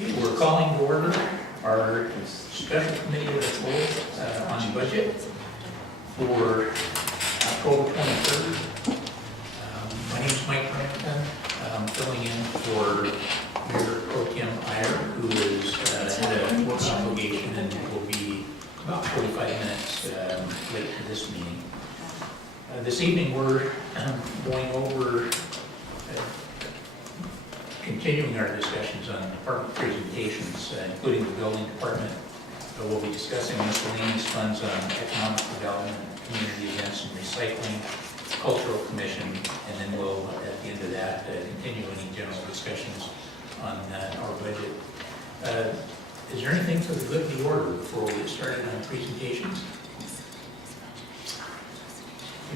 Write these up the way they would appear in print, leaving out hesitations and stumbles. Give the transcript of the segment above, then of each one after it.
We're calling to order our special committee of the whole on budget for October 23rd. My name is Mike Brampton. I'm filling in for Mayor Pro Tem Iyer, who is had a work obligation and will be about 45 minutes late to this meeting. This evening we're going over continuing our discussions on department presentations, including the building department. We'll be discussing miscellaneous funds on economic development, community events and recycling, cultural commission, and then we'll, at the end of that, continue any general discussions on our budget. Is there anything for the good of the order before we get started on presentations?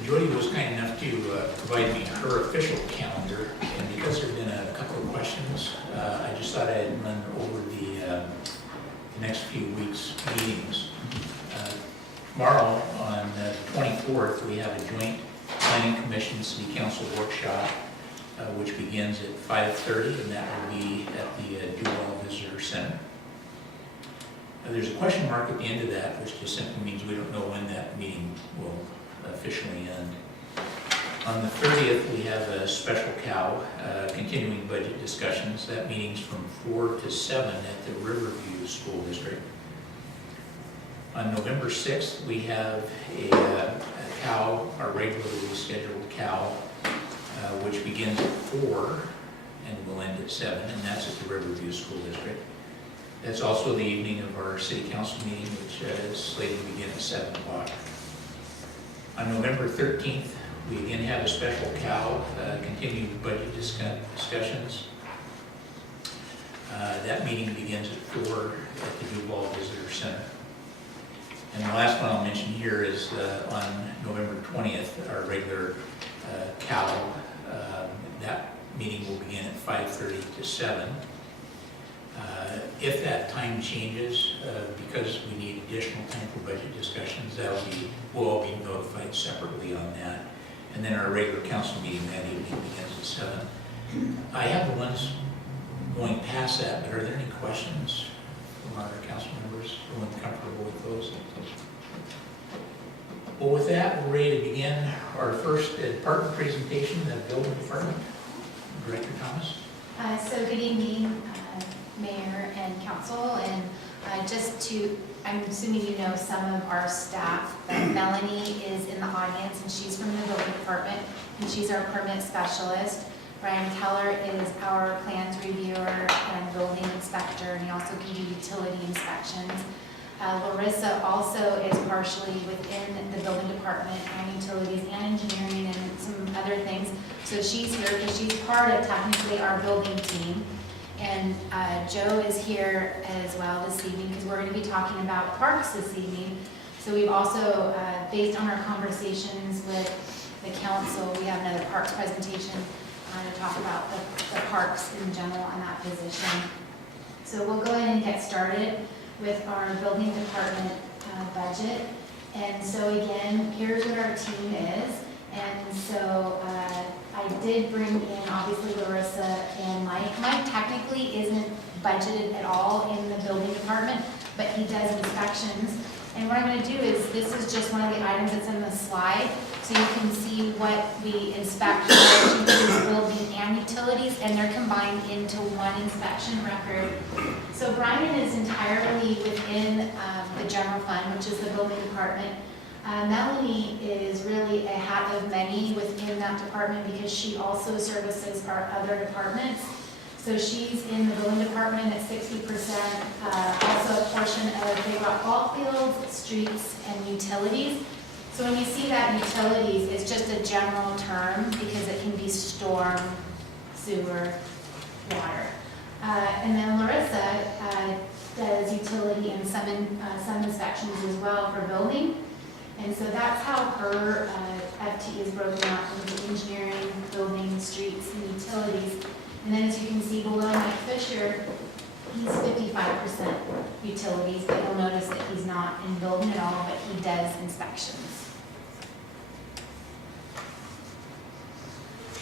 Jody was kind enough to provide me her official calendar, and because there have been a couple of questions, I just thought I'd run over the next few weeks' meetings. Tomorrow, on the 24th, we have a joint Planning Commission City Council workshop, which begins at 5:30, and that will be at the Duval Visitor Center. There's a question mark at the end of that, which just simply means we don't know when that meeting will officially end. On the 30th, we have a special cow, continuing budget discussions. That meeting's from 4 to 7 at the Riverview School District. On November 6th, we have a cow, our regularly scheduled cow, which begins at 4 and will end at 7, and that's at the Riverview School District. That's also the evening of our City Council meeting, which is slated to begin at 7 o'clock. On November 13th, we again have a special cow, continued budget discussions. That meeting begins at 4 at the Duval Visitor Center. And the last one I'll mention here is on November 20th, our regular cow. That meeting will begin at 5:30 to 7. If that time changes, because we need additional time for budget discussions, we'll all be notified separately on that. And then our regular council meeting that evening begins at 7. I have the ones going past that, but are there any questions from our council members? Everyone comfortable with those? Well, with that, we're ready to begin our first department presentation, the building department. Director Thomas. So good evening, Mayor and Council, and I'm assuming you know some of our staff, but Melanie is in the audience, and she's from the building department, and she's our permit specialist. Brian Keller is our plans reviewer and building inspector, and he also can do utility inspections. Larissa also is partially within the building department and utilities and engineering and some other things. So she's here because she's part of technically our building team. And Joe is here as well this evening because we're going to be talking about parks this evening. So we've also, based on our conversations with the council, we have another parks presentation to talk about the parks in general and that position. So we'll go ahead and get started with our building department budget. And so again, here's what our team is. And so I did bring in obviously Larissa and Mike. Mike technically isn't budgeted at all in the building department, but he does inspections. And what I'm going to do is, this is just one of the items that's in the slide, so you can see what we inspect, which includes building and utilities, and they're combined into one inspection record. So Brian is entirely within the general fund, which is the building department. Melanie is really a hat of many within that department because she also services our other departments. So she's in the building department at 60%, also a portion of Big Rock Ball Fields, streets, and utilities. So when you see that utilities, it's just a general term because it can be storm, sewer, water. And then Larissa does utility and some inspections as well for building. And so that's how her FT is broken out into engineering, building, streets, and utilities. And then as you can see below Mike Fisher, he's 55% utilities, but you'll notice that he's not in building at all, but he does inspections.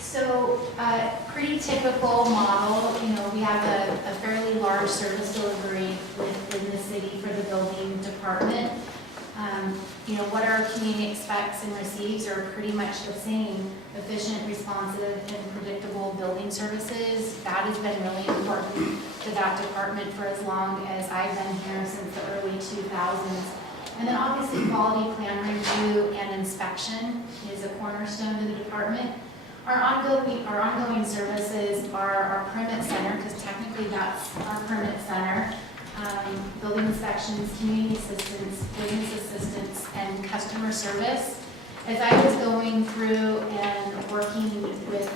So Pretty typical model, you know, we have a fairly large service delivery within the city for the building department. You know, what our community expects and receives are pretty much the same: efficient, responsive, and predictable building services. That has been really important to that department for as long as I've been here, since the early 2000s. And then obviously quality plan review and inspection is a cornerstone of the department. Our ongoing services are our permit center, because technically that's our permit center, building inspections, community assistance, business assistance, and customer service. As I was going through and working with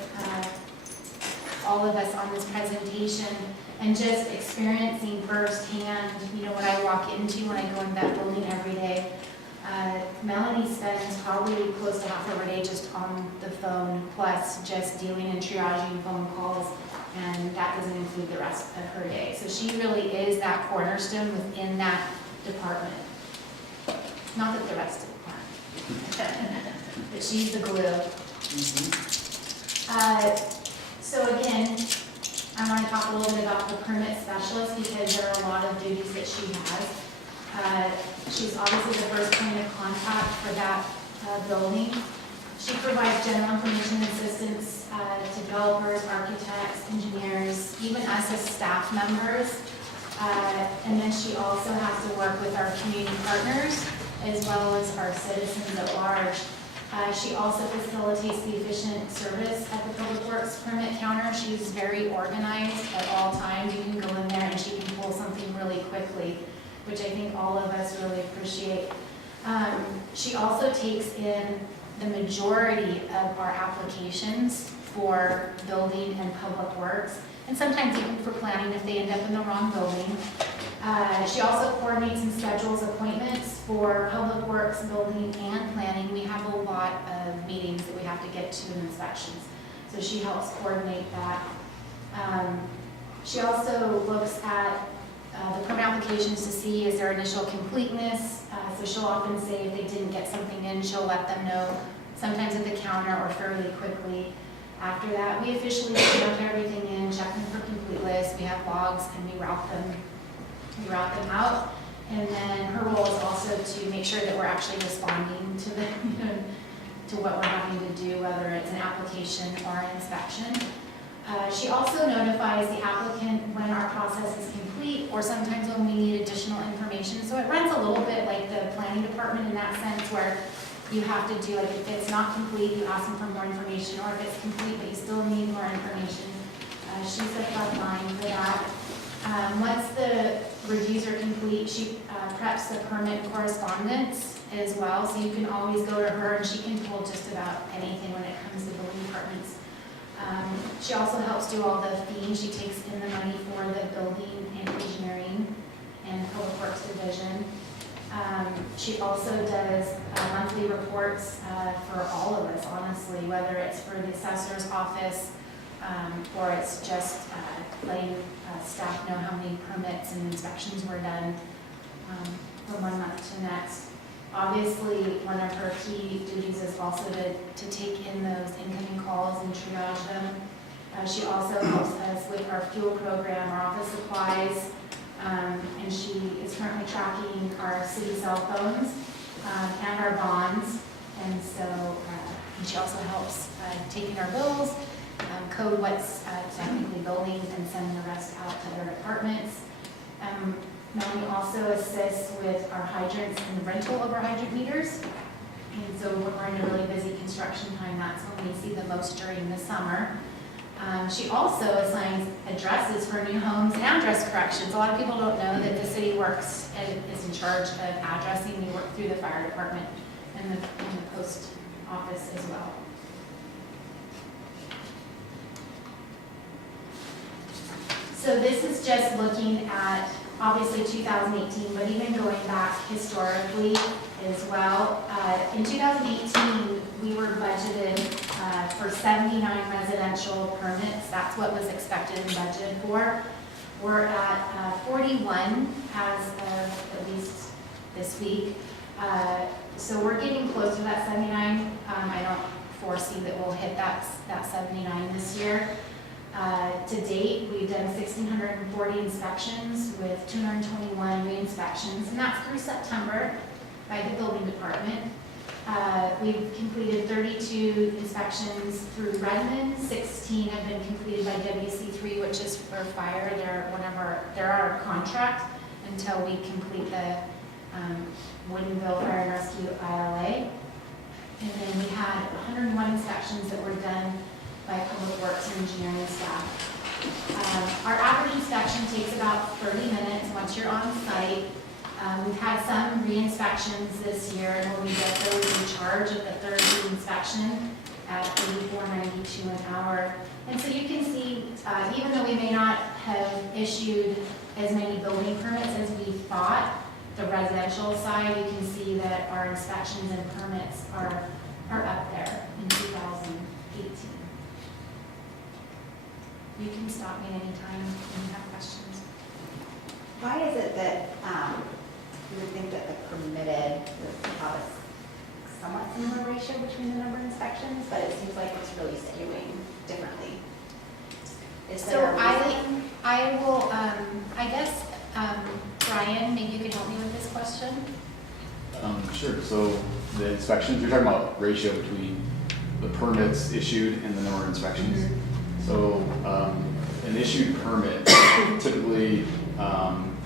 all of us on this presentation, and just experiencing firsthand, you know, what I walk into when I go into that building every day. Melanie spends probably close to half of her day just on the phone, plus just dealing and triaging phone calls, and that doesn't include the rest of her day. So she really is that cornerstone within that department. Not that the rest of the department, but she's the glue. So again, I want to talk a little bit about the permit specialist, because there are a lot of duties that she has. She's obviously the first point of contact for that building. She provides general information and assistance to developers, architects, engineers, even us as staff members. And then she also has to work with our community partners as well as our citizens at large. She also facilitates the efficient service at the Public Works permit counter. She's very organized at all times. You can go in there and she can pull something really quickly, which I think all of us really appreciate. She also takes in the majority of our applications for building and public works, and sometimes even for planning if they end up in the wrong building. She also coordinates and schedules appointments for public works, building, and planning. We have a lot of meetings that we have to get to and inspections, so she helps coordinate that. She also looks at the permit applications to see is their initial completeness. So she'll often say if they didn't get something in, she'll let them know, sometimes at the counter or fairly quickly. After that, we officially stamp everything in, check them for completeness. We have logs and we route them out. And then her role is also to make sure that we're actually responding to the, to what we're having to do, whether it's an application or an inspection. She also notifies the applicant when our process is complete, or sometimes when we need additional information. So it runs a little bit like the planning department in that sense, where you have to do, like, if it's not complete, you ask them for more information, or if it's complete but you still need more information. She's the front line for that. Once the reviews are complete, she preps the permit correspondence as well, so you can always go to her and she can pull just about anything when it comes to building departments. She also helps do all the fees. She takes in the money for the building and engineering and public works division. She also does monthly reports for all of us, honestly, whether it's for the assessor's office or it's just letting staff know how many permits and inspections were done from one month to next. Obviously, one of her key duties is also to take in those incoming calls and triage them. She also helps us with our fuel program, our office supplies, and she is currently tracking our city cell phones and our bonds. And so and she also helps taking our bills, code what's technically buildings, and send the rest out to other departments. Melanie also assists with our hydrants and the rental of our hydrant meters. And so when we're in a really busy construction time, that's when we see the most during the summer. She also assigns addresses for new homes and address corrections. A lot of people don't know that the city works and is in charge of addressing. We work through the fire department and the post office as well. So this is just looking at obviously 2018, but even going back historically as well. In 2018, we were budgeted for 79 residential permits. That's what was expected and budgeted for. We're at 41 as of at least this week. So we're getting close to that 79. foresee that we'll hit that 79 this year. To date, we've done 1,640 inspections with 221 re-inspections, and that's through September by the building department. We've completed 32 inspections through Redmond, 16 have been completed by WC3, which is for fire. They're our contract until we complete the Woodinville Fire and Rescue ILA. And then we had 101 inspections that were done by Public Works and engineering staff. Our average inspection takes about 30 minutes once you're on site. We've had some re-inspections this year, and when we get those in charge of the third re-inspection at $84.92 an hour. And so you can see, even though we may not have issued as many building permits as we thought, the residential side, you can see that our inspections and permits are up there in 2018. You can stop me at any time when you have questions. Why is it that you would think that the permitted would have a somewhat similar ratio between the number of inspections, but it seems like it's really skewing differently? Is So there a reason? I will, I guess, Brian, maybe you could help me with this question? Sure. So the inspections, you're talking about ratio between the permits issued and the number of inspections. So an issued permit typically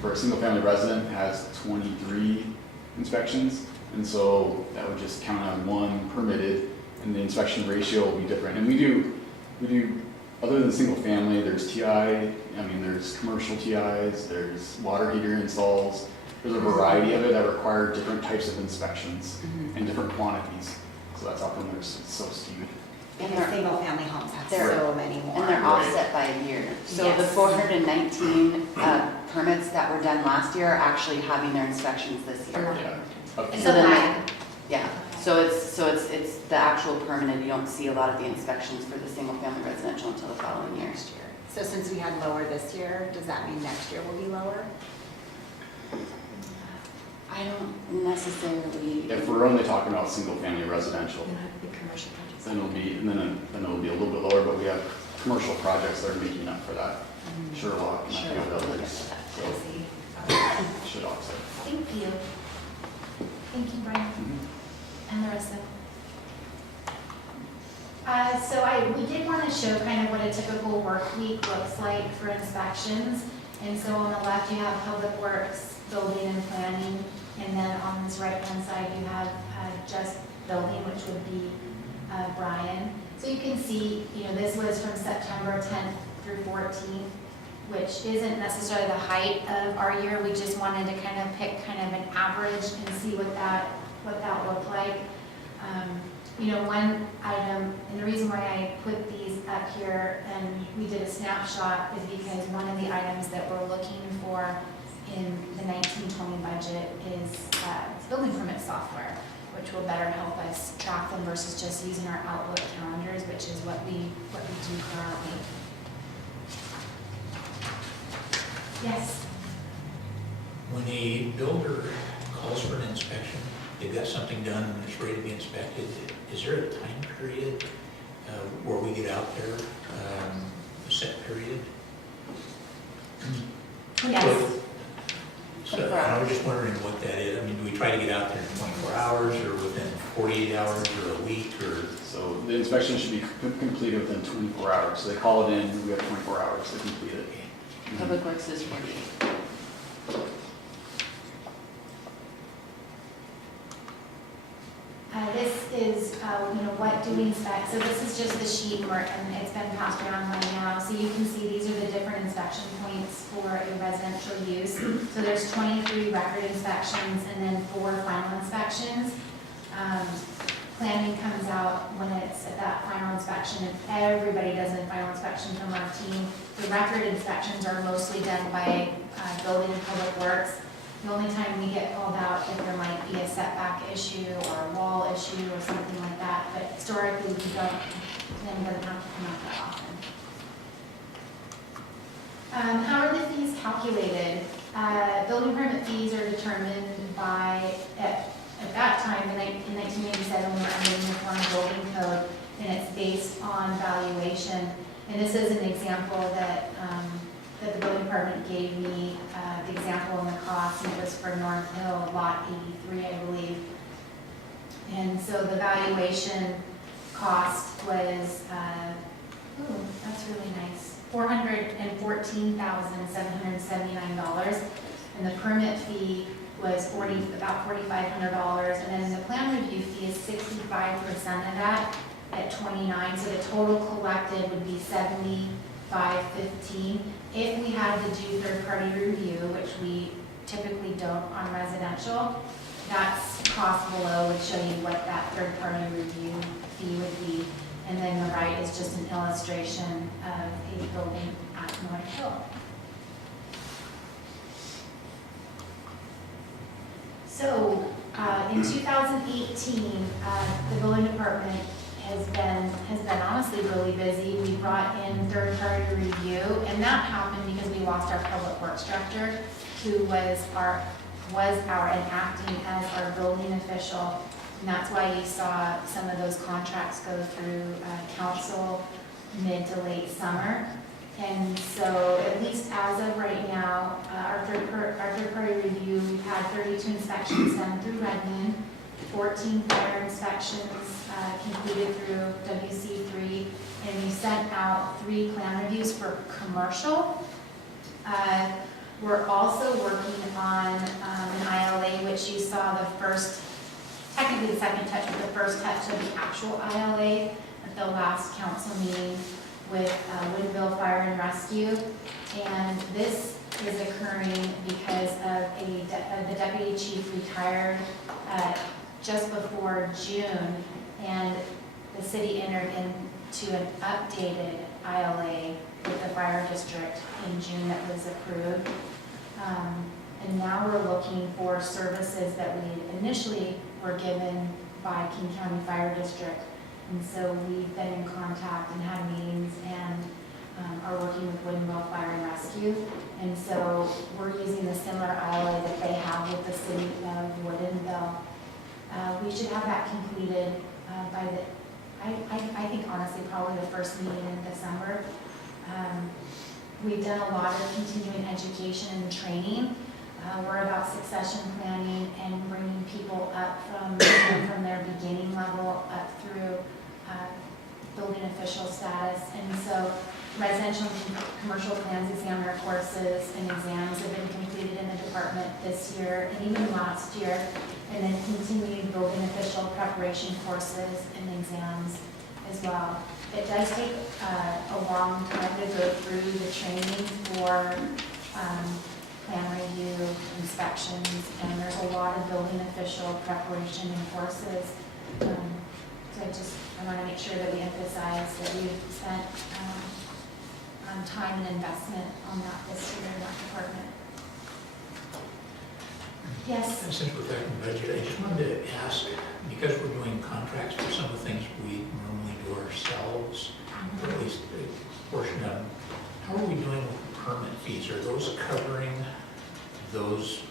for a single family resident has 23 inspections. And so that would just count on one permitted, and the inspection ratio will be different. And we do, other than single family, there's TI, there's commercial TIs, there's water heater installs. There's a variety of it that require different types of inspections and different quantities. So that's how come it's so skewed. And the single family homes have They're- so many more. And they're offset by a year. So the Yes. 419 permits that were done last year are actually having their inspections this year. Yeah. Up It's to- a lag. Yeah, so it's the actual permanent, you don't see a lot of the inspections for the single family residential until the following year. So since we had lower this year, does that mean next year will be lower? I don't necessarily. If we're only talking about single family residential, Commercial projects. then it'll be a little bit lower, but we have commercial projects that are making up for that. Sherlock and a few of others. So I see. it should offset. Thank you. Thank you, Brian. And Marissa. We did want to show kind of what a typical work week looks like for inspections. And so on the left, you have Public Works, Building and Planning. And then on this right-hand side, you have just Building, which would be Brian. So you can see, this was from September 10th through 14th, which isn't necessarily the height of our year. We just wanted to kind of pick kind of an average and see what that looked like. One item, and the reason why I put these up here and we did a snapshot is because one of the items that we're looking for in the 1920 budget is building permit software, which will better help us track them versus just using our Outlook calendars, which is what we do currently. Yes? When a builder calls for an inspection, they've got something done and it's ready to be inspected, is there a time period where we get out there, a set period? Yes. So I was just wondering what that is. Do we try to get out there in 24 hours or within 48 hours or a week or? So the inspection should be completed within 24 hours. So they call it in, we have 24 hours to complete it. Public Works is 48. This is, what do we inspect? So this is just the sheet and it's been passed around right now. So you can see these are the different inspection points for a residential use. So there's 23 record inspections and then 4 final inspections. Planning comes out when it's at that final inspection, and everybody does a final inspection from our team. The record inspections are mostly done by Building and Public Works. The only time we get called out if there might be a setback issue or a wall issue or something like that, but historically we don't, then doesn't have to come out that often. How are the fees calculated? Building permit fees are determined by, at that time, in 1987, when we were under the Uniform Building Code, and it's based on valuation. And this is an example that, that the building department gave me, the example and the cost, and it was for North Hill, lot 83, I believe. And so the valuation cost was, ooh, that's really nice, $414,779, and the permit fee was about $4,500, and then the plan review fee is 65% of that at $29, so the total collected would be $75.15. If we had to do third-party review, which we typically don't on residential, that's cost below would show you what that third-party review fee would be. And then the right is just an illustration of a building at North Hill. So in 2018, the building department has been honestly really busy. We brought in third-party review, and that happened because we lost our public works director, who was and acting as our building official. And that's why you saw some of those contracts go through council mid to late summer. And so at least as of right now, our third-party review, we've had 32 inspections done through Redmond, 14 fire inspections concluded through WC3, and we sent out 3 plan reviews for commercial. We're also working on an ILA, which you saw the first, technically the second touch, but the first touch of the actual ILA at the last council meeting with Woodville Fire and Rescue. And this is occurring because of the deputy chief retired just before June, and the city entered into an updated ILA with the fire district in June that was approved. And now we're looking for services that we initially were given by King County Fire District. And so we've been in contact and had meetings and are working with Woodville Fire and Rescue. And so we're using the similar ILA that they have with the city of Woodinville. We should have that completed by I think honestly probably the first meeting in December. We've done a lot of continuing education and training. We're about succession planning and bringing people up from their beginning level up through building official status. And so residential and commercial plans examiner courses and exams have been completed in the department this year and even last year. And then continuing building official preparation courses and exams as well. It does take a long time to go through the training for plan review, inspections, and there's a lot of building official preparation and courses. So I want to make sure that we emphasize that we've spent time and investment on that this year in that department. Yes? Since we're talking budget, I just wanted to ask, because we're doing contracts for some of the things we normally do ourselves, or at least a portion of them, how are we doing with permit fees? Are those covering those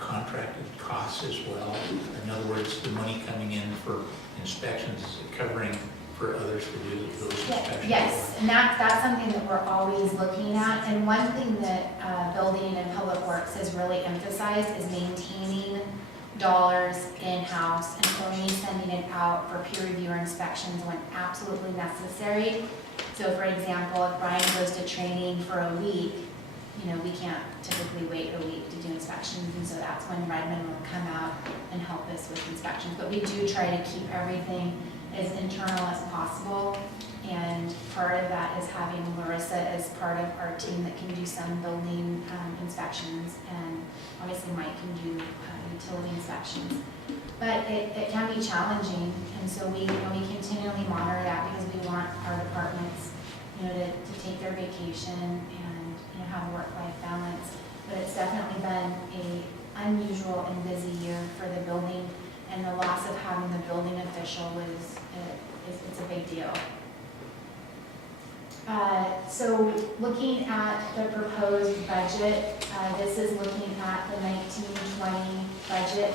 contracted costs as well? In other words, the money coming in for inspections, is it covering for others to do those inspections? Yes, and that's something that we're always looking at. And one thing that Building and Public Works has really emphasized is maintaining dollars in-house and only sending it out for peer review or inspections when absolutely necessary. So for example, if Brian goes to training for a week, we can't typically wait a week to do inspections, and so that's when Redmond will come out and help us with inspections. But we do try to keep everything as internal as possible, and part of that is having Larissa as part of our team that can do some building inspections, and obviously Mike can do utility inspections. But it can be challenging, and so we continually monitor that because we want our departments to take their vacation and have a work-life balance. But it's definitely been an unusual and busy year for the building, and the loss of having the building official it's a big deal. So looking at the proposed budget, this is looking at the 19-20 budget.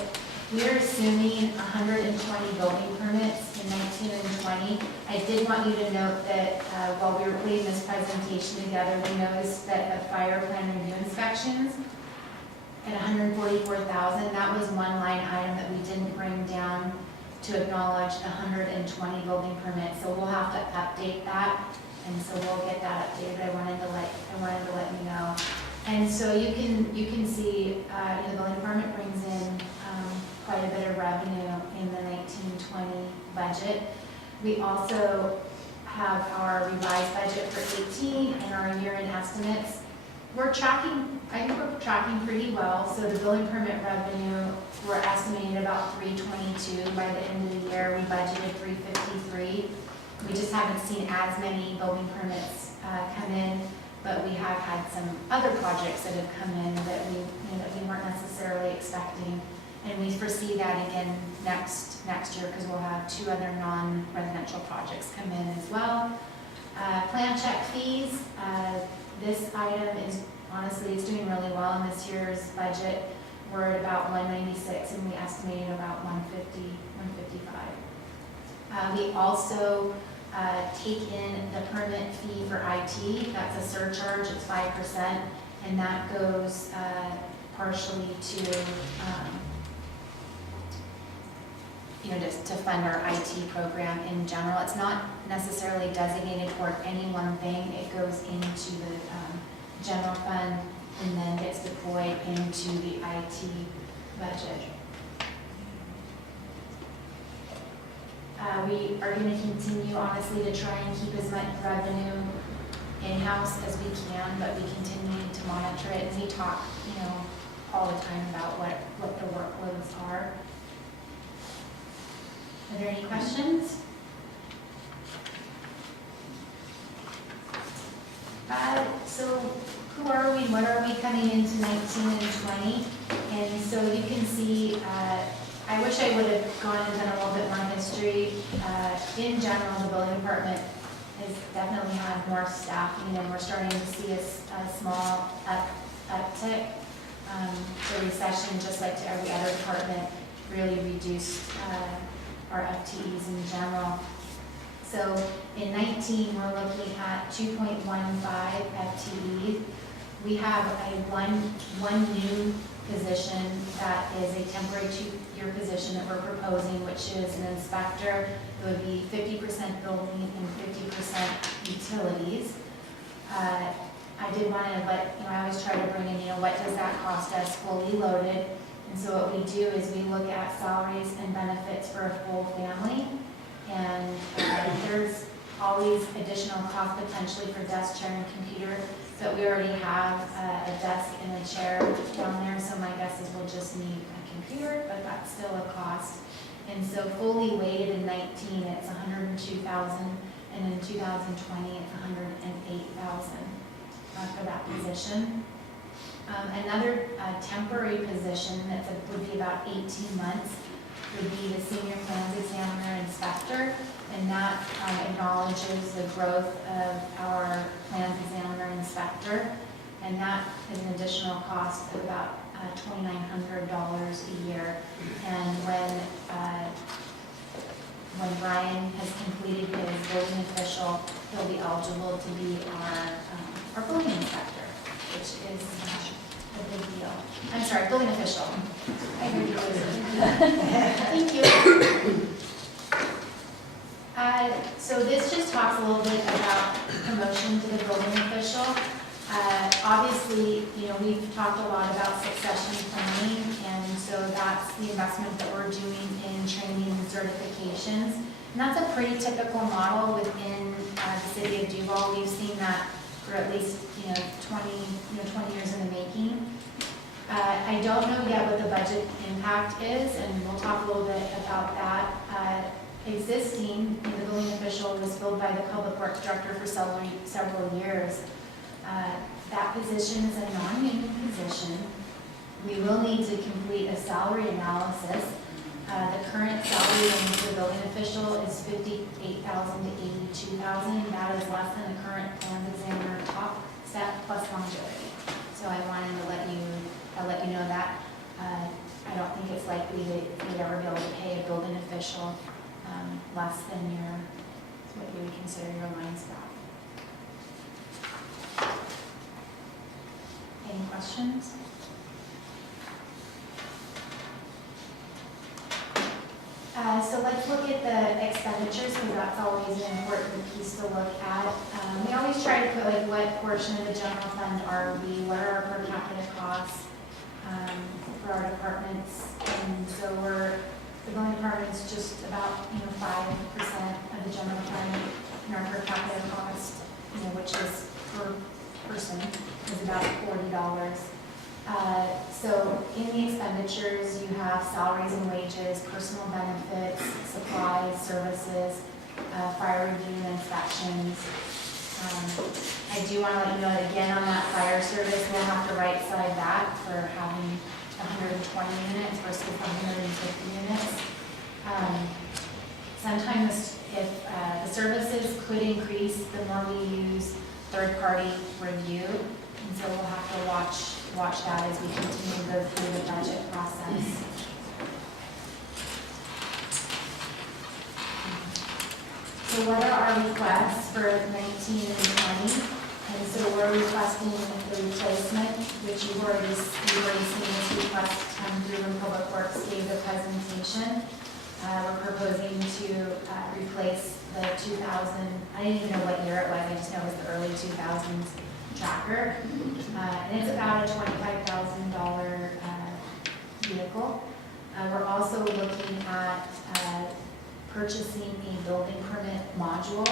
We're assuming 120 building permits in 19 and 20. I did want you to note that while we were putting this presentation together, we noticed that the fire plan review inspections at 144,000, that was one line item that we didn't bring down to acknowledge the 120 building permits. So we'll have to update that, and so we'll get that updated. I wanted to let you know. And so you can see the building department brings in quite a bit of revenue in the 19-20 budget. We also have our revised budget for 18 and our year-end estimates. I think we're tracking pretty well. So the building permit revenue, we're estimating about 322 by the end of the year. We budgeted 353. We just haven't seen as many building permits come in, but we have had some other projects that have come in that we weren't necessarily expecting. And we foresee that again next year because we'll have 2 other non-residential projects come in as well. Plan check fees, this item is honestly, it's doing really well in this year's budget. We're at about 196 and we estimated about 150, 155. We also take in the permit fee for IT. That's a surcharge, it's 5%, and that goes partially to just to fund our IT program in general. It's not necessarily designated toward any one thing. It goes into the general fund and then gets deployed into the IT budget. We are going to continue, honestly, to try and keep as much revenue in-house as we can, but we continue to monitor it. And we talk, all the time about what the workloads are. Are there any questions? So who are we? What are we coming into 19 and 20? And so you can see, I wish I would have gone and done a little bit more history. In general, the building department has definitely had more staffing, and we're starting to see a small uptick. The recession, just like to every other department, really reduced our FTEs in general. So in 19, we're looking at 2.15 FTEs. We have one new position that is a temporary 2-year position that we're proposing, which is an inspector. It would be 50% building and 50% utilities. I did want to I always try to bring in, what does that cost us fully loaded? And so what we do is we look at salaries and benefits for a full family. And there's always additional cost potentially for desk, chair, and computer. But we already have a desk and a chair down there, so my guess is we'll just need a computer, but that's still a cost. And so fully weighted in 19, it's $102,000, and in 2020, it's $108,000 for that position. Another temporary position that would be about 18 months would be the senior plans examiner inspector, and that acknowledges the growth of our plans examiner inspector, and that is an additional cost of about $2,900 a year. And when Brian has completed his building official, he'll be eligible to be our building inspector, which is a big deal. I'm sorry, building official. I heard you. Thank you. So this just talks a little bit about promotion to the building official. Obviously, we've talked a lot about succession planning, and so that's the investment that we're doing in training and certifications. And that's a pretty typical model within the city of Duval. We've seen that for at least 20 years in the making. I don't know yet what the budget impact is, and we'll talk a little bit about that. Existing, the building official was filled by the public works director for several years. That position is a non-union position. We will need to complete a salary analysis. The current salary range for the building official is $58,000 to $82,000. That is less than the current plans examiner top step plus longevity. So I wanted to let you know that. I don't think it's likely that we'd ever be able to pay a building official less than what you would consider your line staff. Any questions? So let's look at the expenditures, because that's always an important piece to look at. We always try to put like what portion of the general fund are we, what are our per capita costs for our departments, and so the building department's just about 5% of the general fund, and our per capita cost, which is per person, is about $40. So in the expenditures, you have salaries and wages, personal benefits, supplies, services, fire review and inspections. I do want to let you know that again on that fire service, we'll have to right side that for having 120 units versus 150 units. Sometimes if the services could increase, the more we use third-party review, and so we'll have to watch that as we continue to go through the budget process. So what are our requests for 19 and 20? And so we're requesting the replacement, which you've already seen this request come through when Public Works gave the presentation. We're proposing to replace the 2000, I didn't even know what year it was, I just know it was the early 2000s tracker. And it's about a $25,000 vehicle. We're also looking at purchasing a building permit module.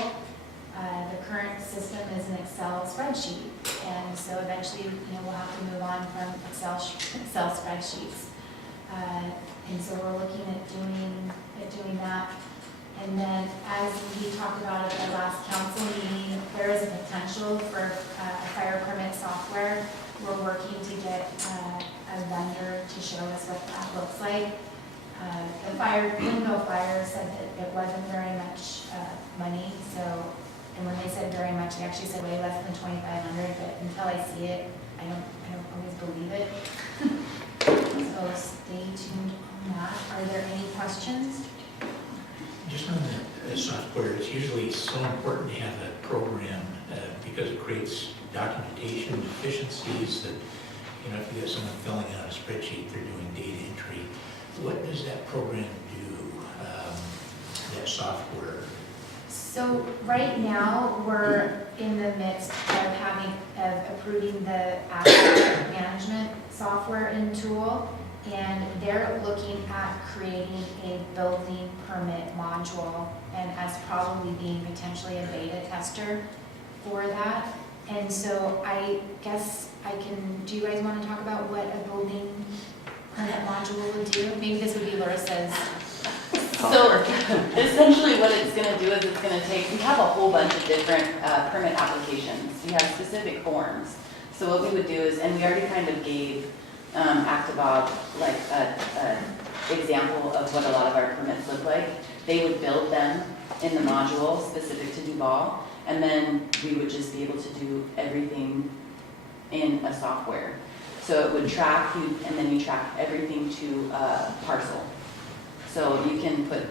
The current system is an Excel spreadsheet, and so eventually, we'll have to move on from Excel spreadsheets. And so we're looking at doing that. And then, as we talked about at the last council meeting, there is a potential for fire permit software. We're working to get a vendor to show us what that looks like. The Window Fire said that it wasn't very much money, so, and when they said very much, they actually said way less than $2,500, but until I see it, I don't always believe it. So stay tuned on that. Are there any questions? Just on the software, it's usually so important to have a program because it creates documentation efficiencies that, if you get someone filling out a spreadsheet, they're doing data entry. What does that program do, that software? So right now, we're in the midst of approving the asset management software and tool, and they're looking at creating a building permit module, and as probably being potentially a beta tester for that. And so I guess do you guys want to talk about what a building permit module would do? Maybe this would be Larissa's. So essentially what it's going to do is it's going to take, we have a whole bunch of different permit applications. We have specific forms. So what we would do is, and we already kind of gave Actibob like a example of what a lot of our permits look like. They would build them in the module specific to Duval, and then we would just be able to do everything in a software. So it would track you, and then you track everything to a parcel. So you can put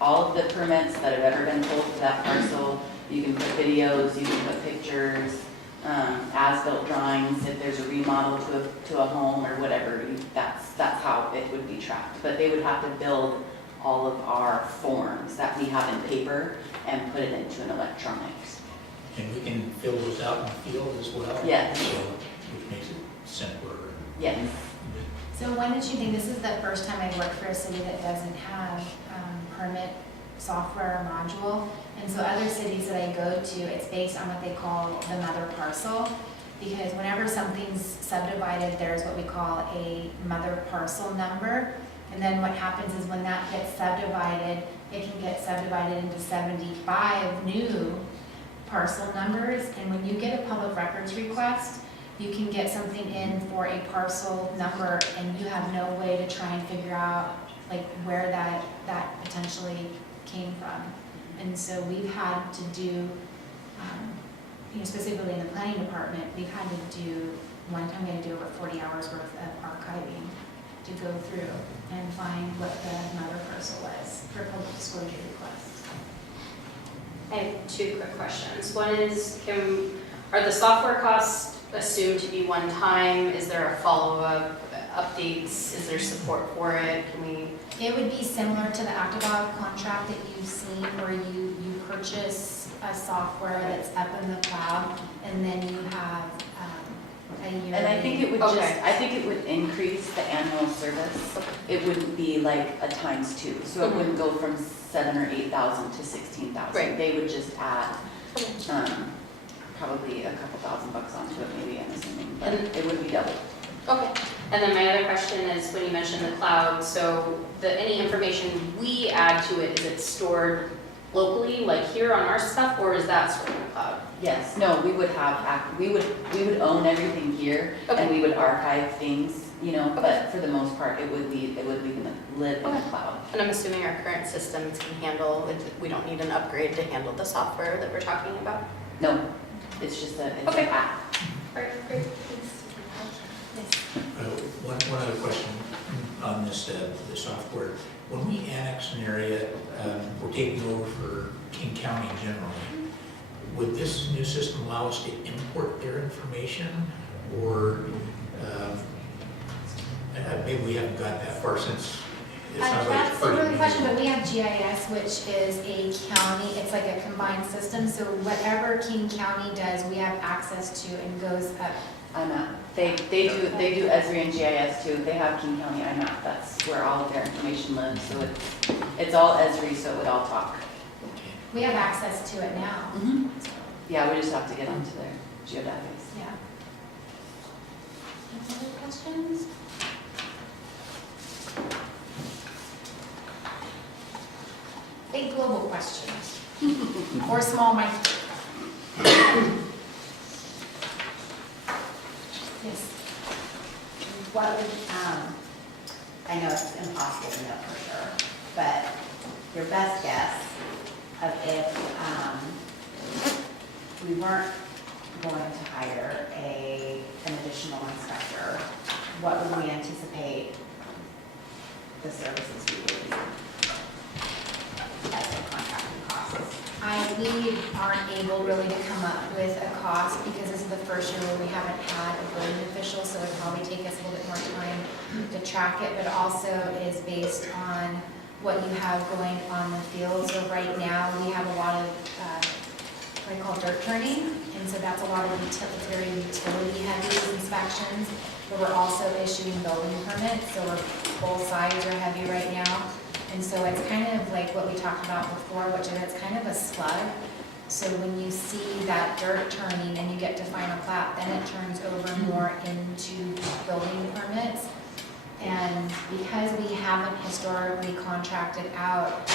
all of the permits that have ever been pulled for that parcel. You can put videos, you can put pictures, as-built drawings, if there's a remodel to a home or whatever, that's how it would be tracked. But they would have to build all of our forms that we have in paper and put it into an electronic. And we can fill those out in the field as well? Yes. So, which makes it simpler. Yes. So when did you think, this is the first time I've worked for a city that doesn't have permit software or module. And so other cities that I go to, it's based on what they call the mother parcel. Because whenever something's subdivided, there's what we call a mother parcel number. And then what happens is when that gets subdivided, it can get subdivided into 75 new parcel numbers. And when you get a public records request, you can get something in for a parcel number and you have no way to try and figure out like where that potentially came from. And so we've had to do, specifically in the planning department, we've had to do, one time we had to do over 40 hours worth of archiving to go through and find what the matter parcel was for public disclosure request. I have two quick questions. One is, are the software costs assumed to be one time? Is there a follow-up, updates? Is there support for it? Can we? It would be similar to the ActiveOp contract that you've seen where you purchase a software that's up in the cloud and then you have a yearly. And I think it would Okay. I think it would increase the annual service. It wouldn't be like a times 2, so it Mhm. wouldn't go from 7,000 or 8,000 to 16,000. Right. They would just add, probably a couple $1,000 onto it maybe, I'm assuming, but And- it would be double. Okay. And then my other question is, when you mentioned the cloud, so any information we add to it, is it stored locally, like here on our stuff, or is that stored in the cloud? Yes, no, we would have, we would own everything here, and Okay. we would archive things, you know, Okay. but for the most part, it would live in the Okay. cloud. And I'm assuming our current systems can handle, we don't need an upgrade to handle the software that we're talking about? No, it's just it's Okay. an app. All right, great. One other question on this, the software. When we annex an area, we're taking over for King County generally. Would this new system allow us to import their information, or maybe we haven't got that far since it sounds like it's That's a pretty really good question, new. but we have GIS, which is a county, it's like a combined system, so whatever King County does, we have access to and goes up. IMAP. They do Esri and GIS too. They have King County IMAP. That's where all of their information lives. So it's all Esri, so it would all talk. Okay. We have access to it now. So, Yeah, we just have to get onto their geodatabase. yeah. Any other questions? Big global questions, or small micro. Yes. What would, I know it's impossible to know for sure, but your best guess of if, we weren't going to hire an additional inspector, what would we anticipate the services we would need as a contracting costs? We aren't able really to come up with a cost because this is the first year where we haven't had a building official, so it'd probably take us a little bit more time to track it, but also is based on what you have going on the field. So right now, we have a lot of, what I call dirt turning, and so that's a lot of it's very utility heavy inspections, but we're also issuing building permits, so both sides are heavy right now. And so it's kind of like what we talked about before, which is it's kind of a slug. So when you see that dirt turning and you get to final plat, then it turns over more into building permits. And because we haven't historically contracted out,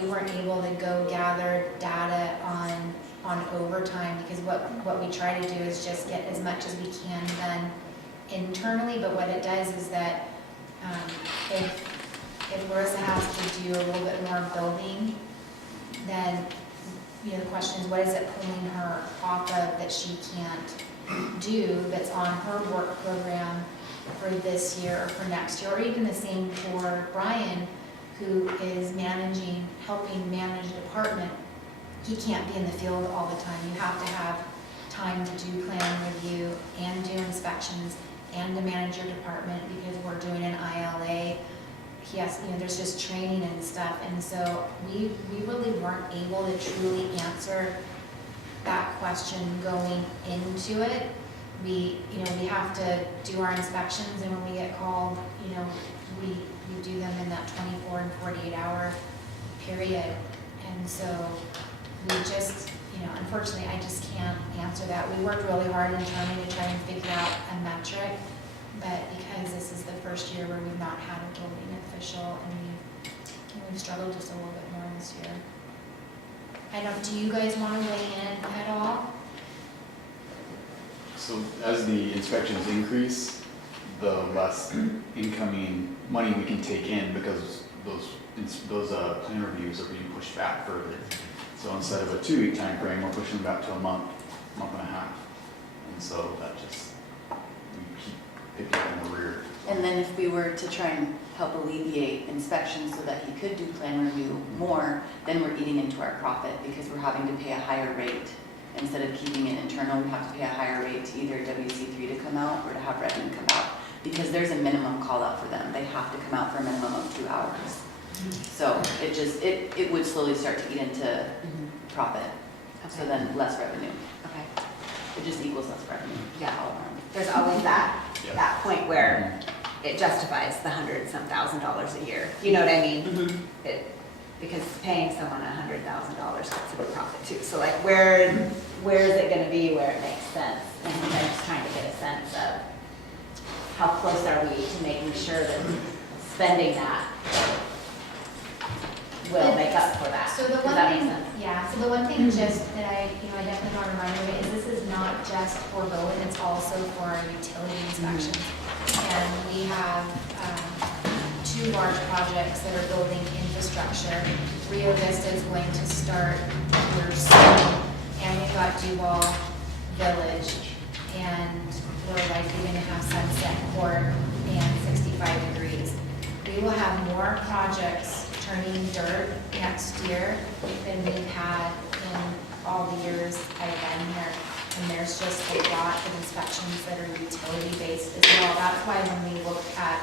we weren't able to go gather data on overtime, because what we try to do is just get as much as we can done internally. But what it does is that if Larissa has to do a little bit more building, then, the question is, what is it pulling her off of that she can't do that's on her work program for this year or for next year, or even the same for Brian, who is helping manage a department. He can't be in the field all the time. You have to have time to do plan review and do inspections and to manage your department, because we're doing an ILA. Yes, there's just training and stuff, and so we really weren't able to truly answer that question going into it. We have to do our inspections, and when we get called, we do them in that 24 and 48-hour period. And so we just, unfortunately, I just can't answer that. We worked really hard internally to try and figure out a metric, but because this is the first year where we've not had a building official, and we've struggled just a little bit more this year. Do you guys want to weigh in at all? So as the inspections increase, the less incoming money we can take in, because those plan reviews are being pushed back further. So instead of a 2-week time frame, we're pushing them back to a month and a half. And so that just, we keep picking up in the rear. And then if we were to try and help alleviate inspections so that he could do plan review more, then we're eating into our profit because we're having to pay a higher rate. Instead of keeping it internal, we have to pay a higher rate to either WC3 to come out or to have revenue come out. Because there's a minimum call out for them. They have to come out for a minimum of 2 hours. So it would slowly start to eat into profit. So Okay. then less revenue. Okay. It just equals less revenue. Yeah. all around. There's always that Yeah. that point where it justifies the $100,000 a year. You know what I mean? Because paying someone $100,000 gets a profit too. So like where is it gonna be where it makes sense? And I'm just trying to get a sense of how close are we to making sure that spending that will make up for that. So the Does one that make thing, sense? yeah, so the one thing just that I definitely want to remind you of is this is not just for Bowen, it's also for our utility inspections. And we have 2 large projects that are building infrastructure. Rio Vista is going to start here soon, and we've got Duval Village, and we're likely going to have Sunset Court and 65 Degrees. We will have more projects turning dirt next year than we've had in all the years I've been here. And there's just a lot of inspections that are utility-based as well. That's why when we looked at,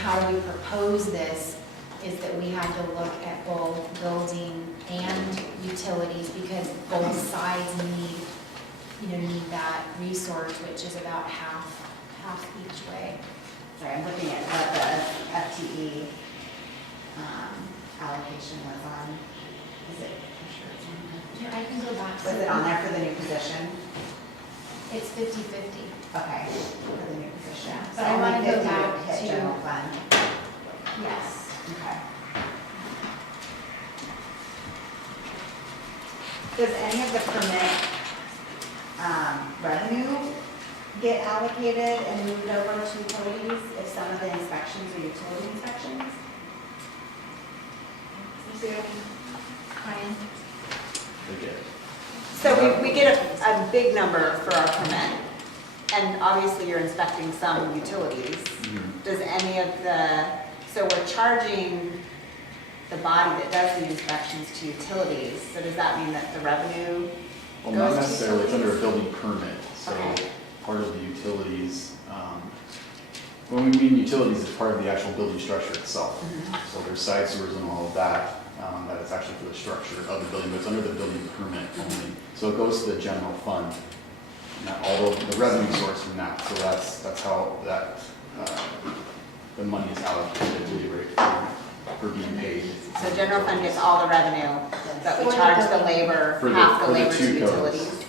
how do we propose this, is that we had to look at both building and utilities because both sides need that resource, which is about half each way. Sorry, I'm looking at what the FTE allocation was on. Is it, I'm sure it's on there. Yeah, I can go back. Was it on there for the new position? It's 50/50. Okay, for the new position. Yeah, So but I only wanna go 50 back would hit to- general fund. Yes. Okay. Does any of the permit revenue get allocated and moved over to utilities if some of the inspections are utility inspections? Ryan? They get it. So we get a big number for our permit, and obviously you're inspecting some utilities. Does any of so we're charging the body that does the inspections to utilities, so does that mean that the revenue Well, not goes to necessarily, it's under a utilities? building permit, so Okay. part of the utilities, when we mean utilities, it's part of the actual building structure itself. So there's side sewers and all of that, that is actually for the structure of the building, but it's under the building permit only. So it goes to the general fund, although the revenue source from that, so that's how the money is allocated, really, right, for being paid. So general fund gets all the revenue, but we For the charge the building. labor, For the- half the for the labor to two codes. utilities.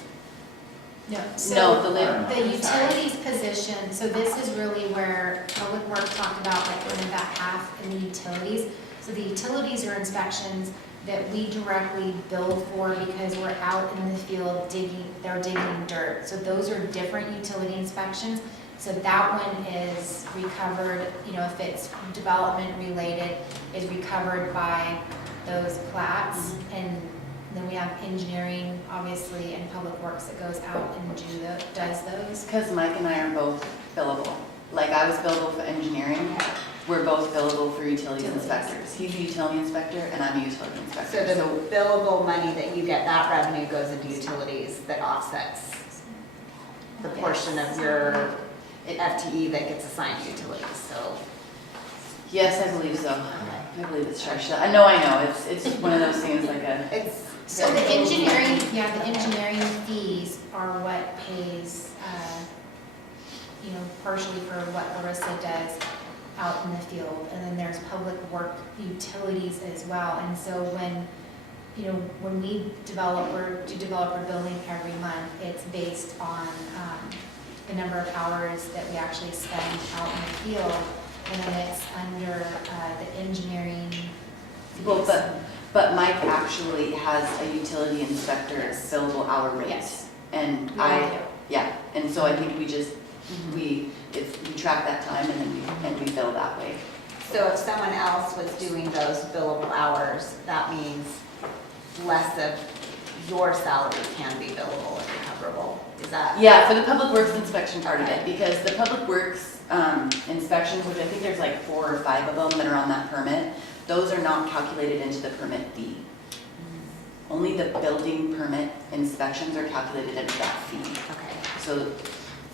No. No, So the labor. the utilities position, so this is really where Public Works talked about like kind of that half in the utilities. So the utilities are inspections that we directly bill for because we're out in the field they're digging dirt. So those are different utility inspections. So that one is recovered, if it's development related, is recovered by those plats. And then we have engineering, obviously, and public works that goes out and does those. Because Mike and I are both billable. Like I was billable for engineering, we're both billable for utilities inspectors. He's a utility inspector and I'm a utility So inspector. the billable money that you get, that revenue goes into utilities that offsets the portion of your FTE that gets assigned to utilities, so. Yes, I believe so. I believe it's charged. I know, it's one of those things like It's. So the engineering, the engineering fees are what pays, partially for what Larissa does out in the field. And then there's public work utilities as well. And so when we do developer billing every month, it's based on the number of hours that we actually spend out in the field. And then it's under the engineering fees. Well, but Mike actually has a utility inspector billable hour rate. Yes. And and so I think we just, we track that time and we bill that way. So if someone else was doing those billable hours, that means less of your salary can be billable and recoverable. Is that? Yeah, for the public works inspection part of it, because the public works inspections, which I think there's like 4 or 5 of them that are on that permit, those are not calculated into the permit fee. Only the building permit inspections are calculated into that fee. Okay, So,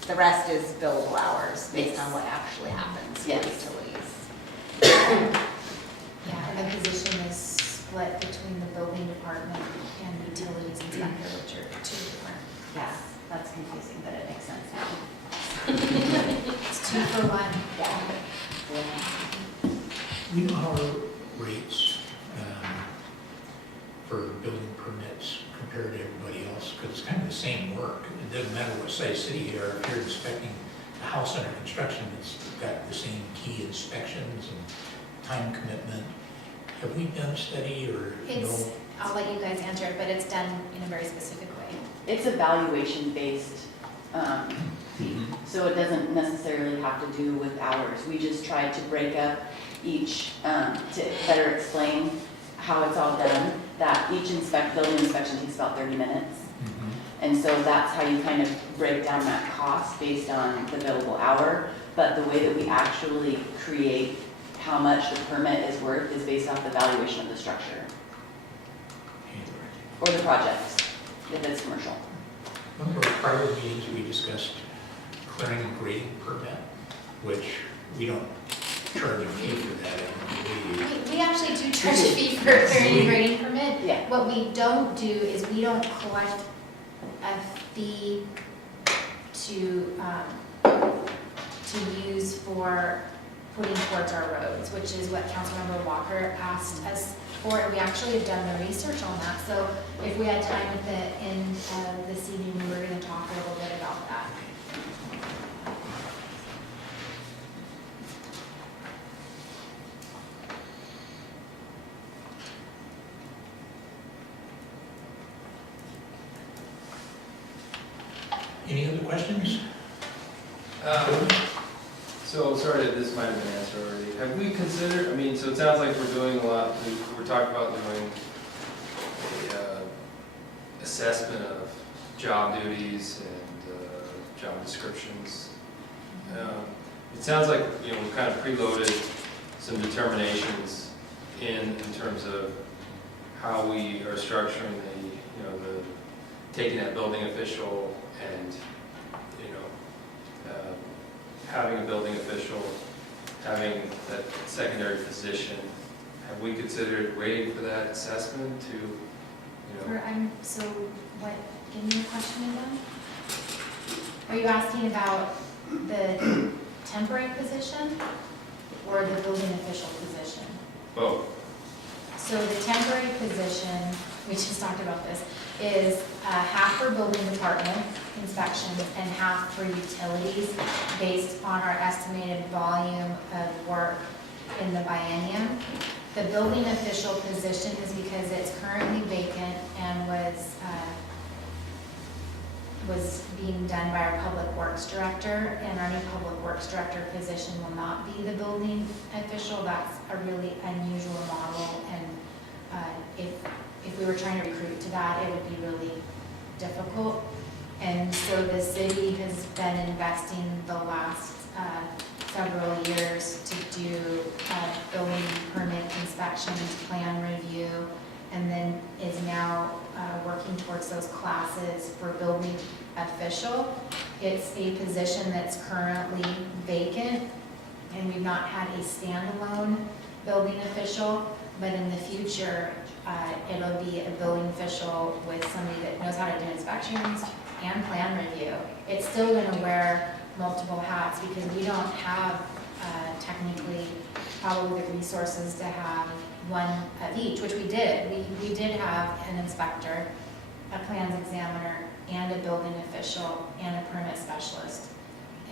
the rest is billable hours based Yes. on what actually happens with Yes. utilities. Yeah, and the position is split between the building department and utilities inspector, which are 2 different. Yeah, that's confusing, but it makes sense now. It's 2 for 1. Yeah. We know our rates for building permits compared to everybody else, because it's kind of the same work. It doesn't matter what size city you are, if you're inspecting a house under construction, it's got the same key inspections and time commitment. Have we done a study or It's, no? I'll let you guys answer it, but it's done in a very specific way. it's evaluation based, so it doesn't necessarily have to do with hours. We just tried to break up each, to better explain how it's all done, that each building inspection takes about 30 minutes. And so that's how you kind of break down that cost based on the billable hour. But the way that we actually create how much the permit is worth is based off the valuation of the structure or the project, if it's commercial. One of our prior meetings, we discussed clearing and grading permit, which we don't charge a fee for that, I don't believe. We actually do charge a fee for a clearing and grading permit. Yeah. What we don't do is we don't collect a fee to use for putting towards our roads, which is what Councilmember Walker asked us for. We actually have done the research on that, so if we had time at the end of this evening, we were gonna talk a little bit about that. Any other questions? So, sorry that this might have been answered already. Have we considered, I mean, so it sounds like we're doing a lot, we're talking about doing a assessment of job duties and job descriptions. It sounds like, you know, we kind of preloaded some determinations in terms of how we are structuring the, you know, taking that building official and, you know, having a building official, having that secondary position. Have we considered waiting for that assessment to, you know? So what, give me your question again? Are you asking about the temporary position or the building official position? Both. So the temporary position, we just talked about this, is half for building department inspections and half for utilities based on our estimated volume of work in the biennium. The building official position is because it's currently vacant and was being done by our public works director, and our new public works director position will not be the building official. That's a really unusual model, and if we were trying to recruit to that, it would be really difficult. And so the city has been investing the last several years to do building permit inspections, plan review, and then is now working towards those classes for building official. It's a position that's currently vacant, and we've not had a standalone building official, but in the future, it'll be a building official with somebody that knows how to do inspections and plan review. It's still gonna wear multiple hats because we don't have technically probably the resources to have one of each, which we did. We did have an inspector, a plans examiner, and a building official, and a permit specialist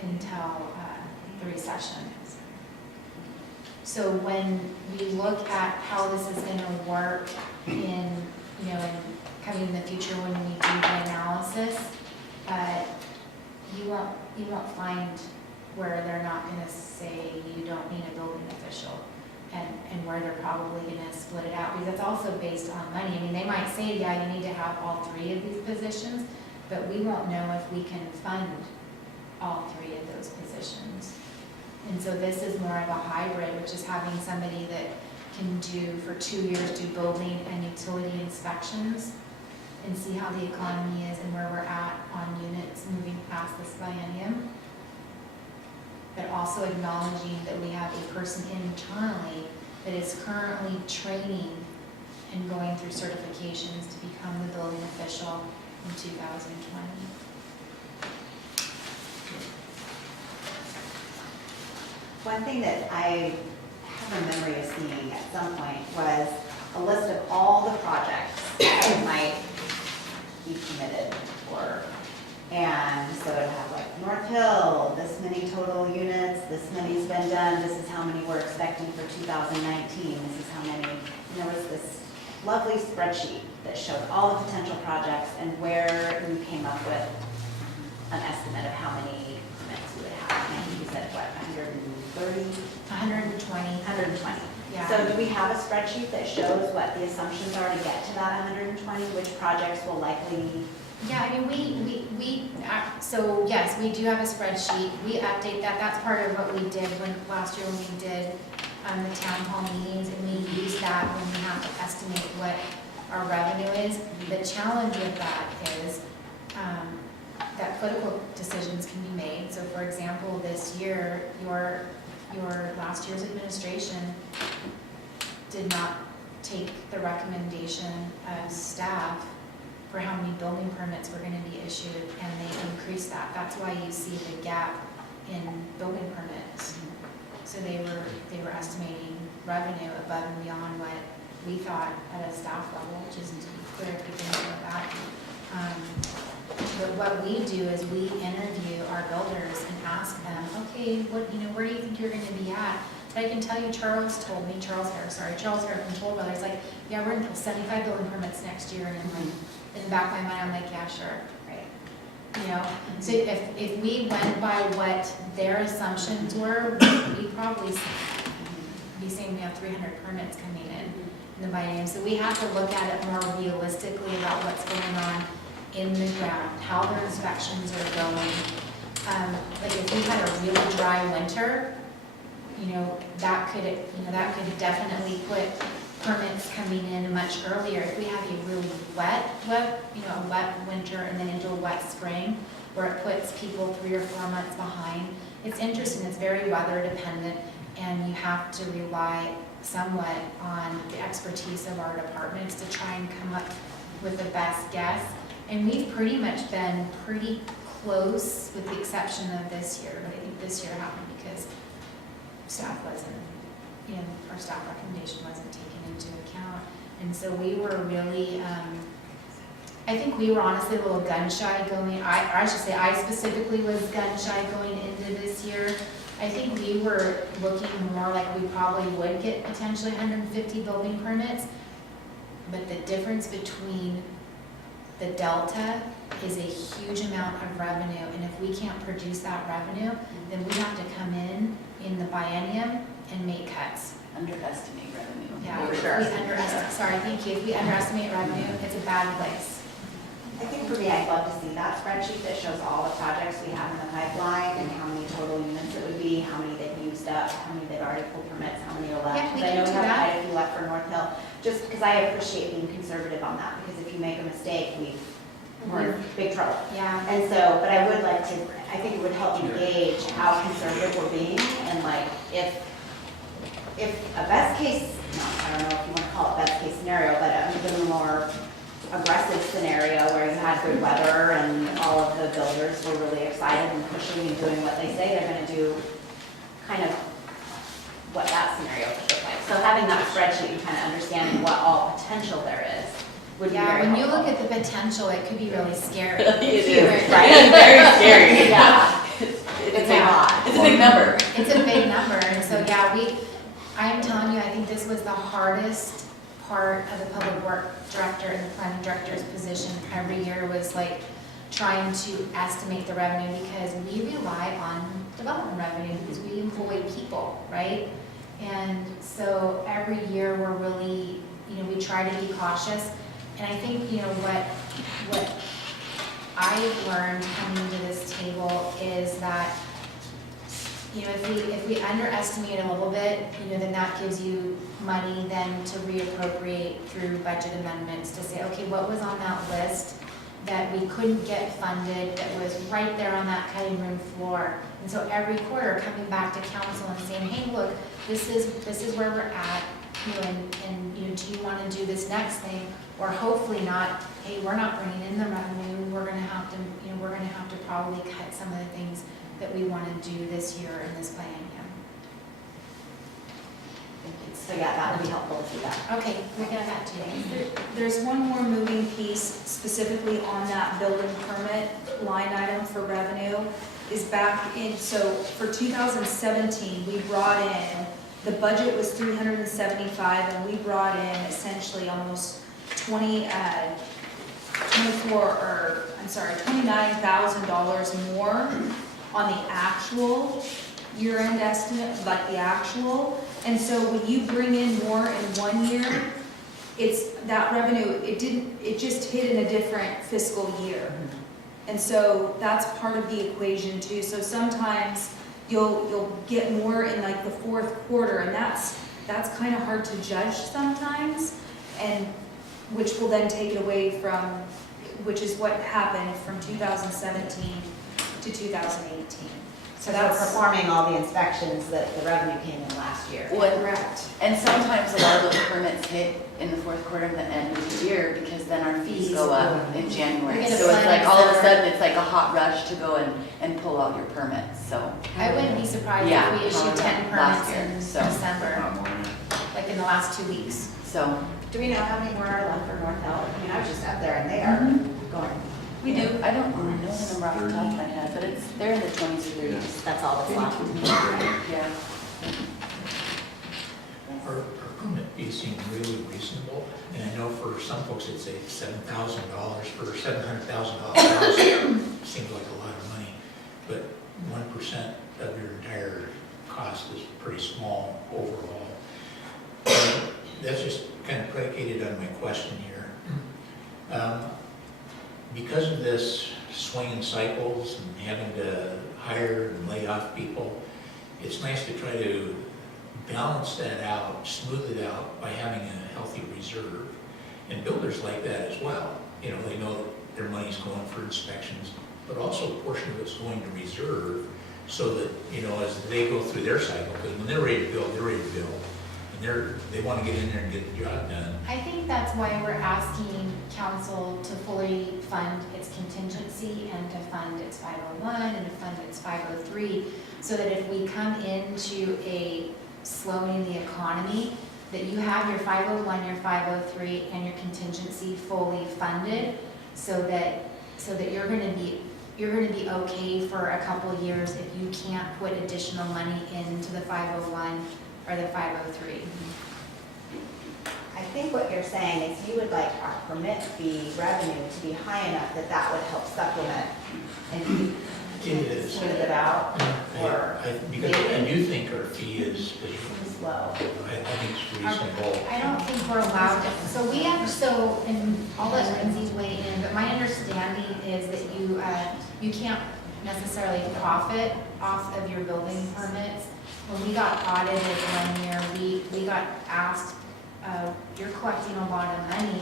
until the recession. So when we look at how this is gonna work in, you know, in coming in the future when we do the analysis, you won't find where they're not gonna say you don't need a building official, and where they're probably gonna split it out, because it's also based on money. I mean, they might say, yeah, you need to have all 3 of these positions, but we won't know if we can fund all 3 of those positions. And so this is more of a hybrid, which is having somebody that can do, for 2 years, do building and utility inspections and see how the economy is and where we're at on units moving past this biennium. But also acknowledging that we have a person internally that is currently training and going through certifications to become the building official in 2020. One thing that I have a memory of seeing at some point was a list of all the projects that might be committed for. And so it had like North Hill, this many total units, this many's been done, this is how many we're expecting for 2019, this is how many. And there was this lovely spreadsheet that showed all the potential projects and where we came up with an estimate of how many permits we would have. And I think you said, what, 130? 120. 120. Yeah. So do we have a spreadsheet that shows what the assumptions are to get to that 120, which projects will likely? Yeah, I mean, so yes, we do have a spreadsheet. We update that. That's part of what we did last year when we did the town hall meetings, and we use that when we have to estimate what our revenue is. The challenge with that is that political decisions can be made. So for example, this year, your last year's administration did not take the recommendation of staff for how many building permits were going to be issued, and they increased that. That's why you see the gap in building permits. So they were estimating revenue above and beyond what we thought at a staff level, just to be clear, people know that. But what we do is we interview our builders and ask them, okay, where do you think you're going to be at? But I can tell you, Charles Hare from Toll Brothers, like, yeah, we're going to pull 75 building permits next year, and like, in the back of my mind, I'm like, yeah, sure, right? So if we went by what their assumptions were, we'd probably be saying we have 300 permits coming in the biennium. So we have to look at it more realistically about what's going on in the ground, how their inspections are going. Like if we had a really dry winter, that could definitely put permits coming in much earlier. If we have a really wet winter and then into a wet spring, where it puts people 3 or 4 months behind. It's interesting, it's very weather dependent, and you have to rely somewhat on the expertise of our departments to try and come up with the best guess. And we've pretty much been pretty close, with the exception of this year. But I think this year happened because staff wasn't, our staff recommendation wasn't taken into account. And so we were really, I think we were honestly a little gun shy going, I should say I specifically was gun shy going into this year. I think we were looking more like we probably would get potentially 150 building permits, but the difference between the delta is a huge amount of revenue, and if we can't produce that revenue, then we have to come in the biennium and make cuts. Underestimate revenue. Yeah, For if sure. we underestimate, sorry, thank you. If we underestimate revenue, it's a bad place. I think for me, I'd love to see that spreadsheet that shows all the projects we have in the pipeline and how many total units it would be, how many they've used up, how many they've already pulled permits, how many are left. Yeah, we Because I know can we do have that. quite a few left for North Hill, just because I appreciate being conservative on that, because if you make a mistake, we're in big trouble. Yeah. And so, but I would like to, I think it would help you gauge how conservative we're being, and like, if a best case, I don't know if you want to call it best case scenario, but a more aggressive scenario where you had good weather and all of the builders were really excited and pushing and doing what they say they're going to do, kind of what that scenario could look like. So having that spreadsheet and kind of understanding what all potential there is would be Yeah, very when you helpful. look at the potential, it could be really scary. It is, Right? Very scary. Yeah. It's a lot. It's a big number. It's a big number, and so, yeah, I am telling you, I think this was the hardest part of the public work director and the planning director's position every year, was like trying to estimate the revenue, because we rely on development revenue, because we employ people, right? And so every year we're really, we try to be cautious. And I think, what I've learned coming to this table is that, you know, if we underestimate a little bit, you know, then that gives you money then to reappropriate through budget amendments to say, okay, what was on that list that we couldn't get funded, that was right there on that cutting room floor. And so every quarter coming back to council and saying, hey, look, this is where we're at, you know, and you know, do you want to do this next thing? Or hopefully not, hey, we're not bringing in the revenue, we're gonna have to, you know, we're gonna have to probably cut some of the things that we want to do this year in this plan, yeah. So yeah, that would be helpful to see that. Okay, we got that too. There's one more moving piece specifically on that building permit line item for revenue is back in, so for 2017, we brought in, the budget was 375 and we brought in essentially almost $29,000 more on the actual year-end estimate, like the actual. And so when you bring in more in one year, it's, that revenue, it just hit in a different fiscal year. And so that's part of the equation too. So sometimes you'll get more in like the fourth quarter, and that's kind of hard to judge sometimes, and which will then take it away from, which is what happened from 2017 to 2018. So that's performing all the inspections that the revenue came in last year. Correct. And sometimes a lot of those permits hit in the fourth quarter of the end of the year because then our fees go up in January. We're gonna So it's plan like all of a for- sudden, it's like a hot rush to go and pull out your permits, so. I wouldn't be surprised Yeah, if we issued 10 last permits year, in so. December, like in the last 2 weeks. So, Do we know how many more are left for North Hill? I mean, I was just up there and they are going, we do, I don't know the number off the top of my head, but they're in the 20s or 30s. that's all that's left. Yeah. Our permit fees seem really reasonable, and I know for some folks it's $7,000 for a $700,000 house. Seems like a lot of money, but 1% of your entire cost is pretty small overall. That's just kind of predicated on my question here. Because of this swinging cycles and having to hire and lay off people, it's nice to try to balance that out, smooth it out by having a healthy reserve. And builders like that as well. You know, they know that their money's going for inspections, but also a portion of it's going to reserve so that, you know, as they go through their cycle, because when they're ready to build, they're ready to build. And they want to get in there and get the job done. I think that's why we're asking council to fully fund its contingency and to fund its 501 and to fund its 503, so that if we come into a slowing in the economy, that you have your 501, your 503, and your contingency fully funded, so that you're going to be okay for a couple of years if you can't put additional money into the 501 or the 503. I think what you're saying is you would like our permit fee revenue to be high enough that that would help supplement and smooth it out, or Because I do think our fee is low. I think it's reasonable. I don't think we're allowed to, so we have, so, and I'll let Lindsay weigh in, but my understanding is that you can't necessarily profit off of your building permits. When we got audited one year, we got asked, you're collecting a lot of money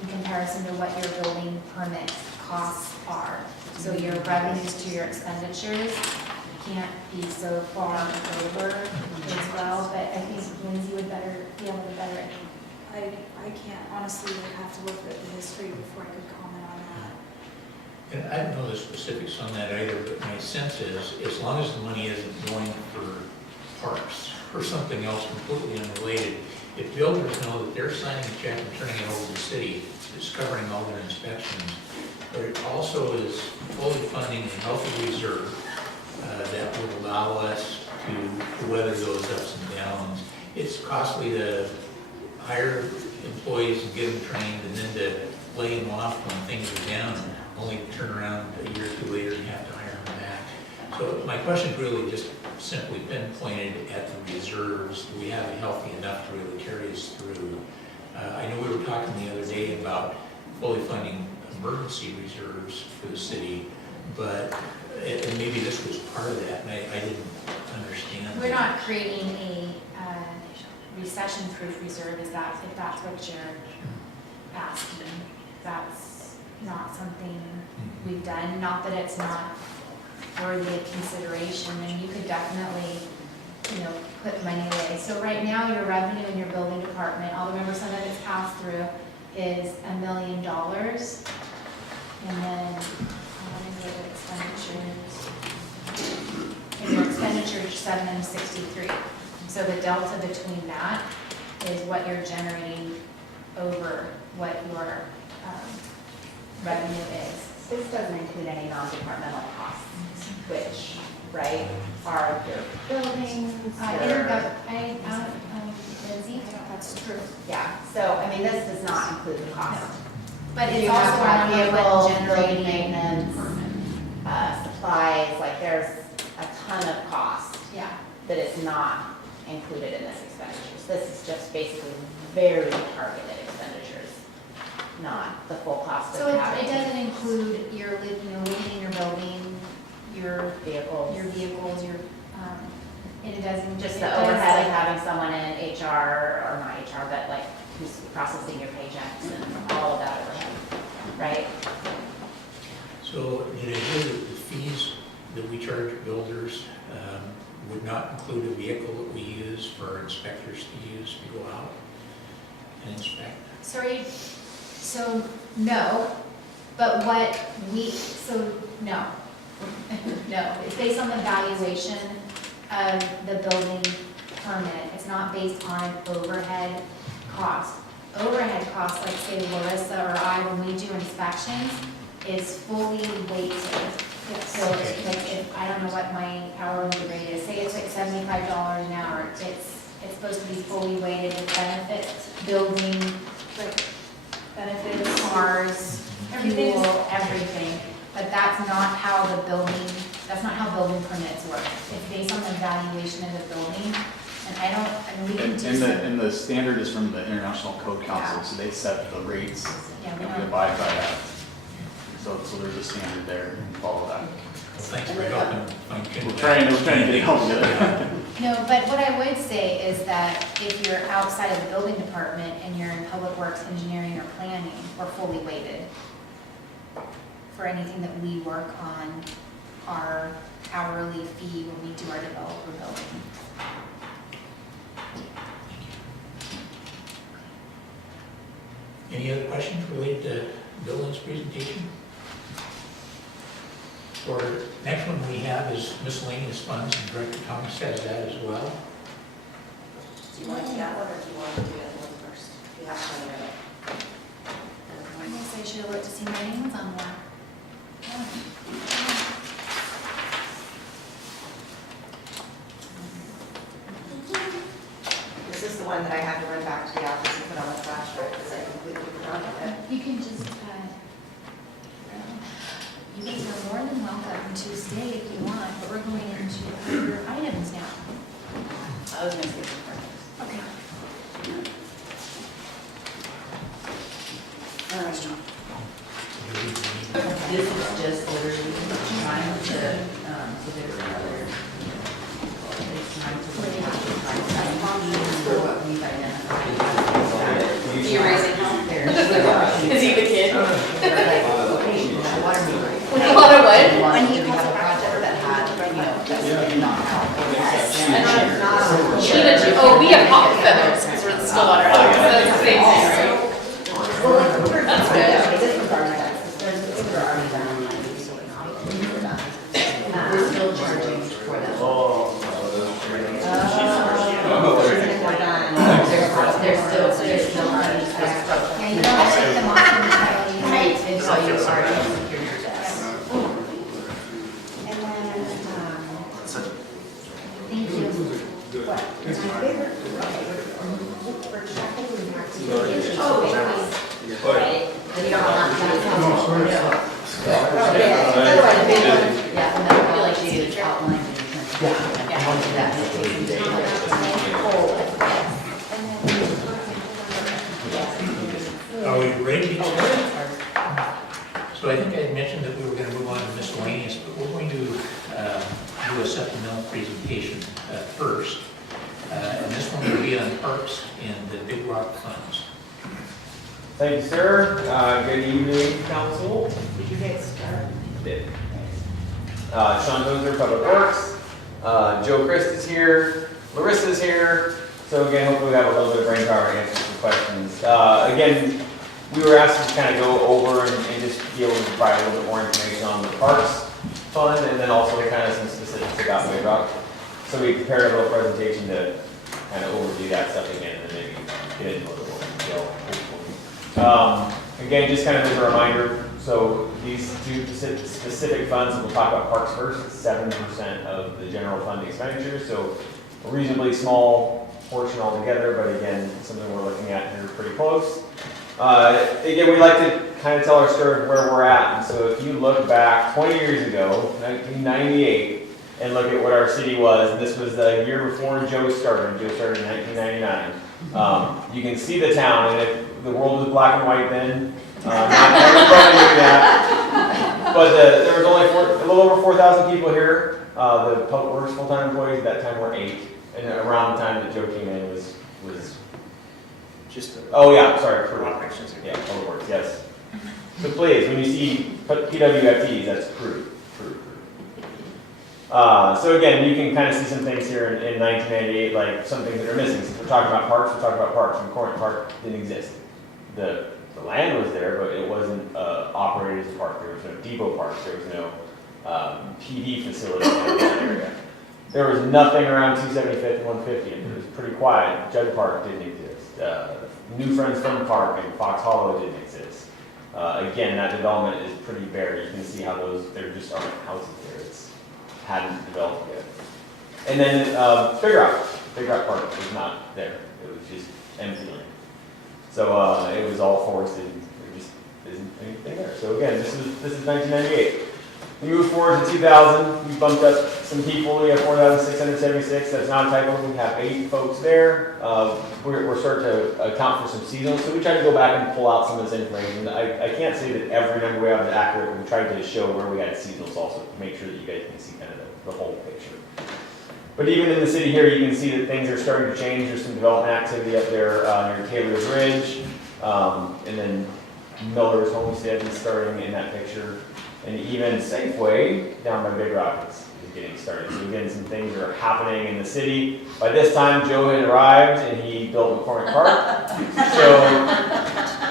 in comparison to what your building permit costs are. So your revenues to your expenditures can't be so far over as well, but I think Lindsay would be able to better. I can't, honestly, would have to look at the history before I could comment on that. And I don't know the specifics on that either, but my sense is, as long as the money isn't going for parks or something else completely unrelated, if builders know that they're signing a check and turning it over to the city, it's covering all their inspections, but it also is fully funding a healthy reserve that would allow us to weather those ups and downs. It's costly to hire employees and get them trained and then to lay them off when things are down, only to turn around a year or two later and have to hire them back. So my question is really just simply pinpointed at the reserves. Do we have it healthy enough to really carry us through? I know we were talking the other day about fully funding emergency reserves for the city, but, and maybe this was part of that, and I didn't understand. We're not creating a recession-proof reserve, if that's what you're asking. That's not something we've done, not that it's not worthy of consideration, and you could definitely, put money away. So right now, your revenue in your building department, I'll remember some of it's passed through, is $1 million. And then, I want to go to expenditures. And your expenditures are $763. So the delta between that is what you're generating over what your revenue is. This doesn't include any non-departmental costs, which, right, are your buildings, Lindsay? That's true. yeah, so, I mean, this does not include the cost. But it's You also have our number vehicles, one building generating. maintenance, supplies, like, there's a ton of cost Yeah. that is not included in this expenditures. This is just basically very targeted expenditures, not the full cost So of it having doesn't include your, living in your building, your vehicles. vehicles, and it doesn't. Just it the does overhead of say- having someone in HR, or not HR, but like who's processing your paychecks and all of that overhead, right? So did I hear that the fees that we charge builders would not include a vehicle that we use for inspectors to use to go out and inspect? Sorry, so no, but no. No, it's based on the valuation of the building permit. It's not based on overhead costs. Overhead costs, like say Larissa or I, when we do inspections, is fully weighted. So it's like, if, I don't know what my hourly rate is, say it's like $75 an hour, it's supposed to be fully weighted with benefits, building, like, benefits, cars, fuel, everything. But that's not how building permits work. It's based on the valuation of the building, and we can do some. And the standard is from the International Code Council, so they set the rates, Yeah, we and we don't. abide by that. So there's a standard there, and follow that. Well, thanks for helping fine-tune We're that. trying to get help with it. No, but what I would say is that if you're outside of the building department and you're in public works, engineering, or planning, we're fully weighted for anything that we work on our hourly fee when we do our developer building. Any other questions related to Dylan's presentation? For next one we have is miscellaneous funds, and Director Thomas has that as well. Do you want to do that one, or do you want to do the other one first? You have to know it. I guess I should have looked to see my name was on there. This is the one that I had to run back to the office and put on the flash drive, because I completely forgot it. You can just, you guys are more than welcome to stay if you want, but we're going into other items now. I was gonna skip the part. Okay. This is just literally trying to, so there's another, it's trying to look at the price for what we've identified. You're raising hell? Is he the kid? They're like, okay, you have a water meter. A lot of what? When you have a project that had, that did not have. Oh, we have hot feathers, because we're the Stillwater House, so it's the same thing, right? Well, like, for That's good. this is already done, there's a figure already done, like, so it's not even done. We're still charging for that. We're done. There's still money. Yeah, you don't have to take them off until you. Right. Until you already secured your desk. And then, Thank you. what, my favorite, for traffic, we have to do is. Right? Then you don't want that. Otherwise, the big one. Yeah, and then I feel like she did outline the different. Are we ready to get started? Thank you, sir. Good evening, council. Did you guys start? Did. Sean Moser, Public Works. Joe Christ is here. Larissa's here. So again, hopefully we have a little bit of brain power to answer some questions. Again, we were asked to kind of go over and just be able to provide a little bit more information on the Parks Fund and then also kind of some specifics about Big Rock. So we prepared a little presentation to kind of overview that stuff again and then maybe get into a little more detail. Again, just kind of as a reminder, so these two specific funds, we'll talk about parks first, it's 7% of the general fund expenditure, so a reasonably small portion altogether, but again, something we're looking at here pretty close. Again, we like to kind of tell our story of where we're at, and so if you look back 20 years ago, 1998, and look at what our city was, and this was the year before Joe started. Joe started in 1999. You can see the town, and the world was black and white then. Not everybody knew that. But there was only a little over 4,000 people here. The Public Works full-time employees at that time were 8. And around the time that Joe came in was Just oh yeah, sorry, crew. operations. Yeah, Public Works, yes. So please, when you see PWFTs, that's crew. So again, you can kind of see some things here in 1998, like some things that are missing. Since we're talking about parks, we're talking about parks. And Corinth Park didn't exist. The land was there, but it wasn't operated as a park. There was no depot park. There was no PD facility in that area. There was nothing around 275th and 150th. It was pretty quiet. Judd Park didn't exist. New Friends Fun Park and Fox Hollow didn't exist. Again, that development is pretty bare. You can see how there just aren't houses there. It's hadn't developed yet. And then Big Rock Park was not there. It was just empty land. So it was all forested. There just isn't anything there. So again, this is 1998. We move forward to 2000. We bumped up some people. We have 4,676. That's not a typo. We have 8 folks there. We're starting to account for some seasonal. So we tried to go back and pull out some of this information. I can't say that every number we have is accurate, but we tried to show where we had seasonals also to make sure that you guys can see kind of the whole picture. But even in the city here, you can see that things are starting to change. There's some development activity up there near Taylor's Ridge. And then Miller's Homestead is starting in that picture. And even Safeway down by Big Rock is getting started. So again, some things are happening in the city. By this time, Joe had arrived and he built McCormick Park. So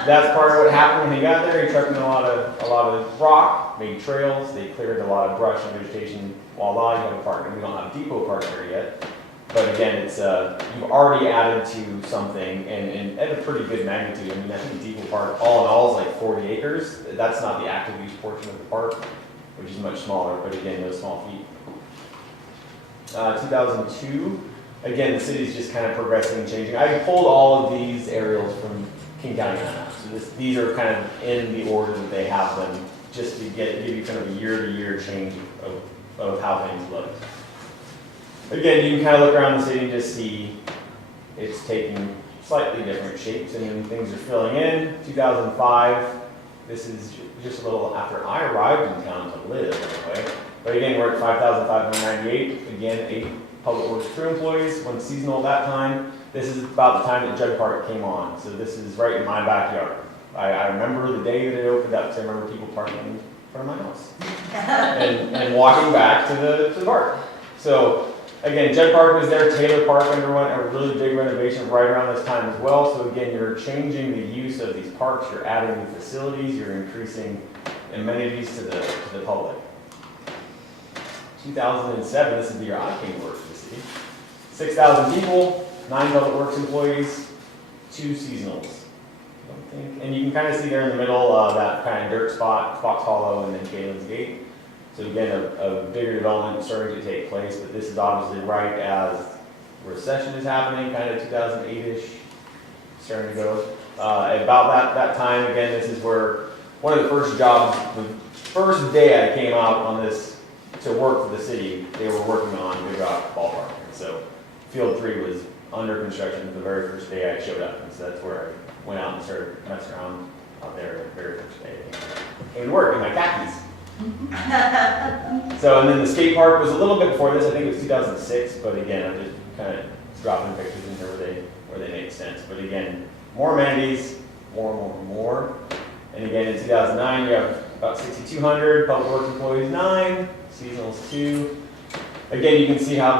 that's part of what happened when he got there. He trucked in a lot of rock, made trails. They cleared a lot of brush and vegetation. Voila, you have a park. And we don't have a depot park there yet. But again, it's you've already added to something and at a pretty good magnitude. I mean, I think the depot park all in all is like 40 acres. That's not the active use portion of the park, which is much smaller, but again, no small feat. 2002, again, the city's just kind of progressing and changing. I pulled all of these aerials from King County now. So these are kind of in the order that they have them, just to give you kind of a year-to-year change of how things look. Again, you can kind of look around the city and just see it's taking slightly different shapes and things are filling in. 2005, this is just a little after I arrived in town to live anyway. But again, we're at 5,598. Again, 8 Public Works crew employees, one seasonal at that time. This is about the time that Judd Park came on. So this is right in my backyard. I remember the day that it opened up, so I remember people parking in front of my house and walking back to the park. So again, Judd Park was there. Taylor Park underwent a really big renovation right around this time as well. So again, you're changing the use of these parks. You're adding new facilities. You're increasing amenities to the public. 2007, this is the year I came to work for the city. 6,000 people, 9 Public Works employees, 2 seasonals. And you can kind of see there in the middle that kind of dirt spot, Fox Hollow, and then Galen's Gate. So again, a bigger development starting to take place, but this is obviously right as recession is happening, kind of 2008-ish, starting to go. About that time, again, this is where one of the first jobs, the first day I came out on this to work for the city, they were working on Big Rock Ballpark. And so Field 3 was under construction the very first day I showed up, and so that's where I went out and started messing around out there the very first day. I came to work in my khakis. So, and then the skate park was a little bit before this. I think it was 2006, but again, I'm just kind of dropping pictures in here where they make sense. But again, more amenities, more. And again, in 2009, you have about 6,200, public works employees 9, seasonals 2. Again, you can see how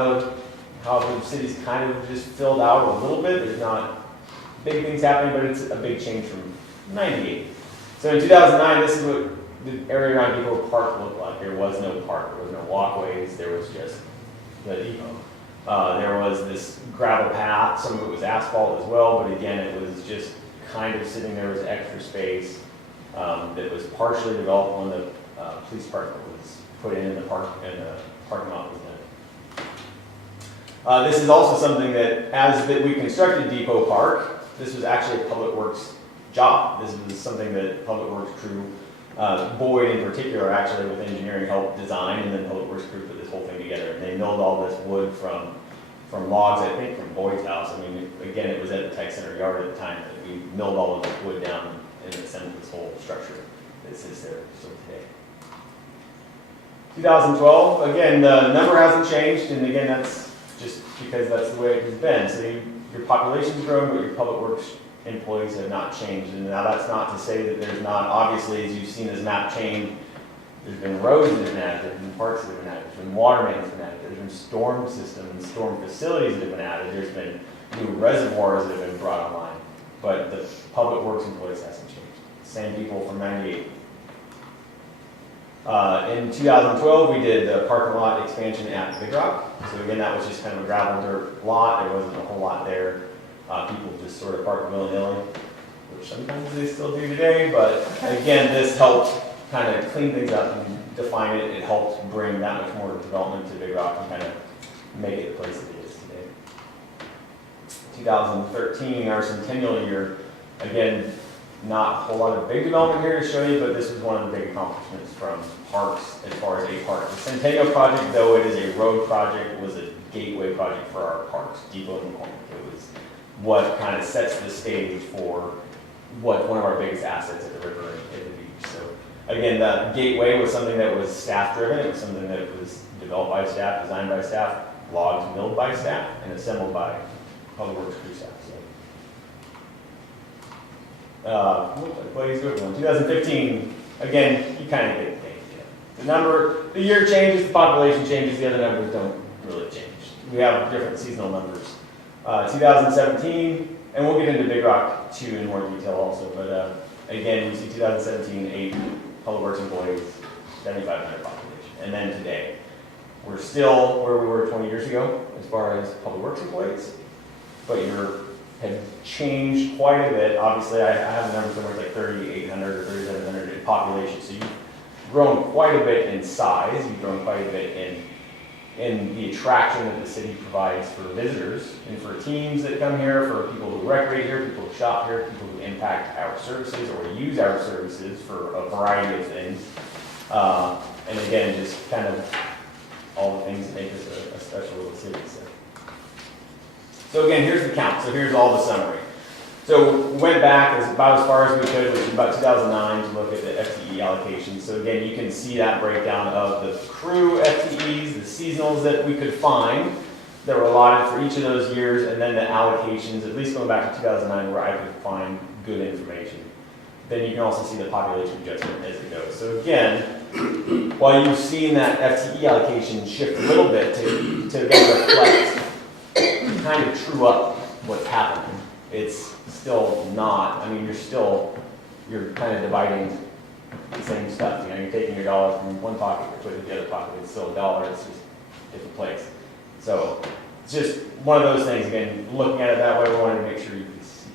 the city's kind of just filled out a little bit. There's not big things happening, but it's a big change from 98. So in 2009, this is what the area around Depot Park looked like. There was no park, there was no walkways, there was just the depot. There was this gravel path, some of it was asphalt as well, but again, it was just kind of sitting there as extra space that was partially developed when the police park was put in the parking lot was done. This is also something that, as that we constructed Depot Park, this was actually a public works job. This was something that public works crew, Boyd in particular, actually with engineering helped design, and then public works crew put this whole thing together. And they milled all this wood from logs, I think, from Boyd's house. I mean, again, it was at the Tech Center yard at the time that we milled all of this wood down and assembled this whole structure that sits there still today. 2012, again, the number hasn't changed, and again, that's just because that's the way it has been. So your population's grown, but your public works employees have not changed. And now that's not to say that there's not, obviously, as you've seen this map change, there's been roads that have been added, there's been parks that have been added, there's been water mains that have been added, there's been storm systems and storm facilities that have been added, there's been new reservoirs that have been brought online. But the public works employees hasn't changed. Same people from 98. In 2012, we did the parking lot expansion at Big Rock. So again, that was just kind of a gravel dirt lot. There wasn't a whole lot there. People just sort of parked willy-nilly, which sometimes they still do today. But again, this helped kind of clean things up and define it. It helped bring that much more development to Big Rock and kind of make it the place that it is today. 2013, our centennial year, again, not a whole lot of big development here to show you, but this was one of the big accomplishments from parks as far as a park. The Centennial project, though it is a road project, was a gateway project for our parks, Depot and McCormick. It was what kind of sets the stage for what one of our biggest assets at the river and at the beach. So again, the gateway was something that was staff driven. It was something that was developed by staff, designed by staff, logs milled by staff, and assembled by public works crew staff. Please go one. 2015, again, you kind of get the thing. The number, the year changes, the population changes, the other numbers don't really change. We have different seasonal numbers. 2017, and we'll get into Big Rock 2 in more detail also, but again, you see 2017, 8 public works employees, 7,500 population. And then today, we're still where we were 20 years ago as far as public works employees, but have changed quite a bit. Obviously, I have a number somewhere like 3,800 or 3,700 in population, so you've grown quite a bit in size, you've grown quite a bit in the attraction that the city provides for visitors and for teams that come here, for people who recreate here, people who shop here, people who impact our services or use our services for a variety of things. And again, just kind of all the things that make us a special little city. So again, here's the count. So here's all the summary. So we went back about as far as we could, which is about 2009, to look at the FTE allocation. So again, you can see that breakdown of the crew FTEs, the seasonals that we could find that were allotted for each of those years, and then the allocations, at least going back to 2009, where I could find good information. Then you can also see the population adjustment as it goes. So again, while you've seen that FTE allocation shift a little bit to again reflect, kind of true up what's happening, it's still not, I mean, you're kind of dividing the same stuff. You know, you're taking your dollar from one pocket, you're putting it in the other pocket, it's still a dollar, it's just a different place. So it's just one of those things, again, looking at it that way, we wanted to make sure you can see.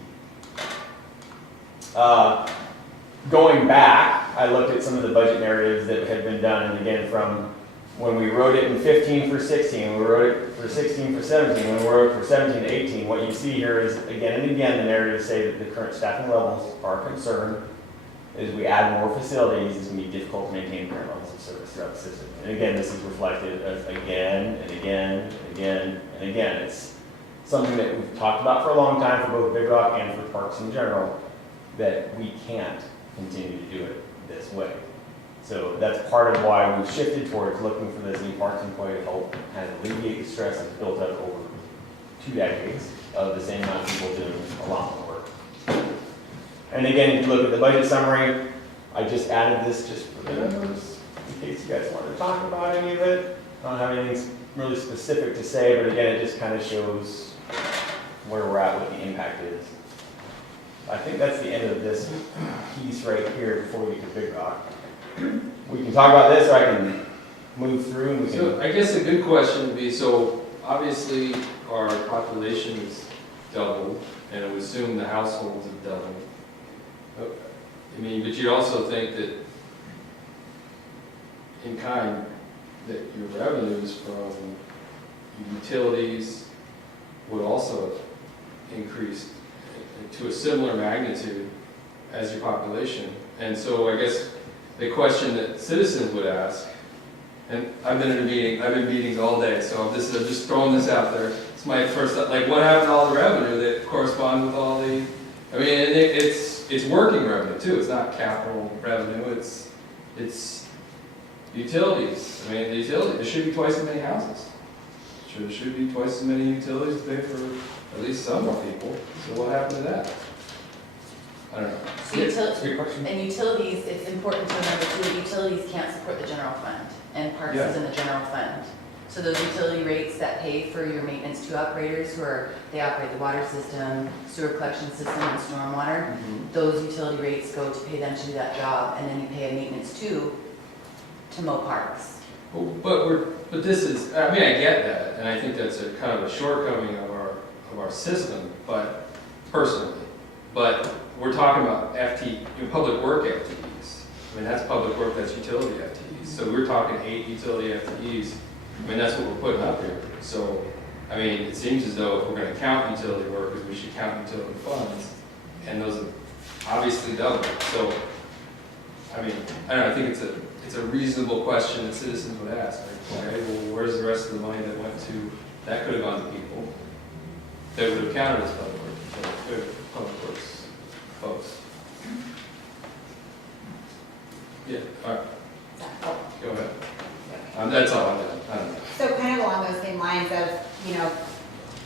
Going back, I looked at some of the budget narratives that had been done, and again, from when we wrote it in 15 for 16, we wrote it for 16 for 17, when we wrote it for 17 to 18, what you see here is, again and again, the narratives say that the current staffing levels are a concern. As we add more facilities, it's going to be difficult to maintain current levels of service throughout the system. And again, this is reflected again and again and again and again. It's something that we've talked about for a long time for both Big Rock and for parks in general, that we can't continue to do it this way. So that's part of why we've shifted towards looking for this new parks employee to help kind of alleviate the stress that's built up over 2 decades of the same amount of people doing a lot more work. And again, if you look at the budget summary, I just added this just for the numbers, in case you guys wanted to talk about any of it. I don't have anything really specific to say, but again, it just kind of shows where we're at, what the impact is. I think that's the end of this piece right here before we get to Big Rock. We can talk about this, or I can move through and we can. So I guess a good question would be, so obviously our population is doubled, and I would assume the households have doubled. I mean, but you also think that in kind, that your revenues from utilities would also increase to a similar magnitude as your population. And so I guess the question that citizens would ask, and I've been in a meeting, I've been in meetings all day, so I'm just throwing this out there. It's my first, like, what happened to all the revenue that correspond with all the, I mean, it's working revenue too, it's not capital revenue, it's utilities. I mean, the utility, there should be twice as many houses. There should be twice as many utilities to pay for at least some more people. So what happened to that? I don't know. So That's a good question. And utilities, it's important to remember too, that utilities can't support the general fund, and parks Yeah. is in the general fund. So those utility rates that pay for your maintenance two operators they operate the water system, sewer collection system, and stormwater, those utility rates go to pay them to do that job, and then you pay a maintenance two to mow parks. But this is, I mean, I get that, and I think that's a kind of a shortcoming of our system, but personally. But we're talking about public work FTEs. I mean, that's public work, that's utility FTEs. So we're talking 8 utility FTEs. I mean, that's what we're putting up here. So, I mean, it seems as though if we're gonna count utility workers, we should count utility funds, and those have obviously doubled. So, I mean, I don't know, I think it's a reasonable question that citizens would ask. Like, okay, well, where's the rest of the money that went to, that could have gone to people, that would have counted as public works, public works folks. Yeah, all right, go ahead. That's all I'm doing, I don't know. So kind of along those same lines of,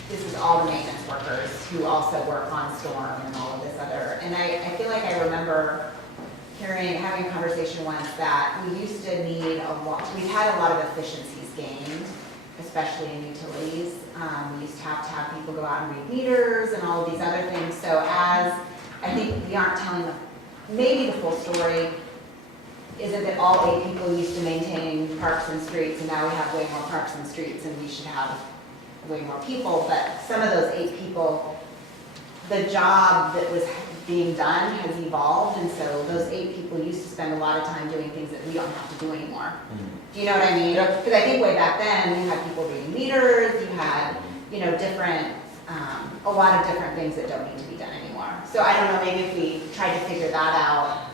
this is all the maintenance workers who also work on storm and all of this other, and I feel like I remember having a conversation once that we used to need we've had a lot of efficiencies gained, especially in utilities. We used to have people go out and read meters and all of these other things. So as, I think we aren't telling maybe the full story, isn't that all 8 people used to maintain parks and streets, and now we have way more parks and streets, and we should have way more people. But some of those 8 people, the job that was being done has evolved, and so those 8 people used to spend a lot of time doing things that we don't have to do anymore. Do you know what I mean? Yep. Because I think way back then, you had people reading meters, you had, different, a lot of different things that don't need to be done anymore. So I don't know, maybe if we tried to figure that out,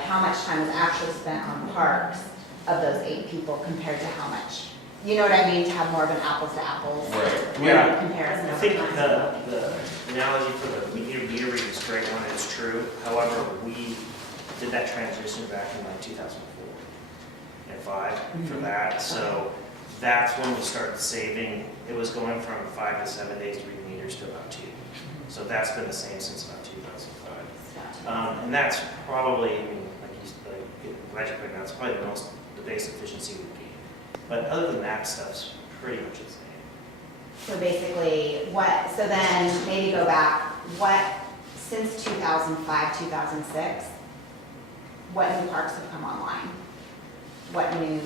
how much time was actually spent on parks of those 8 people compared to how much, you know what I mean, to have more of an apples to apples Yeah. comparison. I think the analogy for the meter reading is a great one, it's true. However, we did that transition back in like 2004 and 5 for that. So that's when we started saving. It was going from 5 to 7 days to read meters to about 2. So that's been the same since about 2005. And that's probably, I mean, glad you pointed out, it's probably the base efficiency we gain. But other than that, stuff's pretty much the same. So basically, so then maybe go back, since 2005, 2006, what new parks have come online? What new,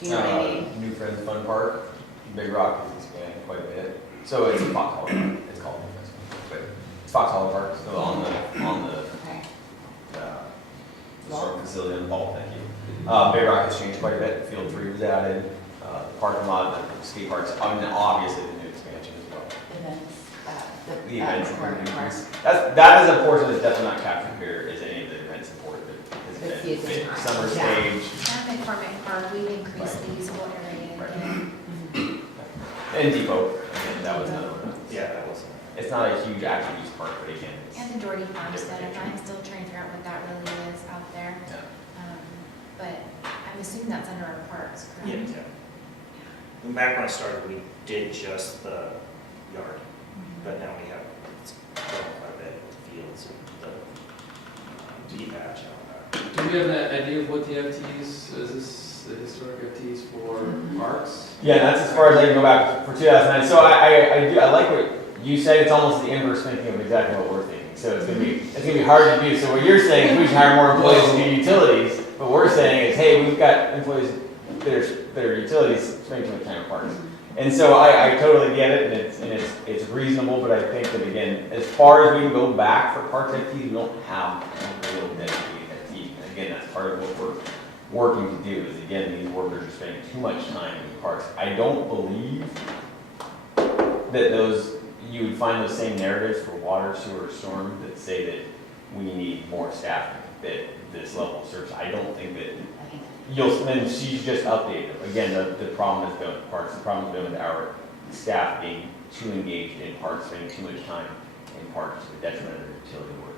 do you know what I mean? New Friends Fun Park, Big Rock has expanded quite a bit. So it's Fox Hollow Park, it's called New Friends Fun Park, but it's Fox Hollow Park, so on the Okay. sort of facility on the ball, thank you. Big Rock has changed quite a bit, Field 3 was added, parking lot, the skate parks, I mean, obviously the new expansion as well. The events Corner and park. that is a portion that's definitely not captured here, is any of the event support that has That's been used big. in Summer parks. stage, And McCormick Park, we've increased the usable area Right. again. and Depot, again, that was another one. Yeah, that was. It's not a huge active use park, but again, it's. And the Doherty Farmstead, I'm still trying to figure out what that really is out there. Yeah. But I'm assuming that's under our parks, Yeah, correct? yeah. And back when I started, we did just the yard, but now we have, it's grown quite a bit with the fields and the patch on Do we have an idea of what the FTEs, is this the historic FTEs for parks? Yeah, that's as far as I can go back for 2009. So I like what you said. It's almost the inverse thinking of exactly what we're thinking. So it's gonna be hard to do. So what you're saying is we should hire more employees to do utilities. What we're saying is, hey, we've got employees that are utilities spending too much time in parks. And so I totally get it, and it's reasonable. But I think that again, as far as we can go back for parks FTEs, we don't have a real dedicated FTE. And again, that's part of what we're working to do. Is again, these workers are spending too much time in parks. I don't believe that you would find those same narratives for water, sewer, storm that say that we need more staff at this level of service. I don't think that then she's just updated. Again, the problem has been with parks, the problem has been with our staff being too engaged in parks, spending too much time in parks to the detriment of their utility work.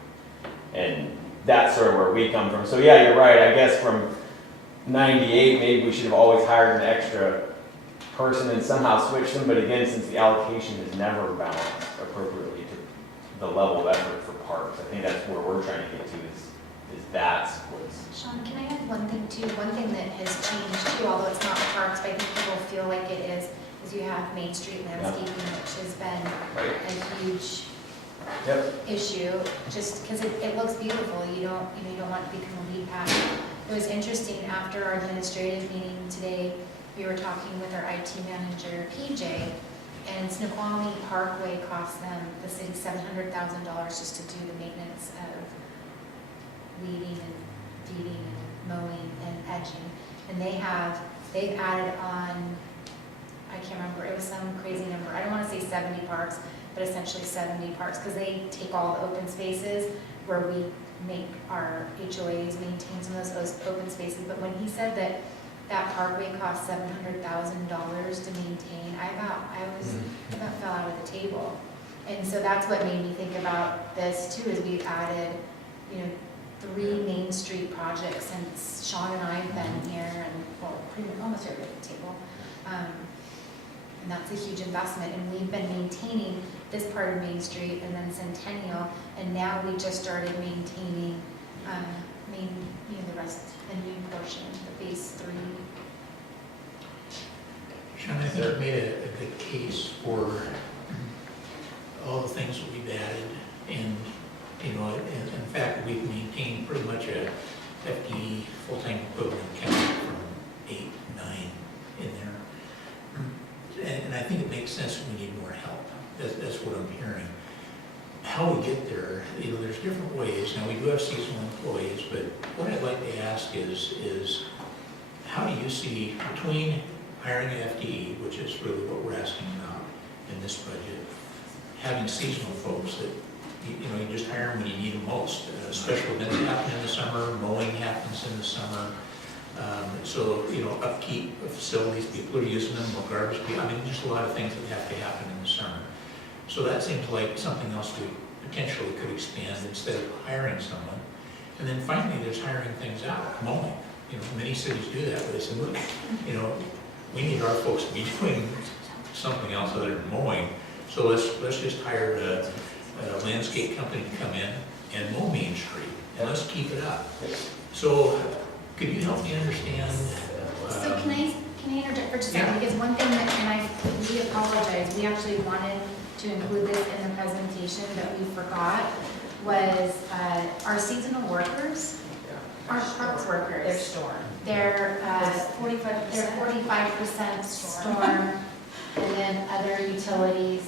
And that's sort of where we come from. So yeah, you're right. I guess from 98, maybe we should have always hired an extra person and somehow switched them. But again, since the allocation has never balanced appropriately to the level of effort for parks, I think that's where we're trying to get to is that's what's. Sean, can I add one thing too? One thing that has changed too, although it's not parks, but I think people feel like it is you have Main Street landscaping, which has been a huge issue, just because it looks beautiful. You don't want to become a weed patch. It was interesting, after our administrative meeting today, we were talking with our IT manager, PJ, and Snoqualmie Parkway cost them, the city, $700,000 just to do the maintenance of weeding and feeding and mowing and edging. And they've added on, I can't remember, it was some crazy number. I don't want to say 70 parks, but essentially 70 parks, because they take all the open spaces where we make our HOAs maintain some of those open spaces. But when he said that parkway cost $700,000 to maintain, I about fell out of the table. And so that's what made me think about this too, is we've added, 3 Main Street projects since Sean and I have been here, and well, pretty much almost everybody at the table. And that's a huge investment, and we've been maintaining this part of Main Street and then Centennial, and now we just started maintaining the rest, the new portion, the phase 3. Sean, I think you made a good case for all the things that we've added, and in fact, we've maintained pretty much a FTE full-time equivalent count from 8, 9 in there. And I think it makes sense that we need more help. That's what I'm hearing. How we get there, there's different ways. Now, we do have seasonal employees, but what I'd like to ask is how do you see, between hiring an FTE, which is really what we're asking about in this budget, having seasonal folks that you just hire them when you need them most. Special events happen in the summer, mowing happens in the summer. So, upkeep of facilities, people are using them, more garbage, just a lot of things that have to happen in the summer. So that seems like something else we potentially could expand instead of hiring someone. And then finally, there's hiring things out, mowing. Many cities do that, but they say, look, we need our folks to be doing something else other than mowing. So let's just hire a landscape company to come in and mow Main Street, and let's keep it up. So, could you help me understand? So can I interject for just a second? Because one thing that, we apologize, we actually wanted to include this in the presentation that we forgot, was our seasonal workers, our parks workers. They're storm. They're 45% storm, and then other utilities,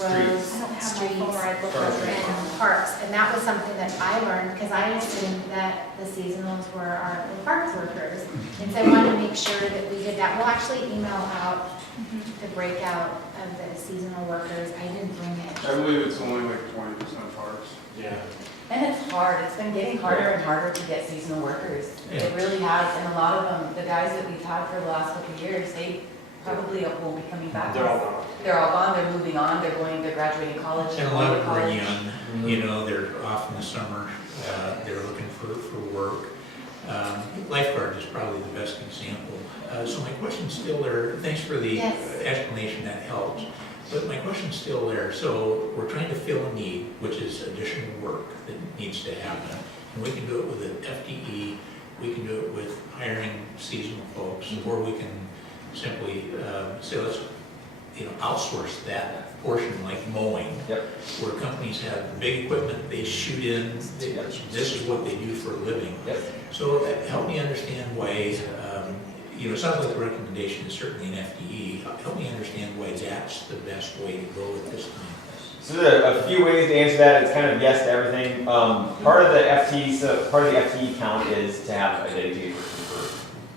roads, streets, and parks. And that was something that I learned, because I assumed that the seasonals were our parks workers. And so I wanted to make sure that we did that. We'll actually email out the breakout of the seasonal workers. I didn't bring it. I believe it's only like 20% parks. Yeah. And it's hard, it's been getting harder and harder to get seasonal workers. It really has, and a lot of them, the guys that we've had for the last couple of years, they probably won't be coming back. They're all gone. They're all gone, they're moving on, they're graduating college. And a lot of them are young, they're off in the summer, they're looking for work. Lifeguard is probably the best example. So my question's still there. Thanks for the explanation, that helps. But my question's still there. So we're trying to fill a need, which is additional work that needs to happen. And we can do it with an FTE, we can do it with hiring seasonal folks, or we can simply say, let's, outsource that portion like mowing. Yep. Where companies have big equipment, they shoot in, this is what they do for a living. Yep. So help me understand why, it sounds like the recommendation is certainly an FTE. Help me understand why that's the best way to go at this time. So there are a few ways to answer that. It's kind of yes to everything. Part of the FTE count is to have a dedicated person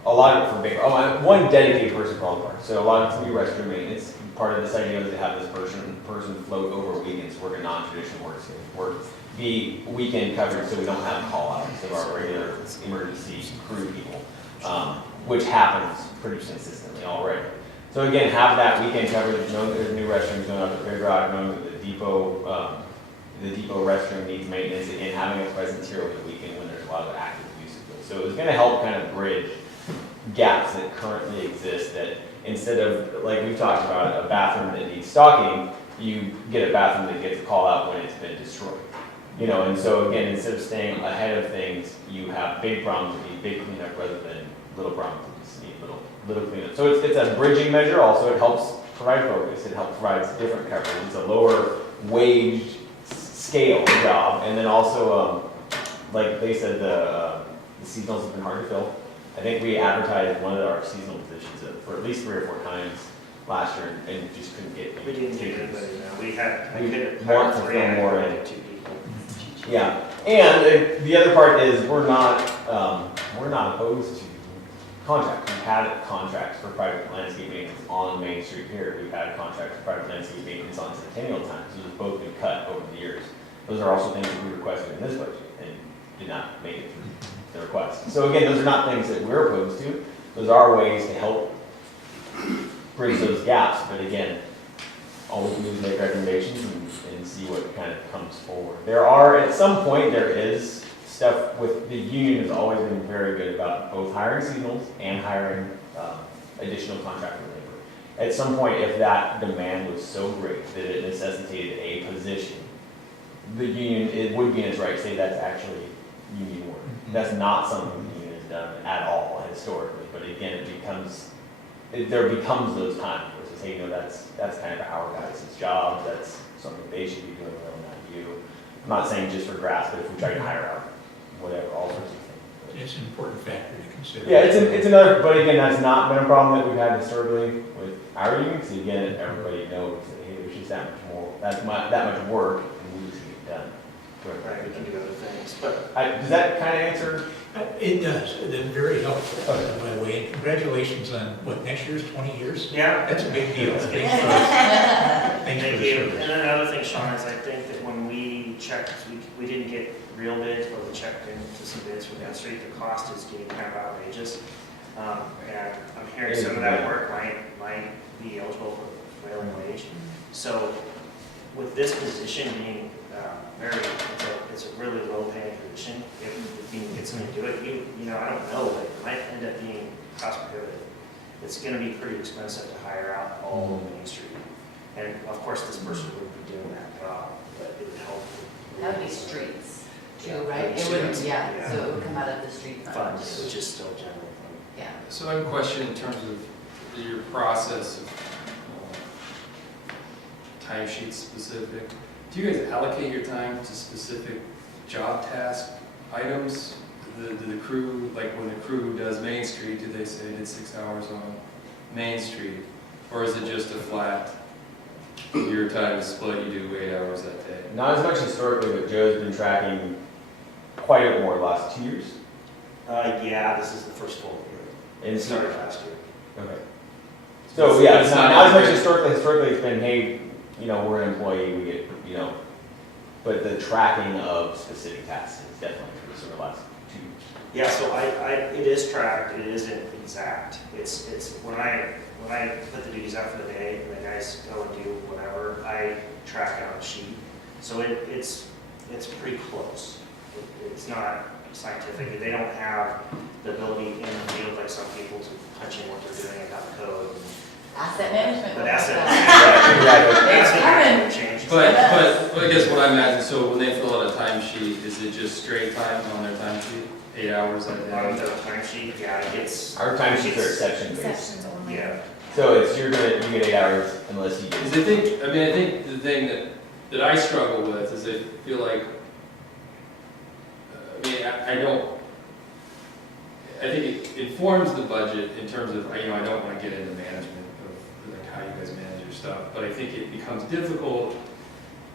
for a lot of it for big. One dedicated person for all the parks. So a lot of it's gonna be restroom maintenance. Part of this idea is to have this person float over weekends, work a non-traditional work, be weekend coverage, so we don't have call-outs of our regular emergency crew people, which happens pretty consistently already. So again, have that weekend coverage, knowing that there's new restrooms going up at Big Rock, knowing that the depot restroom needs maintenance, and having a presence here over the weekend when there's a lot of active use of it. So it's going to help kind of bridge gaps that currently exist, that instead of, like we've talked about, a bathroom that needs stocking, you get a bathroom that gets a call out when it's been destroyed. And so again, instead of staying ahead of things, you have big problems that need big cleanup rather than little problems that just need little cleanup. So it's a bridging measure. Also, it helps provide focus. It helps provide different coverage. It's a lower wage scale job, and then also, like they said, the seasonals have been hard to fill. I think we advertised one of our seasonal positions for at least 3 or 4 times last year, and just couldn't get. We didn't get anybody now. We had, I could want have to 3, fill I more could in. have 2 people. Yeah, and the other part is we're not opposed to contracts. We've had contracts for private landscape maintenance on Main Street here. We've had contracts for private landscape maintenance on Centennial Time. Those have both been cut over the years. Those are also things that we requested in this budget and did not make it through the request. So again, those are not things that we're opposed to. Those are ways to help bridge those gaps. But again, all we can do is make recommendations and see what kind of comes forward. At some point, there is stuff with, the union has always been very good about both hiring seasonals and hiring additional contractor labor. At some point, if that demand was so great that it necessitated a position, the union, it would be in its right to say that's actually union work. That's not something the union has done at all historically, but again, there becomes those times where it's, hey, that's kind of our guys' job, that's something they should be doing, really not you. I'm not saying just for grass, but if we try to hire out, whatever, all sorts of things. It's an important factor to consider. Yeah, it's another, but again, that's not been a problem that we've had historically with our union, because again, everybody knows that, hey, there's just that much work, and we just get it done. Right, we can do other things, but Does that kind of answer? It does. It's very helpful, Okay. by the way. And congratulations on, next year's 20 years? yeah. That's a big deal. Thanks for Thank the you. service. And then another thing, Sean, is I think that when we checked, we didn't get real bids, but we checked into some bids from Main Street, the cost is getting kind of outrageous. And I'm hearing some of that work might be eligible for prevailing wage. So with this position being it's a really low paying position, if you can get somebody to do it, I don't know, but it might end up being cost prohibitive. It's gonna be pretty expensive to hire out all of Main Street. And of course, this person wouldn't be doing that job, but it would help. That would be streets too, Yeah, right? It wouldn't, streets, yeah, yeah. so it would come out of the street fund. Funds, which is still general fund. Yeah. So I have a question in terms of your process of timesheet specific. Do you guys allocate your time to specific job task items? Do the crew, like when the crew does Main Street, do they say they did 6 hours on Main Street? Or is it just a flat, your time is split, you do 8 hours that day? Not as much historically, but Joe's been tracking quite a bit more the last 2 years. Yeah, this is the first full year. And It started last year. Okay. So yeah, it's It's not not as much accurate. historically. Historically, it's been, hey, we're an employee, we get, but the tracking of specific tasks is definitely increased over the last 2 years. Yeah, so it is tracked, it isn't exact. It's when I put the duties out for the day and the guys go and do whatever, I track it on a sheet. So it's pretty close. It's not scientific. They don't have the ability in the field like some people to punch in what they're doing and have a code. Asset management. But asset Exactly. management It's will coming. change But I guess what I'm asking, so when they fill out a timesheet, is it just straight time on their timesheet? 8 hours a On day? the timesheet, yeah, it's. Our time sheets are section based. Sections only. Yeah, So it's, you get 8 hours unless you Because get. I think the thing that I struggle with is I feel like, I think it informs the budget in terms of, I don't want to get into management of like how you guys manage your stuff, but I think it becomes difficult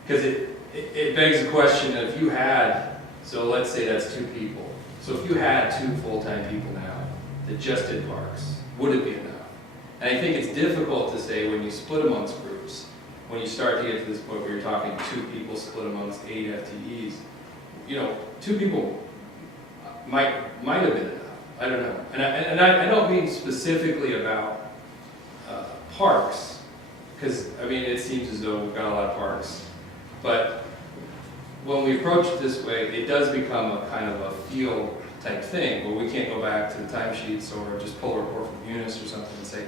because it begs the question that if you had, so let's say that's 2 people. So if you had 2 full-time people now that just did parks, would it be enough? And I think it's difficult to say when you split amongst groups, when you start to get to this point where you're talking 2 people split amongst 8 FTEs, 2 people might have been enough. I don't know. And I don't mean specifically about parks, because it seems as though we've got a lot of parks. But when we approach it this way, it does become a kind of a field type thing, where we can't go back to the timesheets or just pull a report from Munis or something and say,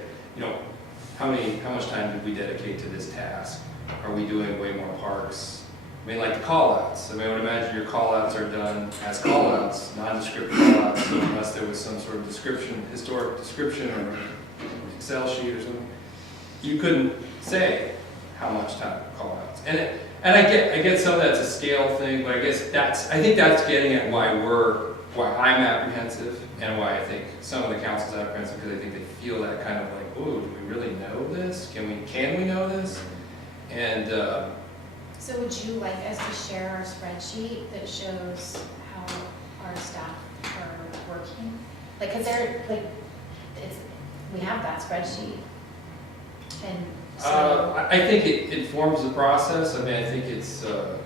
how much time did we dedicate to this task? Are we doing way more parks? Like the call-outs. I would imagine your call-outs are done as call-outs, nondescript call-outs, unless there was some sort of historic description or Excel sheet or something. You couldn't say how much time call-outs. And I get some of that's a scale thing, but I think that's getting at why I'm apprehensive and why I think some of the council's apprehensive, because I think they feel that kind of like, oh, do we really know this? Can we know this? And So would you like us to share our spreadsheet that shows how our staff are working? Cause we have that spreadsheet. And so. I think it informs the process. I think it's, I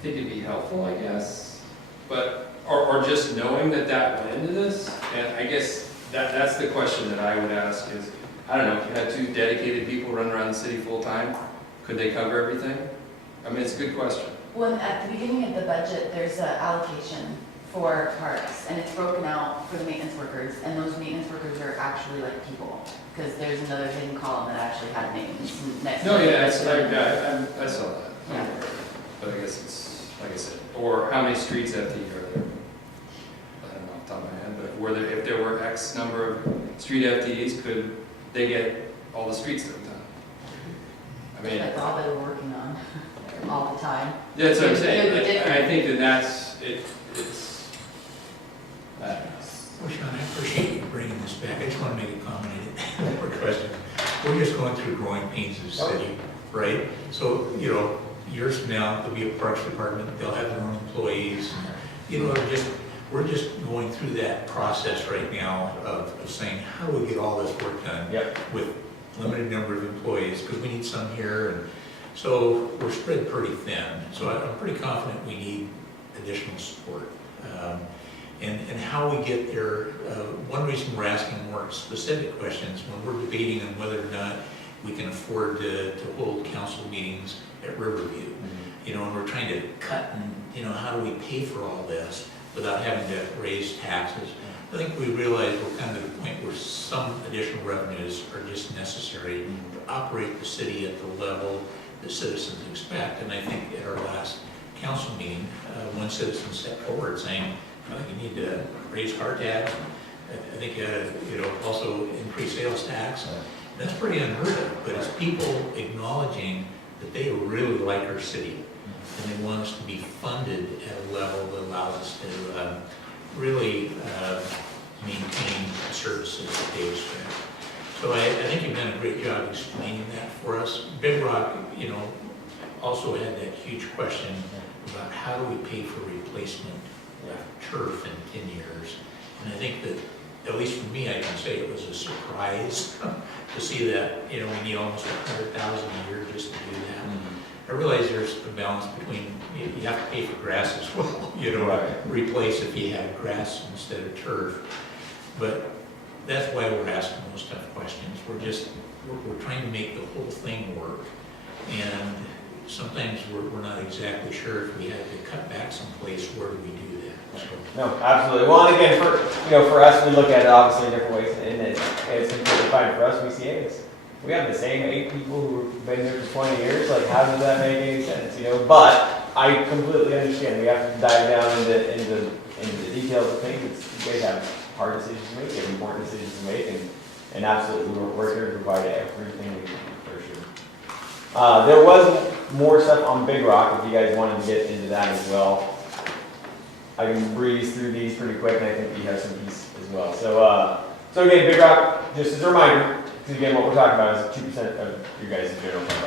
think it'd be helpful, I guess. But, or just knowing that went into this. And I guess that's the question that I would ask is, I don't know, if you had 2 dedicated people running around the city full time, could they cover everything? It's a good question. Well, at the beginning of the budget, there's an allocation for parks, and it's broken out for the maintenance workers, and those maintenance workers are actually like people, because there's another hidden column that actually had names next to it. No, yeah, I saw that. Yeah. But I guess it's, like I said, or how many streets FTE are there? I don't know off the top of my head, but if there were X number of street FTEs, could they get all the streets that are done? That's all they were working on, all the time. That's what I'm saying. It would be different. I think that's it. Well, Sean, I appreciate you bringing this back. I just want to make a comment. I didn't have a question. We're just going through growing pains as a city, right? So, years from now, there'll be a parks department, they'll have their own employees. We're just going through that process right now of saying, how do we get all this work done? Yep. With limited number of employees, because we need some here, and so we're spread pretty thin. So I'm pretty confident we need additional support. And how we get there, one reason we're asking more specific questions when we're debating on whether or not we can afford to hold council meetings at Riverview. And we're trying to cut and, how do we pay for all this without having to raise taxes? I think we realize we're kind of at a point where some additional revenues are just necessary to operate the city at the level that citizens expect. And I think at our last council meeting, one citizen stepped forward saying, I think you need to raise car tax. I think also increase sales tax. That's pretty unheard of, but it's people acknowledging that they really like our city and they want us to be funded at a level that allows us to really maintain services that they expect. So I think you've done a great job explaining that for us. Big Rock, also had that huge question about how do we pay for replacement turf in 10 years. And I think that, at least for me, I can say it was a surprise to see that, we need almost $100,000 a year just to do that. I realize there's a balance between, you have to pay for grass as well, Right. replace if you had grass instead of turf. But that's why we're asking those tough questions. We're trying to make the whole thing work. And sometimes we're not exactly sure if we had to cut back someplace, where do we do that? No, absolutely. Well, and again, for us, we look at it obviously in different ways, and it's completely justifying for us BCAs. We have the same 8 people who have been here for 20 years, like how does that make any sense, you know? But I completely understand, we have to dive down into the details of things. You guys have hard decisions to make, you have important decisions to make, and absolutely, we're here to provide everything we can, for sure. There was more stuff on Big Rock, if you guys wanted to get into that as well. I can breeze through these pretty quick, and I think you have some piece as well. So again, Big Rock, just as a reminder, because again, what we're talking about is 2% of your guys' general fund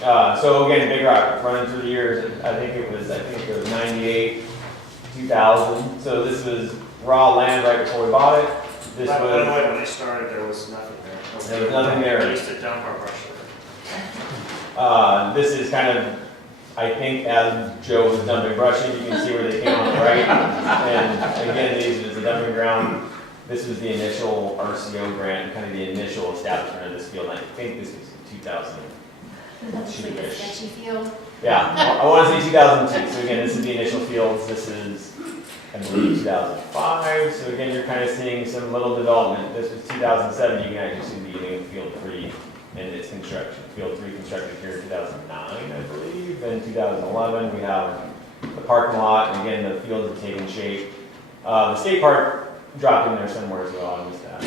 budget. So again, Big Rock, running through the years, I think it was 98, 2000. So this was raw land right before we bought it. This By the was, way, when they started, there was nothing there. There was nothing there. We used to dump our brush there. this is kind of, I think as Joe was dumping brushing, you can see where they came on the right. And again, these was the dumping ground. This was the initial RCO grant, kind of the initial establishment of this field. I think this was 2000. That's like a sketchy field. Yeah, I want to say 2002. So again, this is the initial fields. This is, I believe, 2005. So again, you're kind of seeing some little development. This was 2007. You can actually see the beginning of Field 3 and its construction. Field 3 constructed here in 2009, I believe. Then 2011, we have the parking lot. And again, the fields have taken shape. The skate park dropped in there somewhere as well. I missed that.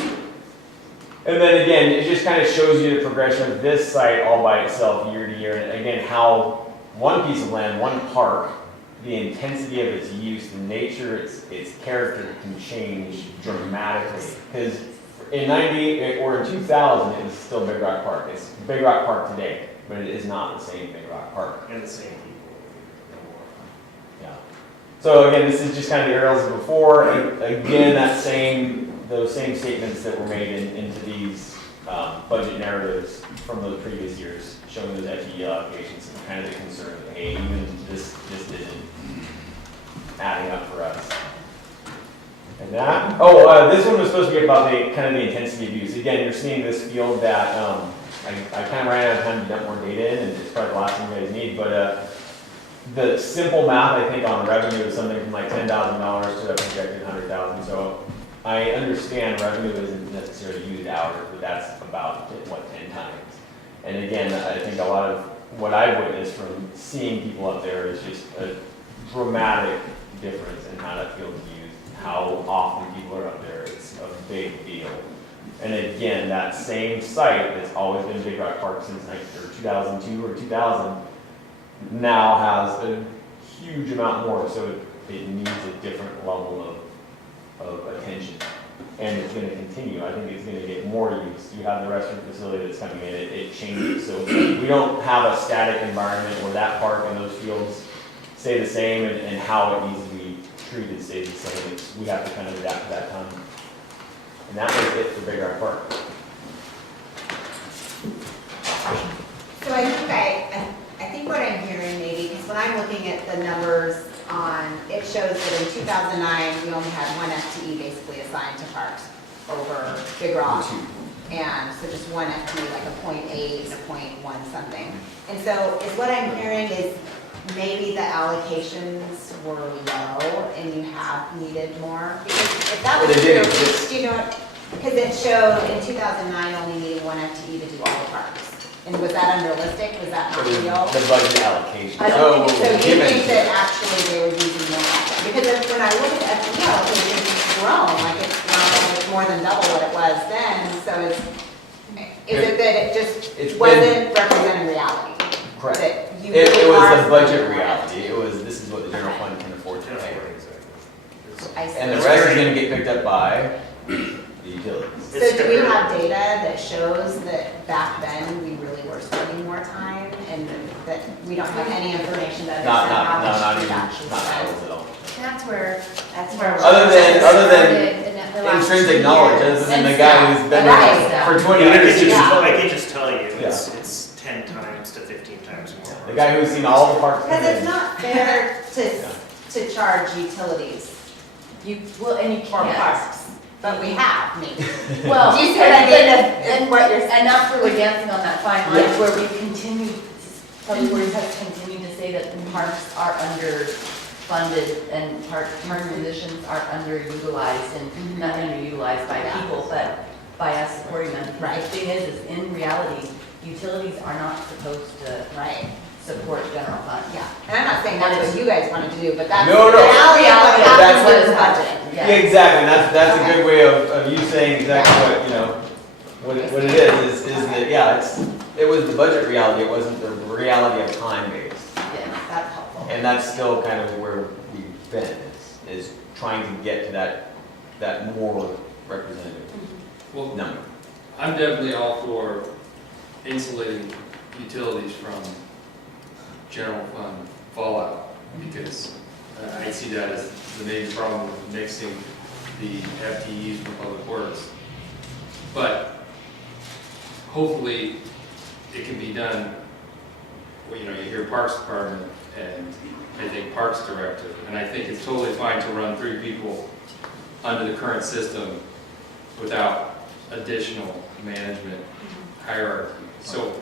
And then again, it just kind of shows you the progression of this site all by itself year to year. And again, how one piece of land, one park, the intensity of its use, the nature, its character can change dramatically. Because in 98 or in 2000, it was still Big Rock Park. It's Big Rock Park today, but it is not the same Big Rock Park. And the same people. Yeah. So again, this is just kind of the aerials of before. And again, those same statements that were made into these budget narratives from those previous years, showing those FTE allocations and kind of the concern that, hey, even this isn't adding up for us. And that, this one was supposed to be about the kind of the intensity of use. Again, you're seeing this field that I kind of ran out of time to dump more data in, and it's probably the last thing you guys need, but the simple math, I think, on revenue is something from like $10,000 to a projected $100,000. So I understand revenue isn't necessarily used hours, but that's about, 10 times. And again, I think a lot of what I've witnessed from seeing people up there is just a dramatic difference in how that field is used, how often people are up there. It's a big deal. And again, that same site that's always been Big Rock Park since 2002 or 2000 now has a huge amount more, so it needs a different level of attention. And it's going to continue. I think it's going to get more use. You have the restaurant facility that's coming in, it changes. So we don't have a static environment where that park and those fields stay the same, and how it needs to be treated stays the same. We have to kind of adapt to that time. And that was it for Big Rock Park. So I think what I'm hearing maybe, because when I'm looking at the numbers on, it shows that in 2009, we only had one FTE basically assigned to parks over Big Rock. And so just one FTE, like a 0.8 and a 0.1 something. And so is what I'm hearing is maybe the allocations were low and you have needed more? Because if that was true, do you know what? Because it showed in 2009 only needing one FTE to do all the parks. And was that unrealistic? Was that not real? The budget allocation. I don't think so. Do you think that actually they were using more? Because when I look at the FTE allocation, it's grown, like it's more than double what it was then. So is it that it just wasn't representing reality? Correct. That you It really was are the budget spending more reality. It was, this is what the general fund can afford to pay. I see. And the rest is gonna get picked up by the utilities. So do we have data that shows that back then we really were spending more time and that we don't have any information to understand how much we've actually Not spent? apples at all. That's where. Other than the last intrinsic 2 knowledge, years. other than the guy who's been Right. there for 20 I years. can just tell you, it's 10 times to 15 times more. The guy who's seen all the parks. Because it's not fair to charge utilities And you for can't. parks, but we have maybe. Well, Do you see what I mean? and What you're and that's where we're dancing on that fine line, Yeah. where we continue, public works has continued to say that the parks are underfunded and park positions are underutilized and not underutilized by people, but by us supporting them. Right. The thing is in reality, utilities are not supposed to support general fund. Yeah, and I'm not saying that's what you guys wanted to do, but that's No, the no. reality of what Reality of happens what with is the happening. budget. Yeah, Yeah. exactly, and that's a Okay. good way of you saying exactly what, you know, what it is that, yeah, it was the budget reality, it wasn't the reality of time based. Yes. That's helpful. And that's still kind of where we've been, is trying to get to that more representative Well, number. I'm definitely all for insulating utilities from general fund fallout, because I see that as the major problem with mixing the FTEs from public works. But hopefully, it can be done, well, you know, you hear Parks Department and I think Parks Director, and I think it's totally fine to run 3 people under the current system without additional management hierarchy. So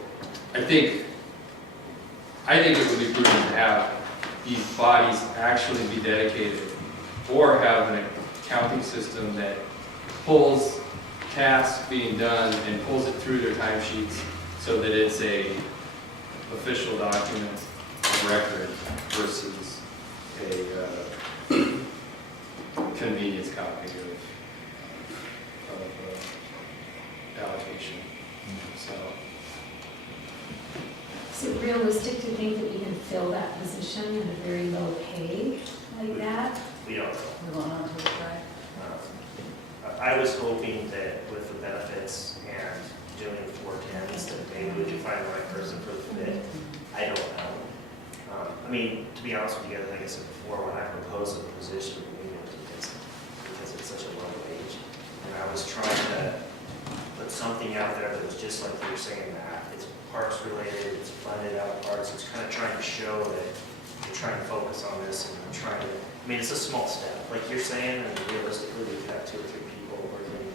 I think it would be prudent to have these bodies actually be dedicated, or have an accounting system that pulls tasks being done and pulls it through their timesheets so that it's a official document of record versus a convenience copy of allocation. So, Is it realistic to think that we can fill that position at a very low pay like that? We don't know. We're going on to the side. I was hoping that with the benefits and doing 410s, that maybe we could find the right person for the fit. I don't know. I mean, to be honest with you guys, like I said before, when I proposed the position, we didn't do this because it's such a low wage. And I was trying to put something out there that was just like you were saying, that it's parks related, it's funded out of parks. It's kind of trying to show that we're trying to focus on this, and I'm trying to, I mean, it's a small step, like you're saying, and realistically, we could have 2 or 3 people working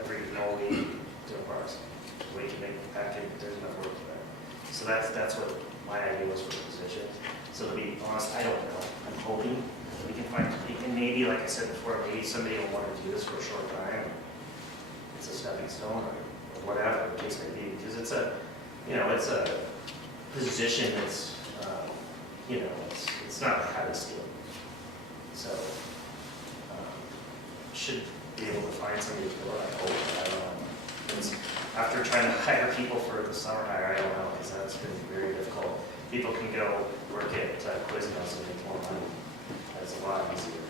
every week doing parks. We can make that, there's enough work for that. So that's what my idea was for the position. So to be honest, I don't know. I'm hoping that we can find, and maybe, like I said before, maybe somebody will want to do this for a short time. It's a stepping stone or whatever the case may be, because it's a, you know, it's a position that's, you know, it's not a heavy skill. So, should be able to find somebody to fill it, I hope. I don't know. It's, after trying to hire people for the summer hire, I don't know, because that's been very difficult. People can go work at Quiznos and make more money. That's a lot easier.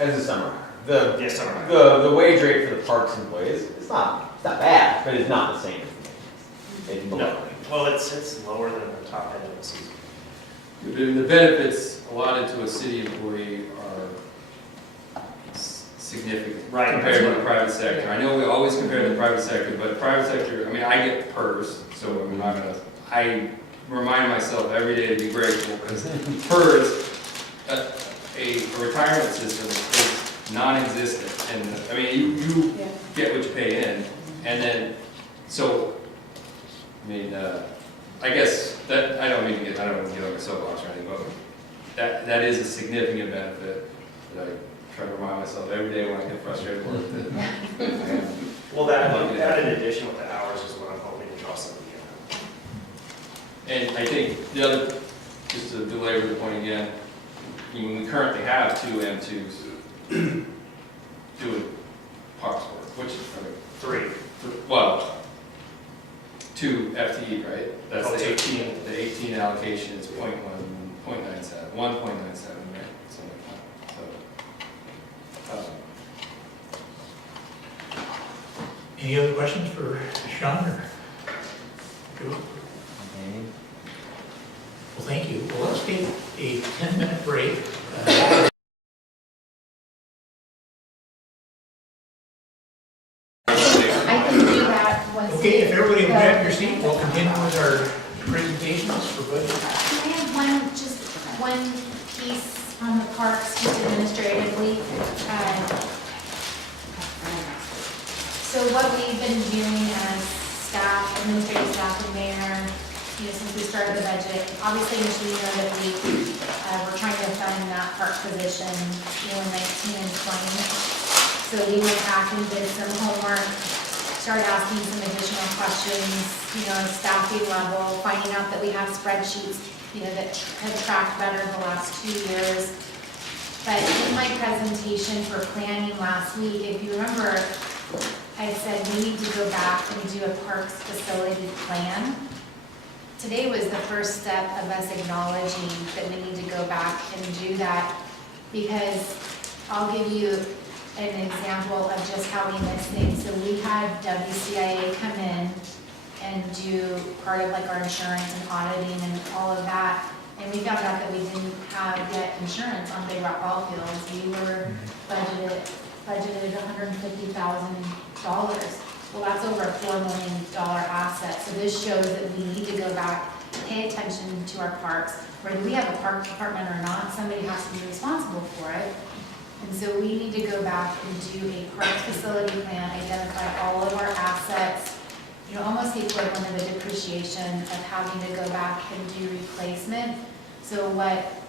As a summer hire. Yeah, summer hire. The wage rate for the parks employees, it's not bad, but it's not the same. It's below. No, well, it's lower than the top end of the season. the benefits allotted to a city employee are significant Right. compared to the private sector. I know we always compare to the private sector, but private sector, I mean, I get PERS, so I'm not gonna, I remind myself every day to be grateful, because PERS, a retirement system is non-existent, and, I mean, you get what you pay in, and then, so, I mean, I guess that, I don't want to get on a soapbox or anything, but that is a significant benefit that I try to remind myself every day when I get frustrated with it. Well, that in addition with the hours is what I'm hoping to draw somebody in. And I think the other, just to belabor the point again, we currently have 2 M2s doing parks work, which is, I mean, 3. well, 2 FTE, right? That's Oh, the 2. 18 allocation is 0.97, 1.97, right? Something like that. So, Any other questions for Sean or Joe? Well, thank you. Well, let's take a 10-minute break. I can do that once. Okay, if everybody will grab your seat, we'll continue with our presentations for budget. Can I have just one piece on the parks, just administratively? So what we've been doing as staff, administrative staff and mayor, since we started the budget, obviously, you know that we're trying to fund that park position, in 19 and 20. So we went back and did some homework, started asking some additional questions, staffing level, finding out that we have spreadsheets, that have tracked better the last 2 years. But in my presentation for planning last week, if you remember, I said we need to go back and do a parks facility plan. Today was the first step of us acknowledging that we need to go back and do that, because I'll give you an example of just how we miss things. So we had WCIA come in and do part of like our insurance and auditing and all of that. And we found out that we didn't have yet insurance on Big Rock Ball Fields. We were budgeted $150,000. Well, that's over a $4 million asset. So this shows that we need to go back, pay attention to our parks. Whether we have a park department or not, somebody has to be responsible for it. And so we need to go back and do a parks facility plan, identify all of our assets, almost the equivalent of a depreciation of having to go back and do replacement. So what,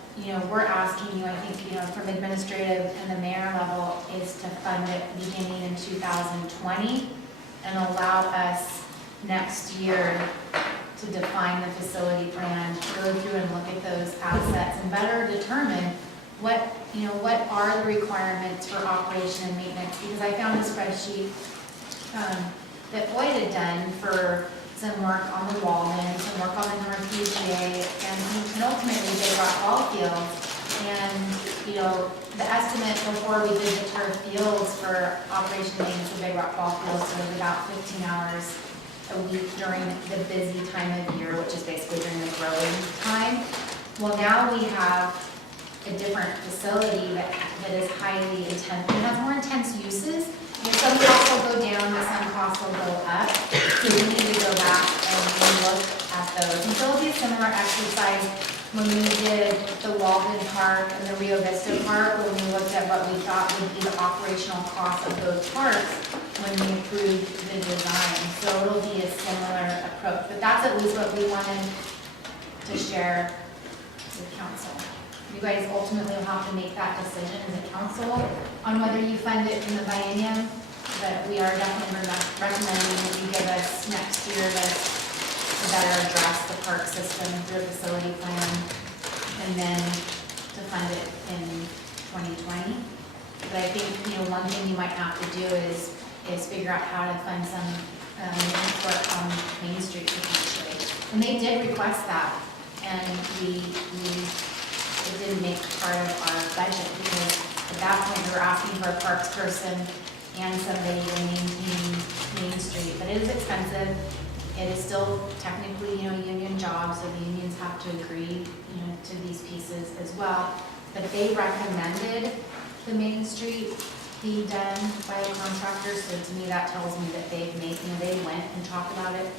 we're asking you, I think, from administrative and the mayor level, is to fund it beginning in 2020 and allow us next year to define the facility plan, go through and look at those assets and better determine what are the requirements for operation and maintenance. Because I found a spreadsheet that Floyd had done for some work on the Walden, some work on the North UGA, and ultimately Big Rock Ball Fields. And, the estimate before we did the turf fields for operation and maintenance of Big Rock Ball Fields was about 15 hours a week during the busy time of year, which is basically during the growing time. Well, now we have a different facility that is highly intense, it has more intense uses. Some costs will go down, but some costs will go up. So we need to go back and look at those. And so it'll be a similar exercise when we did the Walden Park and the Rio Vista Park, when we looked at what we thought would be the operational cost of those parks when we approved the design. So it'll be a similar approach. But that's at least what we wanted to share with council. You guys ultimately will have to make that decision as a council on whether you fund it in the biennium, but we are definitely recommending that you give us next year to better address the park system through a facility plan, and then to fund it in 2020. But I think, one thing you might have to do is figure out how to fund some maintenance work on Main Street potentially. And they did request that, and it didn't make part of our budget, because at that point we were asking for a parks person and somebody to maintain Main Street. But it is expensive. It is still technically, union job, so the unions have to agree, to these pieces as well. But they recommended the Main Street be done by a contractor, so to me that tells me that they've made, they went and talked about it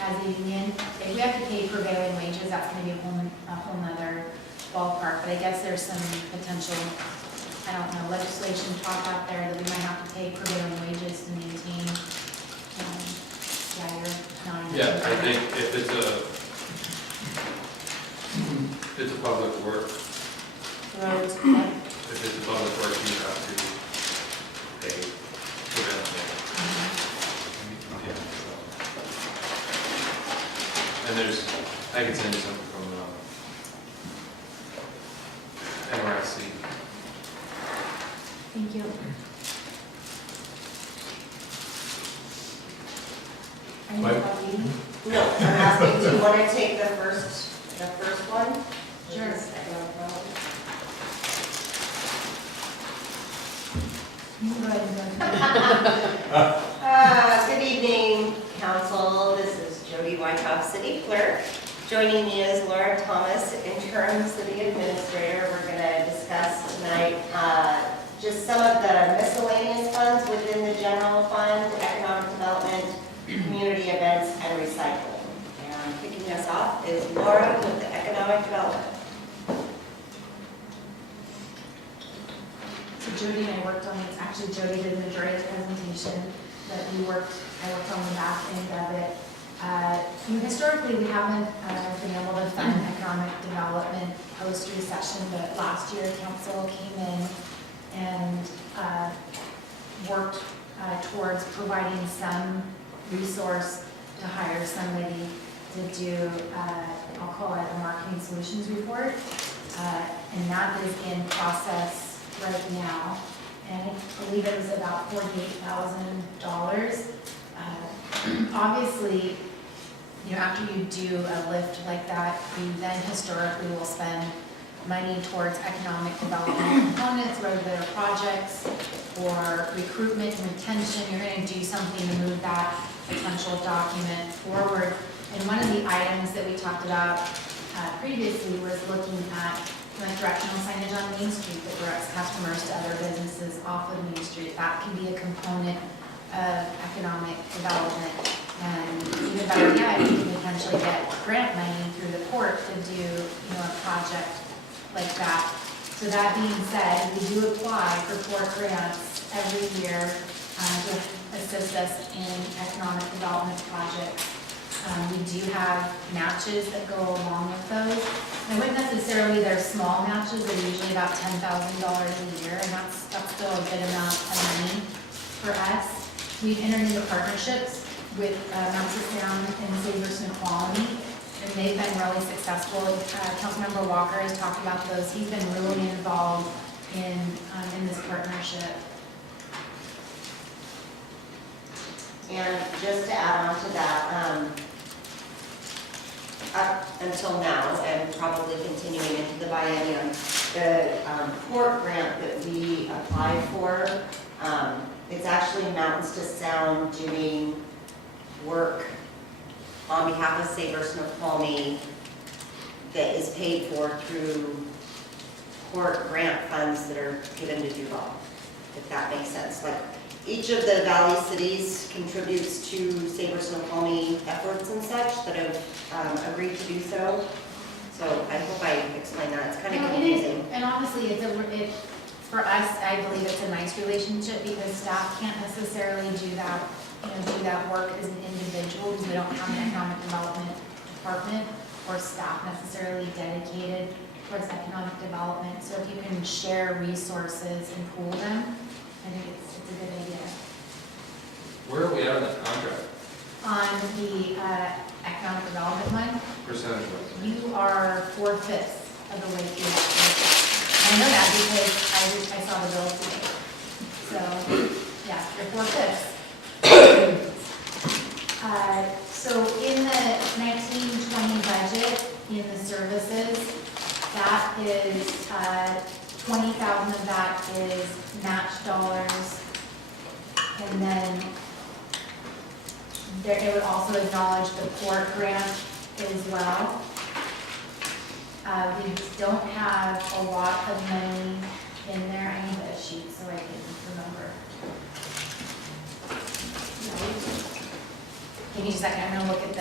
as a union. If we have to pay prevailing wages, that's gonna be a whole nother ballpark, but I guess there's some potential, I don't know, legislation talk out there that we might have to pay prevailing wages to maintain. Yeah, I think if it's a public work, Roads, if it's a public work, you have to pay prevailing wage. Yeah, so. And I can send you something from NYC. Thank you. Are you about reading? No, I'm asking, do you want to take the first one? Sure. You go ahead and go. Good evening, council. This is Jody Wyckoff, city clerk. Joining me is Laura Thomas, interim city administrator. We're going to discuss tonight just some of the miscellaneous funds within the general fund, economic development, community events, and recycling. And kicking us off is Laura with the economic development. So Jody and I worked on this, actually Jody did the majority of the presentation, but I worked on the back end of it. Historically, we haven't been able to fund economic development post-recession, but last year council came in and worked towards providing some resource to hire somebody to do, I'll call it a marketing solutions report. And that is in process right now. And I believe it was about $48,000. Obviously, you know, after you do a lift like that, you then historically will spend money towards economic development components, whether they're projects or recruitment and retention. You're going to do something to move that potential document forward. And one of the items that we talked about previously was looking at directional signage on Main Street that directs customers to other businesses off of Main Street. That can be a component of economic development. And even better yet, you can potentially get grant money through the court to do, you know, a project like that. So that being said, we do apply for court grants every year to assist us in economic development projects. We do have matches that go along with those. And wouldn't necessarily, they're small matches, they're usually about $10,000 a year, and that's still a good amount of money for us. We've entered into partnerships with Sound and Savers and Equality, and they've been really successful. Councilmember Walker has talked about those. He's been really involved in this partnership. And just to add on to that, up until now, and probably continuing into the biennium, the court grant that we applied for, it's actually Mountains to Sound doing work on behalf of Savers Snoqualmie that is paid for through court grant funds that are given to Duval, if that makes sense. Like, each of the valley cities contributes to Savers Snoqualmie efforts and such that have agreed to do so. So I hope I explained that. It's kind of confusing. And honestly, for us, I believe it's a nice relationship because staff can't necessarily do that work as an individual because we don't have an economic development department or staff necessarily dedicated towards economic development. So if you can share resources and pool them, I think it's a good idea. Where are we at on that contract, On the economic development one, percentage-wise? you are 4/5 of the way through that process. I know that because I saw the bill today. So, yeah, you're 4/5. So in the 1920 budget, in the services, that is, 20,000 of that is match dollars. And then there, it would also acknowledge the court grant as well. We don't have a lot of money in there. I need a sheet so I can remember. Give me just a second, I'm gonna look at the.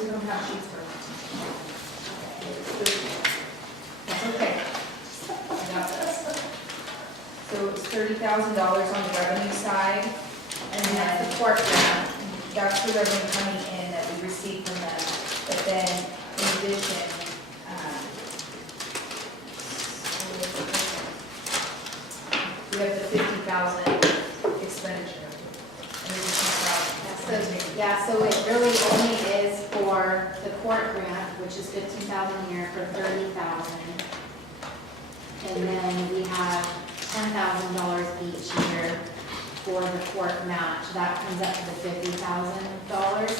We don't have sheets for it. That's okay. I got this. So it's $30,000 on the revenue side, And then the court grant. that's the revenue coming in that we received from them. But then, in addition, we have the 50,000 expenditure. Yeah, so it really only is for the court grant, which is 15,000 a year for 30,000. And then we have $10,000 each year for the court match. That comes up to the $50,000.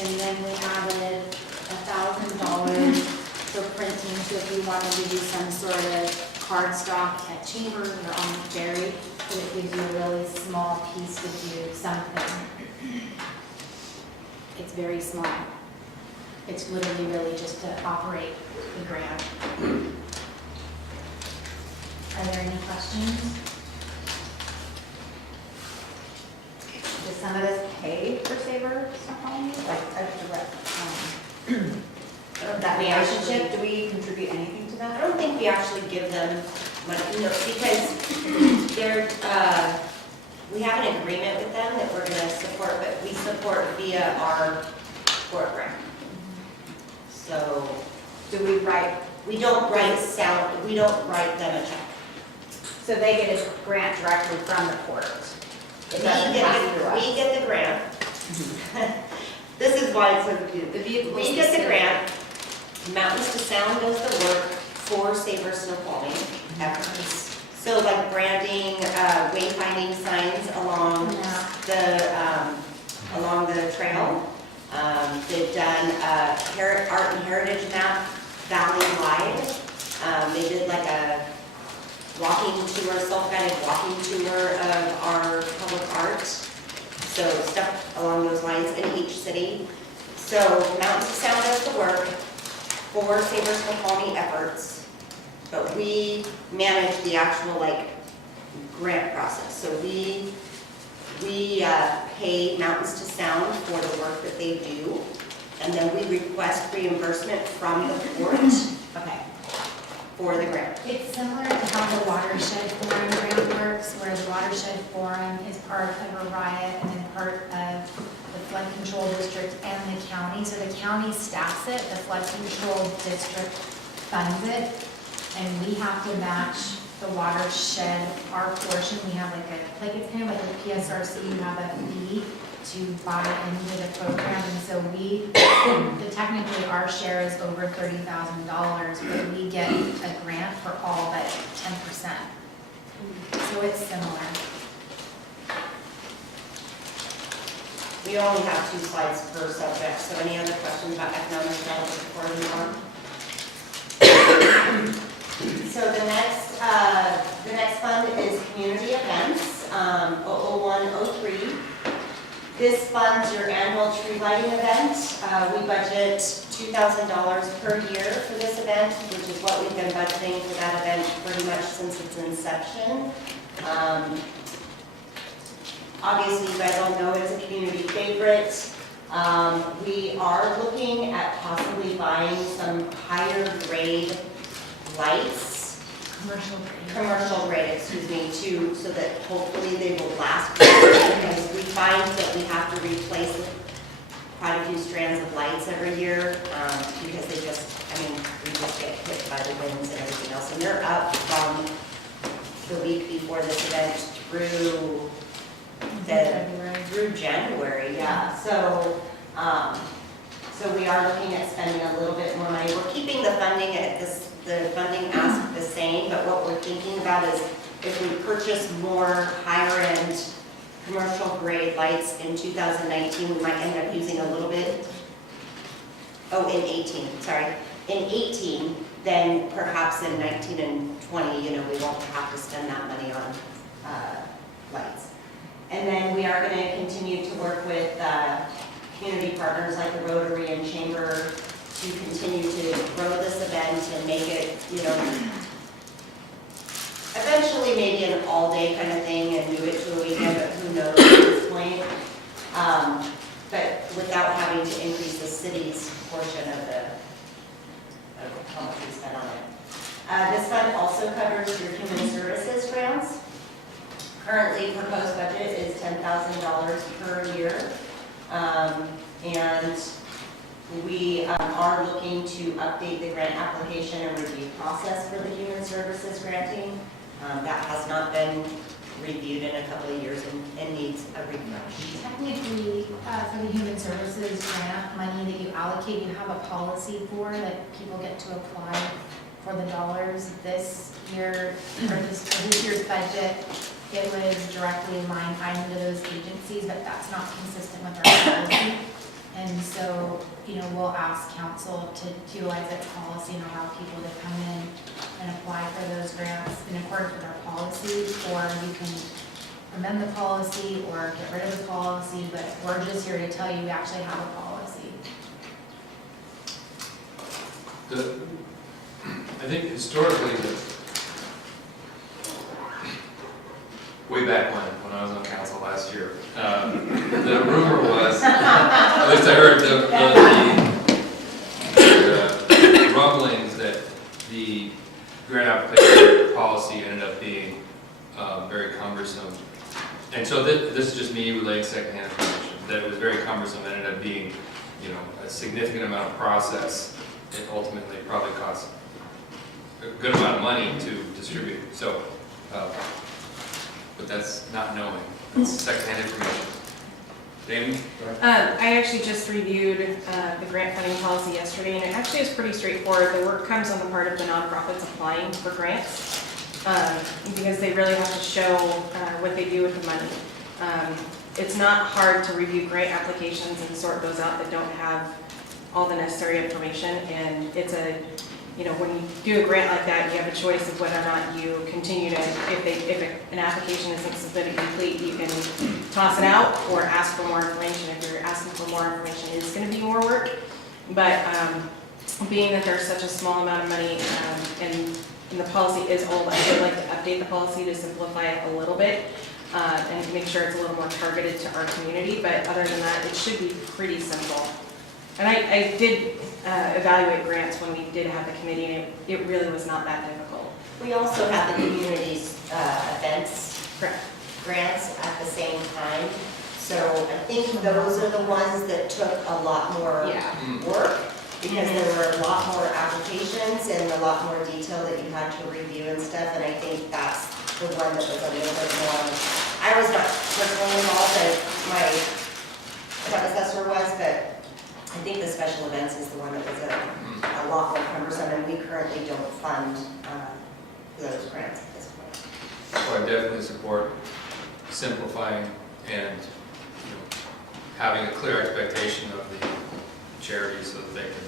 And then we added $1,000 for printing, so if you wanted to do some sort of card stock at Chambers or on the ferry, then it gives you a really small piece to do something. It's very small. It's literally really just to operate the grant. Are there any questions? Does some of this pay for Savers Snoqualmie, like a direct, that relationship, do we contribute anything to I that? don't think we actually give them money, no, because they're, we have an agreement with them that we're gonna support, but we support via our court grant. So, Do we write, we don't write them a check. so they get a grant directly from the court? It We doesn't pass through us? get the grant. This is why it's so cute. The vehicle. We get the grant, Mountains to Sound does the work for safer snow-plowing efforts. So like branding, wayfinding signs along the trail. They've done art and heritage map valley-wide. They did like a walking tour, self-guided walking tour of our public art. So stuff along those lines in each city. So Mountains to Sound does the work for safer snow-plowing efforts, but we manage the actual like grant process. So we pay Mountains to Sound for the work that they do, and then we request reimbursement from the court Okay. for the grant. It's similar to how the Watershed Forum grant works, where the Watershed Forum is part of a riot and then part of the flood control district and the county. So the county staffs it, the flood control district funds it, and we have to match the watershed, our portion. We have like it's kind of like a PSRC, you have a fee to buy into the program, and so technically our share is over $30,000, but we get a grant for all but 10%. So it's similar. We only have 2 slides per subject, so any other questions about economic development before we move on? So the next fund is community events, 00103. This funds your annual tree lighting event. We budget $2,000 per year for this event, which is what we've been budgeting for that event pretty much since its inception. Obviously, you guys all know it's a community favorite. We are looking at possibly buying some higher grade lights. Commercial grade, excuse me, so that hopefully they will last, because we find that we have to replace quite a few strands of lights every year, because we just get hit by the winds and everything else, and they're up from the week before this event through January, yeah. So we are looking at spending a little bit more money. We're keeping the funding at the funding ask the same, but what we're thinking about is if we purchase more higher end commercial grade lights in 2019, we might end up using a little bit. Oh, in 18, then perhaps in 19 and 20, we won't have to spend that money on lights. And then we are going to continue to work with community partners like the Rotary and Chamber to continue to grow this event and make it, eventually maybe an all-day kind of thing and move it to a weekend, but who knows at this point. But without having to increase the city's portion of how much we spend on it. This fund also covers your human services grants. Currently, proposed budget is $10,000 per year. And we are looking to update the grant application and review process for the human services granting. That has not been reviewed in a couple of years and needs a refresh. Technically, for the human services grant money that you allocate, you have a policy for that people get to apply for the dollars. This year, or this year's budget, it was directly aligned to those agencies, but that's not consistent with our policy. And so, we'll ask council to utilize that policy and allow people to come in and apply for those grants in accordance with our policy, or you can amend the policy or get rid of the policy, but we're just here to tell you we actually have a policy. I think historically, way back when I was on council last year, the rumor was, at least I heard the rumblings that the grant application policy ended up being very cumbersome. And so this is just me relaying secondhand information, that it was very cumbersome, ended up being, you know, a significant amount of process. It ultimately probably cost a good amount of money to distribute, so, but that's not knowing, that's secondhand information. Jamie? I actually just reviewed the grant funding policy yesterday, and it actually is pretty straightforward. The work comes on the part of the nonprofits applying for grants, because they really have to show what they do with the money. It's not hard to review grant applications and sort those out that don't have all the necessary information, and it's a, you know, when you do a grant like that, you have a choice of whether or not you continue to, if an application isn't submitted complete, you can toss it out or ask for more information. If you're asking for more information, it's going to be more work. But being that there's such a small amount of money and the policy is old, I would like to update the policy to simplify it a little bit and make sure it's a little more targeted to our community. But other than that, it should be pretty simple. And I did evaluate grants when we did have the committee, and it really was not that difficult. We also have the community's events Correct. grants at the same time. So I think those are the ones that took a lot more Yeah. work, because there were a lot more applications and a lot more detail that you had to review and stuff, and I think that's the one that was a little bit more, I was not personally involved, but my predecessor was, but I think the special events is the one that was a lot more cumbersome, and we currently don't fund those grants at this point. So I definitely support simplifying and, you know, having a clear expectation of the charities so that they can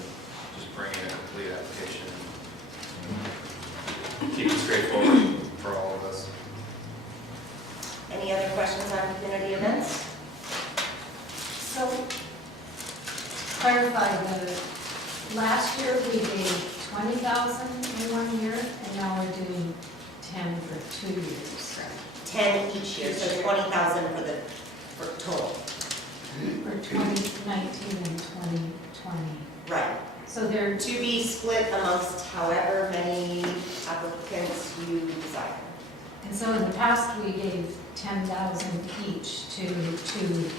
just bring in a complete application and keep it straightforward for all of us. Any other questions on community events? So, clarify, the last year we gave 20,000 in 1 year, and now we're doing 10 for 2 years. 10 each year, so 20,000 for total. For 2019 and 2020. Right. So they're, To be split amongst however many applicants you desire. and so in the past, we gave 10,000 each to 2,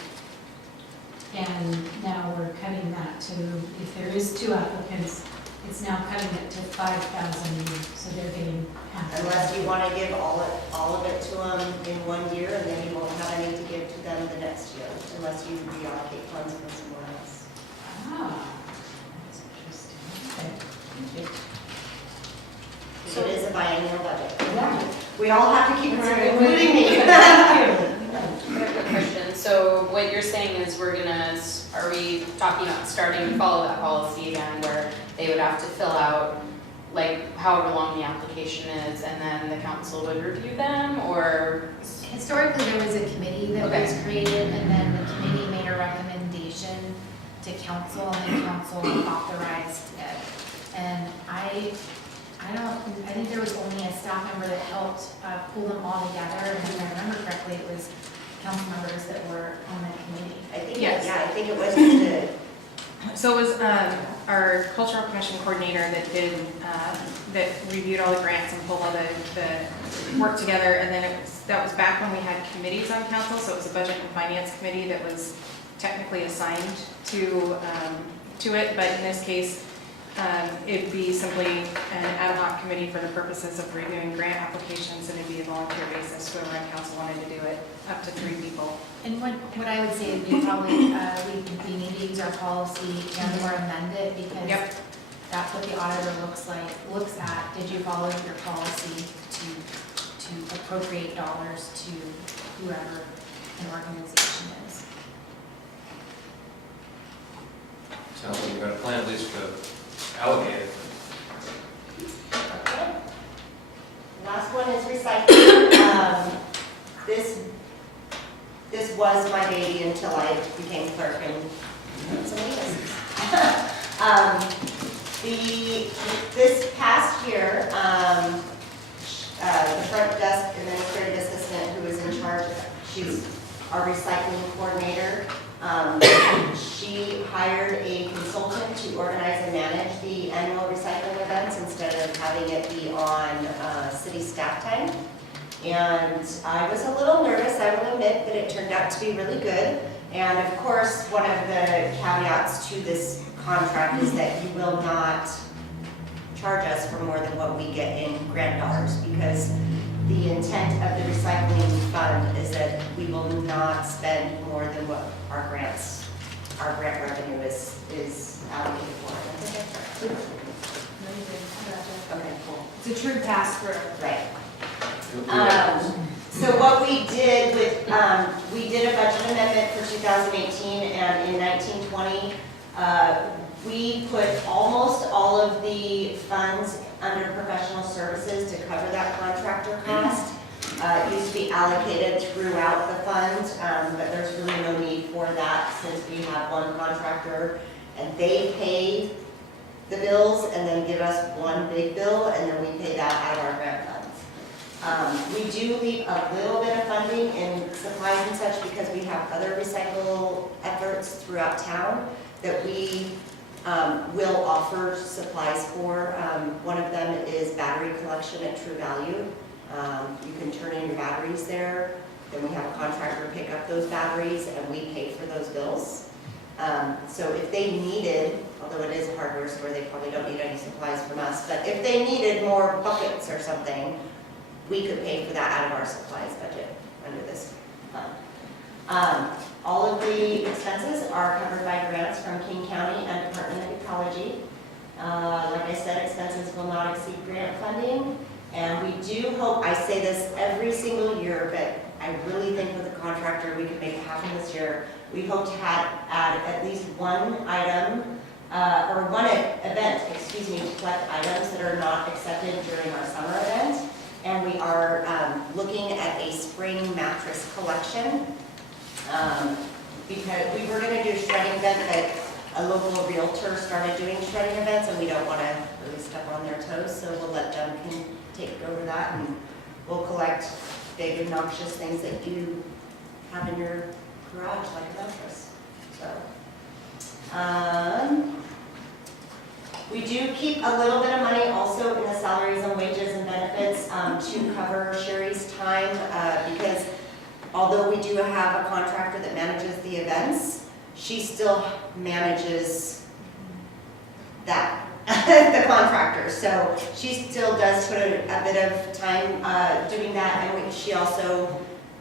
and now we're cutting that to, if there is 2 applicants, it's now cutting it to 5,000, so they're getting half. Unless you want to give all of it to them in 1 year, and then you won't have any to give to them the next year, unless you reallocate funds from somewhere else. Ah, that's interesting. Okay, thank you. So it is a biennial budget. Yeah. We all have to keep it straight, including me. I have a question. So what you're saying is are we talking about starting to follow that policy again where they would have to fill out like however long the application is and then the council would review them, or? Historically, there was a committee that was Okay. created, and then the committee made a recommendation to council, and then council authorized it. And I think there was only a staff member that helped pull them all together, and if I remember correctly, it was council members that were on that committee. I think, Yes. yeah, I think it was just So it was our cultural commission coordinator that did, that reviewed all the grants and pulled all the work together. And then that was back when we had committees on council, so it was a budget and finance committee that was technically assigned to it. But in this case, it'd be simply an ad hoc committee for the purposes of reviewing grant applications, and it'd be a volunteer basis, whoever on council wanted to do it, up to 3 people. And what I would say is we probably, we need to use our policy and or amend it, because Yep. that's what the auditor looks at. Did you follow your policy to appropriate dollars to whoever an organization is? Sounds like you've got a plan at least to allocate it. Okay. Last one is recycling. This was my baby until I became clerk, and somebody else's. This past year, the front desk administrative assistant who was in charge, she's our recycling coordinator. She hired a consultant to organize and manage the annual recycling events instead of having it be on city staff time. And I was a little nervous, I will admit, but it turned out to be really good. And of course, one of the caveats to this contract is that you will not charge us for more than what we get in grant dollars, because the intent of the recycling fund is that we will not spend more than what our grant revenue is allocated for. Okay, cool. It's a true pass-through. Right. So what we did with, we did a budget amendment for 2018, and in 1920, we put almost all of the funds under professional services to cover that contractor cost. It used to be allocated throughout the fund, but there's really no need for that since we have one contractor and they pay the bills and then give us one big bill, and then we pay that out of our grant funds. We do leave a little bit of funding in supplies and such because we have other recycle efforts throughout town that we will offer supplies for. One of them is battery collection at True Value. You can turn in your batteries there, then we have a contractor pick up those batteries and we pay for those bills. So if they needed, although it is a hardware store, they probably don't need any supplies from us, but if they needed more buckets or something, we could pay for that out of our supplies budget under this fund. All of the expenses are covered by grants from King County and Department of Ecology. Like I said, expenses will not exceed grant funding. And we do hope, I say this every single year, but I really think with the contractor we could make it happen this year. We hope to add at least one item, or one event, to collect items that are not accepted during our summer event. And we are looking at a spring mattress collection. Because we were going to do a shredding event, but a local realtor started doing shredding events, and we don't want to really step on their toes, so we'll let them take over that, and we'll collect big obnoxious things that you have in your garage, like a mattress. So, we do keep a little bit of money also in the salaries and wages and benefits to cover Sherry's time, because although we do have a contractor that manages the events, she still manages that, the contractor. So she still does put a bit of time doing that, and she also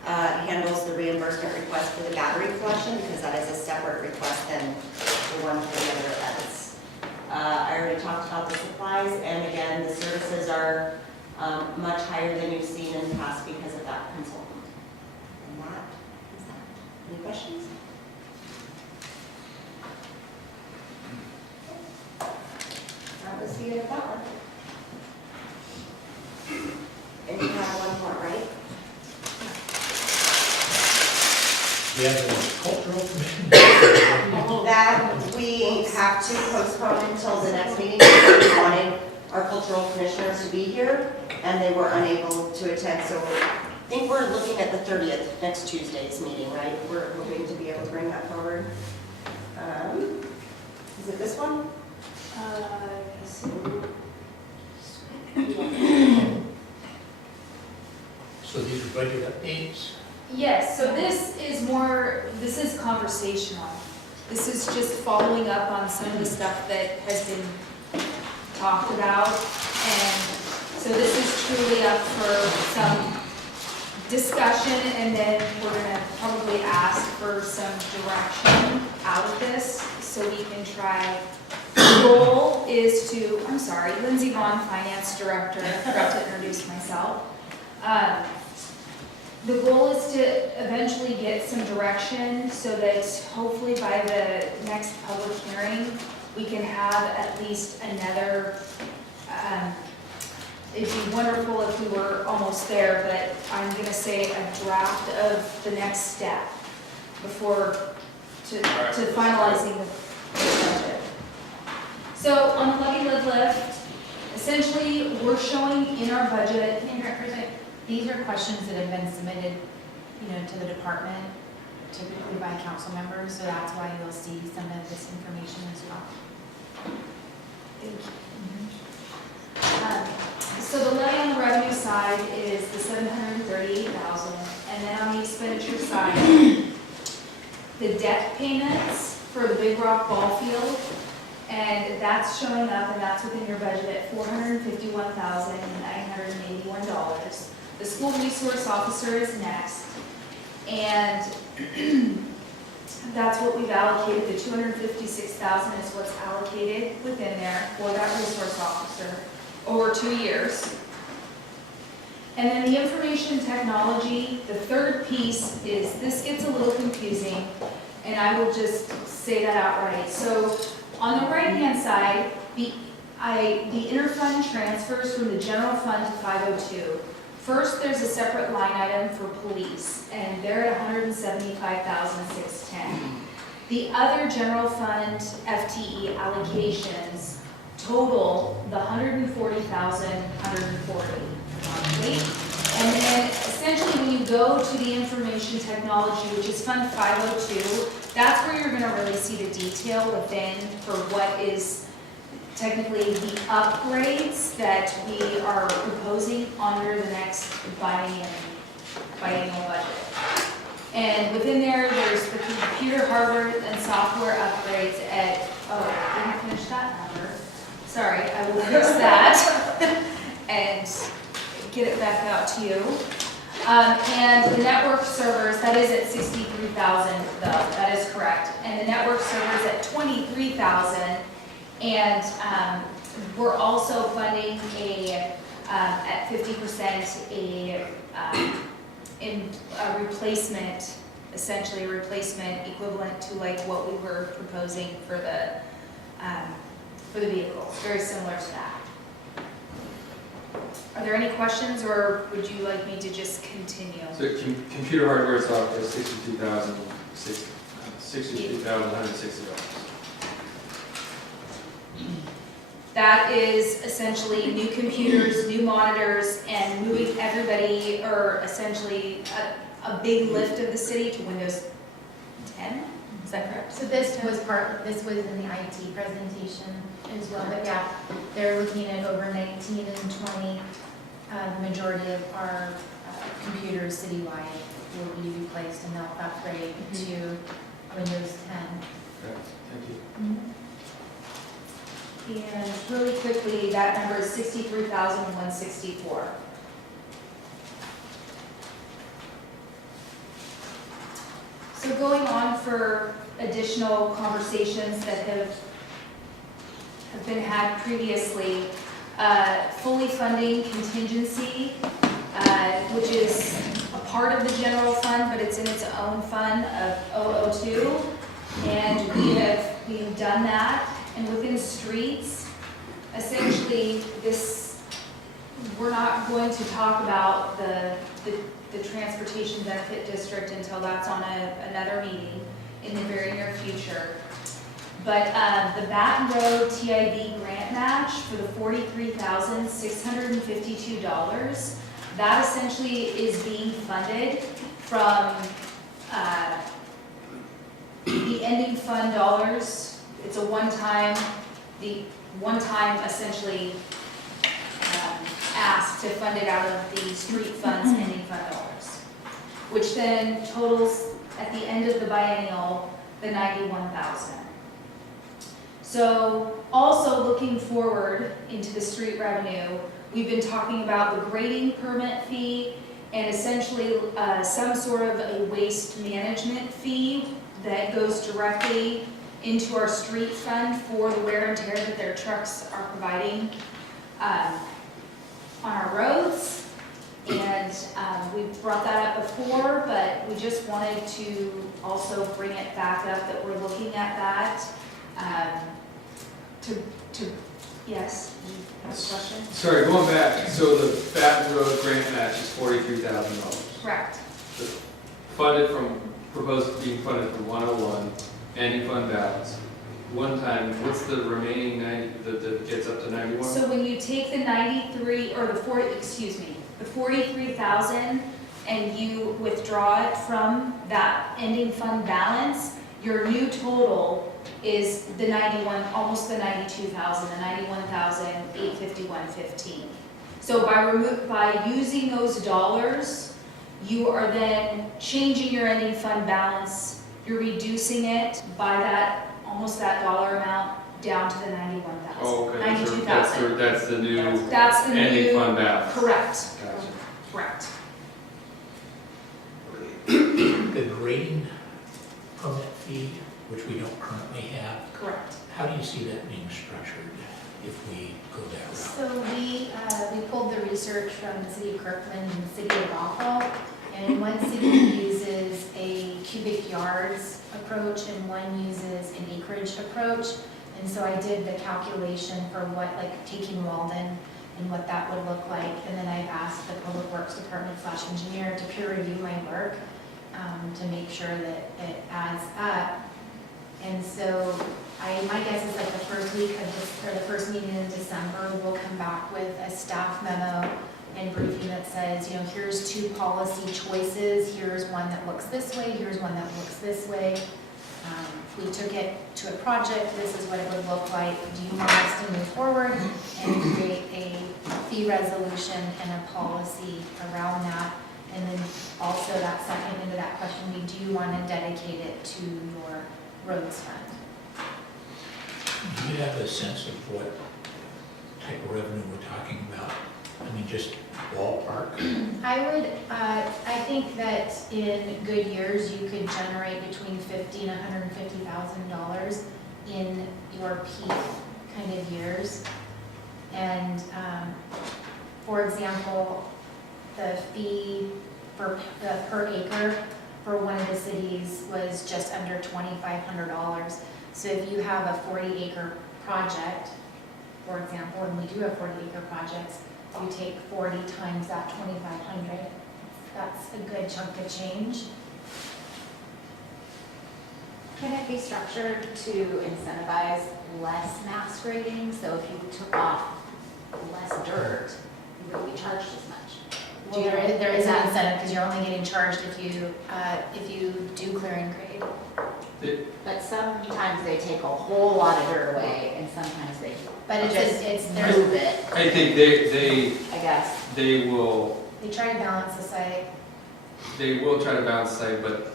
handles the reimbursement request for the battery collection, because that is a separate request than the one for the other events. I already talked about the supplies, and again, the services are much higher than you've seen in the past because of that consultant. Any questions? That was the end of that one. And you have one more, right? We have a cultural commission. That we have to postpone until the next meeting because we wanted our cultural commissioners to be here and they were unable to attend. So I think we're looking at the 30th, next Tuesday's meeting, right? We're hoping to be able to bring that forward. Is it this one? So these are budget updates. Yes, so this is conversational. This is just following up on some of the stuff that has been talked about. And so this is truly up for some discussion, and then we're gonna probably ask for some direction out of this so we can try. The goal is to, I'm sorry, Lindsay Vaughn, Finance Director, I forgot to introduce myself. The goal is to eventually get some direction so that hopefully by the next public hearing, we can have at least another, it'd be wonderful if we were almost there, but I'm gonna say a draft of the next step before to finalizing the budget. So on the levy lid lift, essentially we're showing in our budget. These are questions that have been submitted, to the department, typically by council members, so that's why you'll see some of this information as well. Thank you. So the levy on the revenue side is the $730,000 $438,000. And then on the expenditure side, the debt payments for the Big Rock Ball Field, and that's showing up, and that's within your budget at $451,981. The school resource officer is next, and that's what we've allocated. The $256,000 is what's allocated within there for that resource officer over 2 years. And then the information technology, the third piece is, this gets a little confusing, and I will just say that outright. So on the right-hand side, the interfund transfers from the general fund to 502. First, there's a separate line item for police, and they're at $175,610. The other general fund FTE allocations total the $140,140. And then essentially when you go to the information technology, which is Fund 502, that's where you're gonna really see the detail within for what is technically the upgrades that we are proposing under the next biennial budget. And within there, there's the computer hardware and software upgrades at, oh, I didn't finish that number. Sorry, I will fix that and get it back out to you. And the network servers, that is at $63,000 though, that is correct. And the network servers at $23,000. And we're also funding at 50% in a replacement, essentially a replacement equivalent to like what we were proposing for the vehicle, very similar to that. Are there any questions, or would you like me to just continue? So computer hardware and software, $63,160. That is essentially new computers, new monitors, and moving everybody, or essentially a big lift of the city to Windows 10, is that correct? So this was in the IT presentation as well, but yeah, they're looking at over 19 and 20. The majority of our computers citywide will be replaced, and they'll upgrade to Windows 10. Okay, thank you. And really quickly, that number is $63,164. So going on for additional conversations that have been had previously, fully funding contingency, which is a part of the general fund, but it's in its own fund of 002. And we have done that. And within streets, essentially this, we're not going to talk about the transportation benefit district until that's on another meeting in the very near future. But the Baton Road TIB grant match for the $43,652, that essentially is being funded from the ending fund dollars. It's a one-time essentially ask to fund it out of the street funds ending fund dollars, which then totals at the end of the biennial the $91,000. So also looking forward into the street revenue, we've been talking about the grading permit fee and essentially some sort of a waste management fee that goes directly into our street fund for the wear and tear that their trucks are providing on our roads. And we've brought that up before, but we just wanted to also bring it back up that we're looking at that. Yes, you have a question? Sorry, going back, so the Baton Road grant match is $43,000. Correct. Being funded from 101, ending fund balance. One time, what's the remaining 90, that gets up to 91? So when you take the 93, or the 43,000 and you withdraw it from that ending fund balance, your new total is the 91, almost the 92,000, the 91,851.15. So by using those dollars you are then changing your ending fund balance, you're reducing it by that, almost that dollar amount down to the 91,000. Oh, okay, so 92,000. that's the new That's the ending new, fund balance. correct, Gotcha. correct. The grading permit fee, which we don't currently have, Correct. how do you see that being structured if we go that route? So we pulled the research from the city of Kirkland and the city of Bothell, and one city uses a cubic yards approach and one uses an acreage approach. And so I did the calculation for what, like taking Walden and what that would look like. And then I've asked the Public Works Department / engineer to peer review my work to make sure that it adds up. And so my guess is like the first week of this, or the first meeting in December, we'll come back with a staff memo and briefing that says, you know, here's 2 policy choices, here's one that looks this way, here's one that looks this way. If we took it to a project, this is what it would look like. Do you want us to move forward and create a fee resolution and a policy around that? And then also that second into that question would be, do you want to dedicate it to your roads fund? Do you have a sense of what type of revenue we're talking about? I mean, just ballpark? I think that in good years, you could generate between $50,000 and $150,000 in your peak kind of years. And for example, the fee for per acre for one of the cities was just under $2,500. So if you have a 40-acre project, for example, and we do have 40-acre projects, you take 40 times that 2,500, that's a good chunk of change. Can it be structured to incentivize less mass grading? So if you took off less dirt, you wouldn't be charged as much? Well, there is an incentive because you're only getting charged if you do clear and grade. But sometimes they take a whole lot of dirt away and sometimes they But it's move it, I think they I guess. they will try to balance the site. try to balance the site, but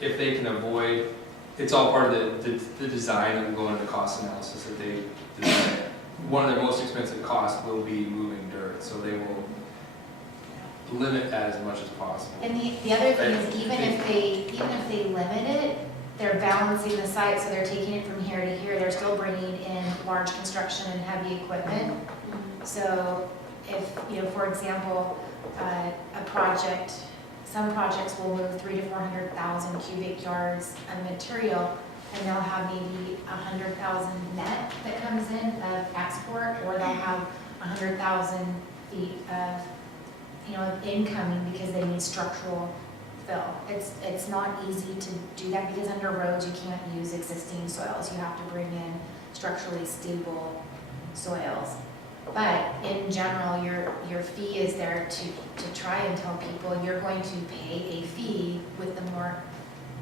if they can avoid, it's all part of the design and going into cost analysis that they design. One of their most expensive costs will be moving dirt, so they will limit that as much as possible. And the other thing is even if they limit it, they're balancing the site, so they're taking it from here to here. They're still bringing in large construction and heavy equipment. So if, you know, for example, a project, some projects will move 300,000 to 400,000 cubic yards of material, and they'll have maybe 100,000 net that comes in of export, or they'll have 100,000 feet of, you know, of incoming because they need structural fill. It's not easy to do that because under roads you can't use existing soils. You have to bring in structurally stable soils. But in general, your fee is there to try and tell people you're going to pay a fee with the more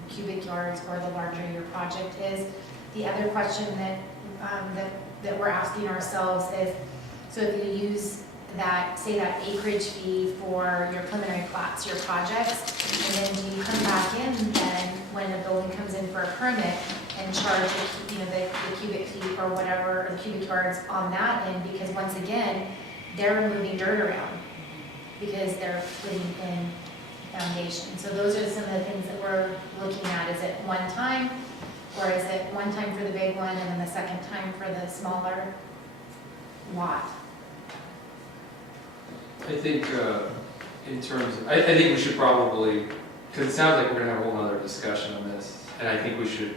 cubic yards or the larger your project is. The other question that we're asking ourselves is, so if you use that, say that acreage fee for your preliminary plats, your projects, and then do you come back in then when a building comes in for a permit and charge, you know, the cubic feet or whatever, or cubic yards on that end, because once again, they're moving dirt around because they're putting in foundation. So those are some of the things that we're looking at. Is it one time, or is it one time for the big one and then the second time for the smaller lot? I think in terms of, I think we should probably, because it sounds like we're gonna have a whole nother discussion on this, and I think we should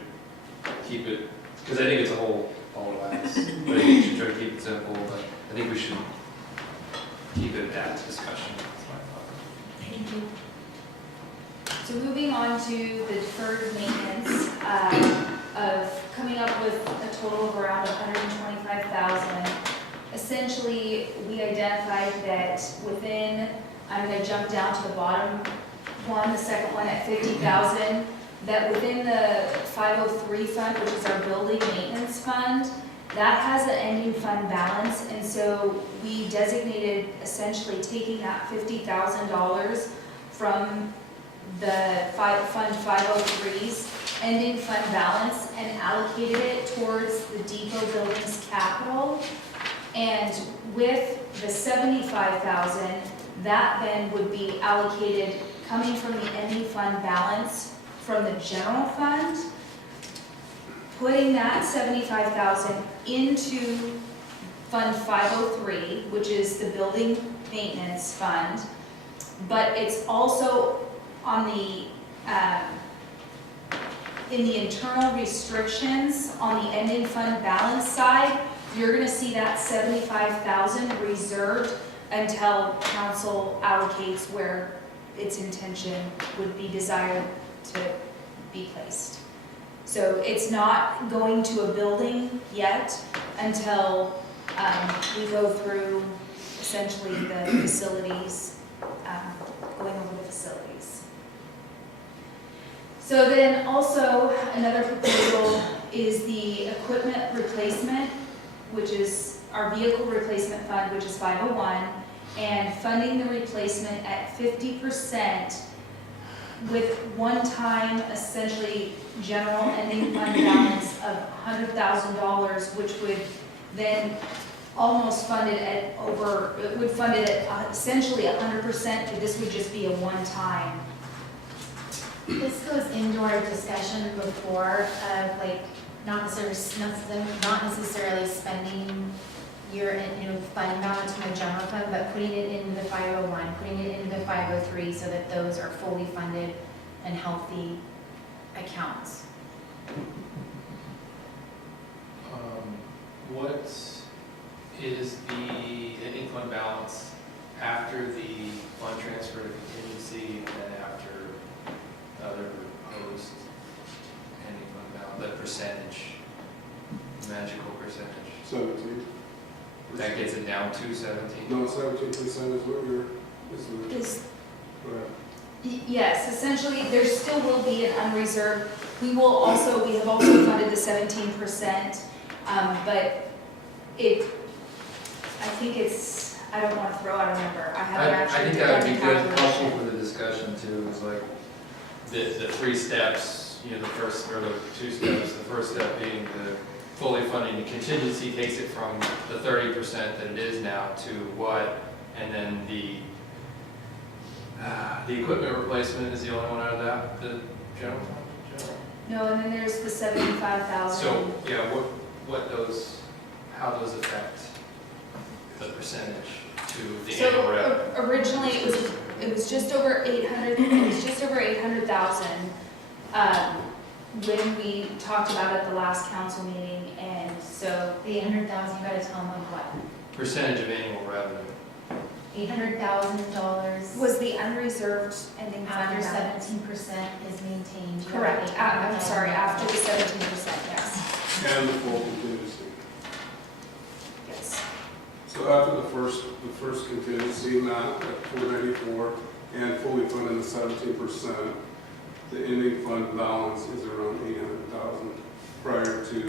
keep it, because I think it's a whole wax, but I think we should try to keep it simple, but I think we should keep it at discussion, that's my thought. Thank you. So moving on to the deferred maintenance, of coming up with a total of around 125,000. Essentially, we identified that within, I'm gonna jump down to the bottom one, the second one at 50,000, that within the 503 fund, which is our building maintenance fund, that has an ending fund balance, and so we designated essentially taking that $50,000 from the Fund 503's ending fund balance and allocated it towards the depot building's capital. And with the 75,000, that then would be allocated coming from the ending fund balance from the general fund, putting that 75,000 into Fund 503, which is the building maintenance fund, but it's also on the, in the internal restrictions on the ending fund balance side, you're gonna see that 75,000 reserved until council allocates where its intention would be desired to be placed. So it's not going to a building yet until we go through essentially the facilities, going over the facilities. So then also another proposal is the equipment replacement, which is our vehicle replacement fund, which is 501, and funding the replacement at 50% with one-time, essentially, general ending fund balance of $100,000, which would then almost fund it at over, it would fund it at essentially 100%, but this would just be a one-time. This goes into our discussion before of like not necessarily spending your fund balance from the general fund, but putting it into the 501, putting it into the 503 so that those are fully funded and healthy accounts. What is the ending fund balance after the fund transfer to contingency and then after other proposed ending fund balance, the percentage, magical percentage? 17. That gets it down to 17? No, 17% is what you're, Is go ahead. Yes, essentially, there still will be an unreserved. We have also funded the 17%, but I think it's, I don't want to throw out a number. I haven't I actually think done that the would be good, helpful calculation. for the discussion too, is like the three steps, the first, or the two steps. The first step being the fully funding the contingency takes it from the 30% that it is now to what, and then the equipment replacement is the only one out of that, the general fund? No, and then there's the 75,000. So, yeah, how those affect the percentage to the annual revenue? So originally, it was just over 800, it was just over 800,000 when we talked about it at the last council meeting, and so The 800,000, you gotta tell them of what? Percentage of annual revenue. $800,000 was the unreserved ending fund after balance. 17% is maintained. You have Correct, I'm $800,000. sorry, after the 17%, yes. And the full contingency. Yes. So after the first contingency amount at 494 and fully funding the 17%, the ending fund balance is around 800,000 prior to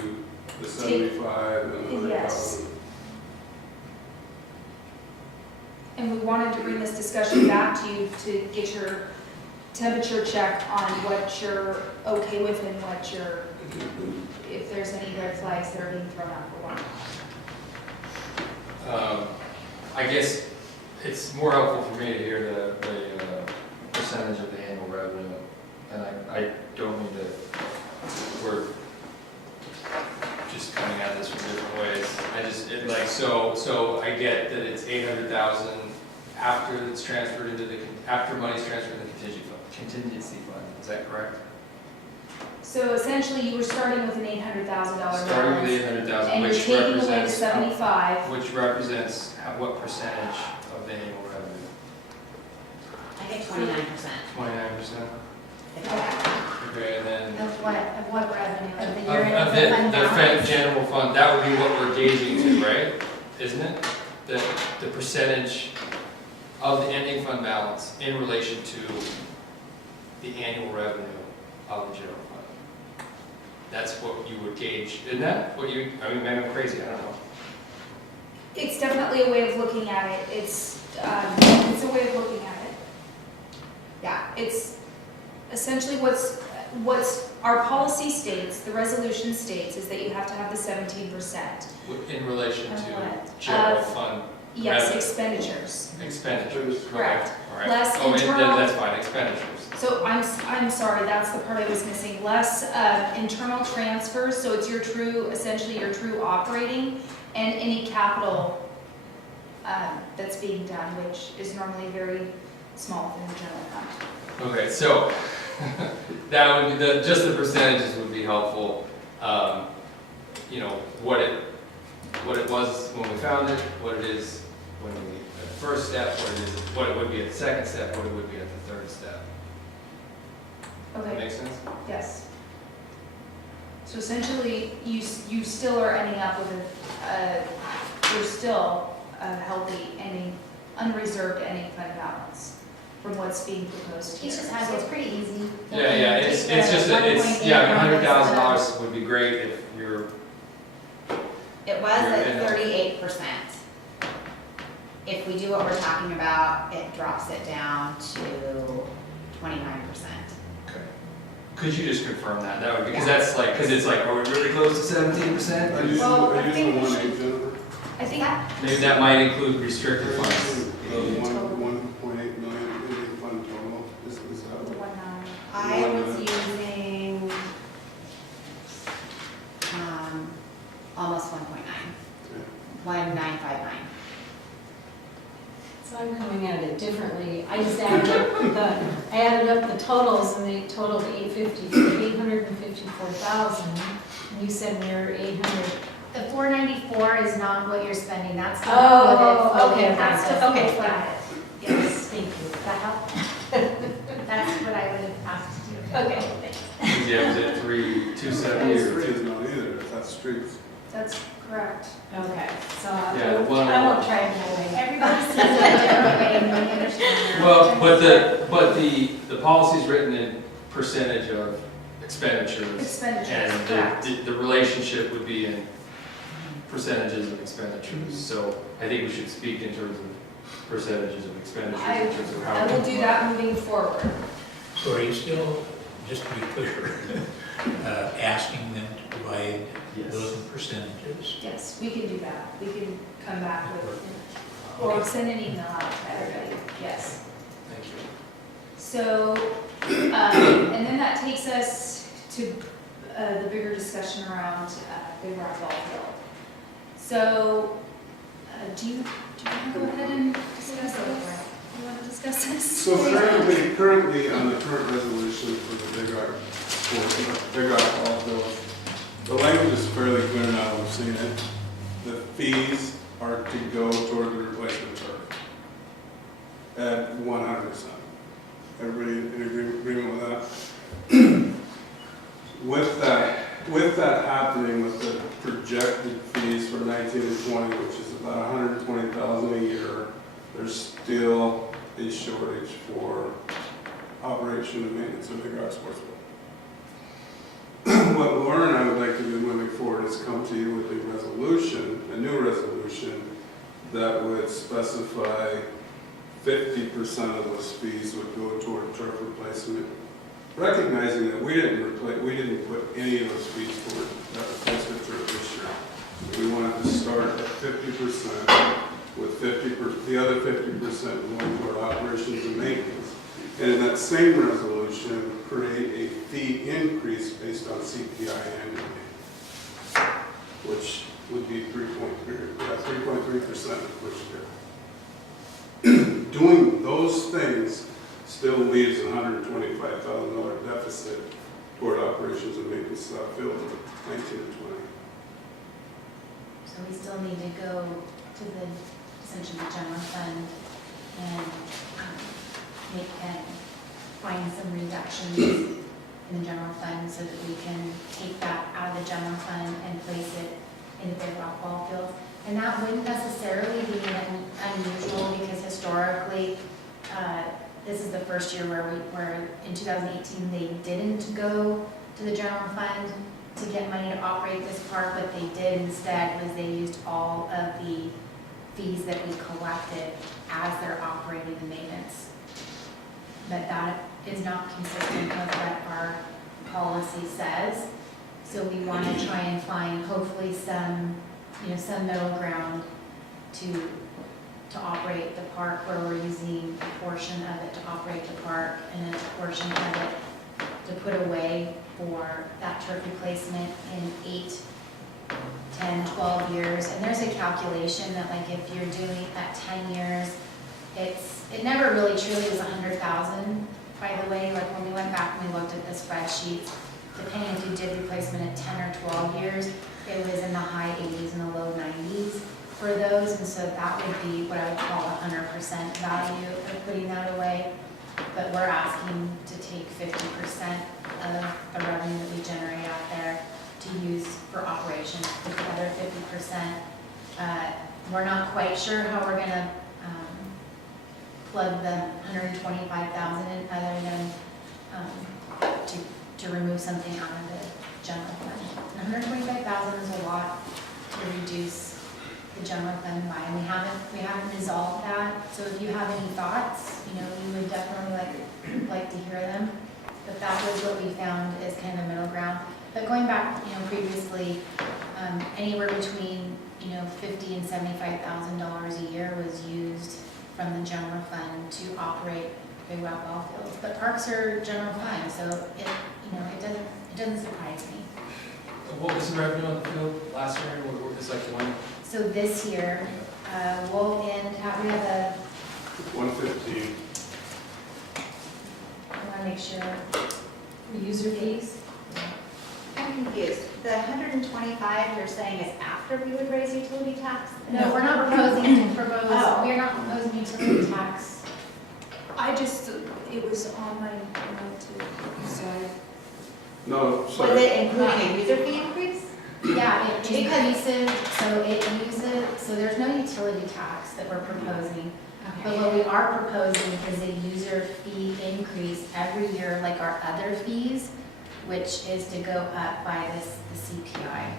the 75 and 100,000. Yes. And we wanted to bring this discussion back to you to get your temperature check on what you're okay with and what you're, if there's any red flags that are being thrown out for one. I guess it's more helpful for me to hear the percentage of the annual revenue, and I don't mean to, we're just coming at this from different ways. So I get that it's 800,000 after it's transferred into after money's transferred to the contingency fund, is that correct? So essentially, you were starting with an $800,000 balance. Starting with 800,000, And you're which taking away the represents, 75. which represents what percentage of the annual revenue? I get 29%. 29%? Okay, and then Of what revenue? Of the of year-end fund the balance? general fund, that would be what we're gauging to, right? Isn't it? The percentage of the ending fund balance in relation to the annual revenue of the general fund. That's what you would gauge, isn't that what you, I mean, maybe I'm crazy, I don't know. It's definitely a way of looking at it. It's a way of looking at it. Yeah, It's essentially what's our policy states, the resolution states, is that you have to have the 17%. In relation Of to what? general Of- fund Yes, revenue. expenditures. Expenditures, Correct. all right. Less Oh, and internal- that's fine, expenditures. So I'm sorry, that's the part I was missing. Less internal transfers, so it's your true, essentially your true operating, and any capital that's being done, which is normally very small within the general fund. Okay, so, that would be, just the percentages would be helpful. You know, what it was when we found it, what it is when we, at the first step, what it would be at the second step, what it would be at the third step. Does that Okay, make sense? yes. So essentially, you still are ending up with there's still a healthy ending, unreserved ending fund balance from what's being proposed He here. just has, it's pretty easy. Yeah, it's just, $100,000 would be great if you're, it was You're in at a- 38%. If we do what we're talking about, it drops it down to 29%. okay. Could you just confirm that? That would, because that's like, because it's like, are we really close to 17%? I use Well, I the think we 1.8, should- Jennifer. I think Maybe that might include restricted funds. The 1.8 million in fund total, is that the what? 1.9. I was using, almost 1.9, 1959. So I'm coming at it differently. I just added up the totals and they totaled 854,000. And you said we were 800. The 494 is not what you're spending, that's the. Oh, okay, That's that's the it. full Okay, got fund. it. Yes, thank you. Does that help? That's what I would have asked you. Okay, thanks. Yeah, was it 270 or? Streets not either, that's streets. That's correct. Okay, so Yeah, well- I won't try and go away. Everybody sees it a different way, and we understand. Well, but the policy's written in percentage of expenditures. Expenditures, And correct. the relationship would be in percentages of expenditures. So I think we should speak in terms of percentages of expenditures in terms of how. I will do that moving forward. So are you still, just to be clear, asking them to provide Yes. those in percentages? Yes, we can do that. We can come back with, or send an email out to everybody. Yes. Thank you. So, and then that takes us to the bigger discussion around Big Rock Ball Field. So, do you want to go ahead and discuss this? You want to discuss this? So currently on the current resolution for the Big Rock Ball Field, the language is fairly clear now, we've seen it. The fees are to go toward the replacement turf at 100%. Everybody in agreement with that? With that happening, with the projected fees for 19 and 20, which is about 120,000 a year, there's still a shortage for operation and maintenance of Big Rock Sportsbook. What Laura and I would like to do moving forward is come to you with a resolution, a new resolution, that would specify 50% of those fees would go toward turf replacement, recognizing that we didn't put any of those fees toward that replacement turf this year. We wanted to start at 50%, with the other 50% going toward operations and maintenance. And in that same resolution, create a fee increase based on CPI annually, which would be 3.3% the first year. Doing those things still leaves a $125,000 deficit toward operations and maintenance of that field in 19 and 20. So we still need to go to the, essentially the general fund and find some reductions in the general fund so that we can take that out of the general fund and place it in the Big Rock Ball Field. And that wouldn't necessarily be unusual because historically, this is the first year where in 2018, they didn't go to the general fund to get money to operate this park. What they did instead was they used all of the fees that we collected as they're operating the maintenance. but that is not consistent with what our policy says. So we want to try and find hopefully some, some middle ground to operate the park, where we're using a portion of it to operate the park and then a portion of it to put away for that turf replacement in 8, 10, 12 years. And there's a calculation that like if you're doing at 10 years, it never really truly is 100,000, by the way. Like when we went back and we looked at the spreadsheets, depending if you did replacement at 10 or 12 years, it was in the high 80s and the low 90s for those. And so that would be what I would call 100% value of putting that away. But we're asking to take 50% of the revenue that we generate out there to use for operations, with the other 50%. We're not quite sure how we're gonna plug the 125,000 in, other than to remove something out of the general fund. 125,000 is a lot to reduce the general fund by, and we haven't resolved that. So if you have any thoughts, we would definitely like to hear them. But that was what we found as kind of the middle ground. But going back, previously, anywhere between $50,000 and $75,000 a year was used from the general fund to operate big route ball fields. But parks are general fund, so it doesn't surprise me. What was the revenue on the field last year? What was like one? So this year, we'll end, we have a, 115. I want to make sure, user fees. I'm confused. The 125 you're saying is after we would raise utility tax? No, we're not proposing Oh. we're not proposing utility tax. It was on my note too, so. No, Was sorry. it including a user fee increase? Yeah, it increases, so there's no utility tax that we're proposing. But what we are proposing is a user fee increase every year, like our other fees, which is to go up by the CPI.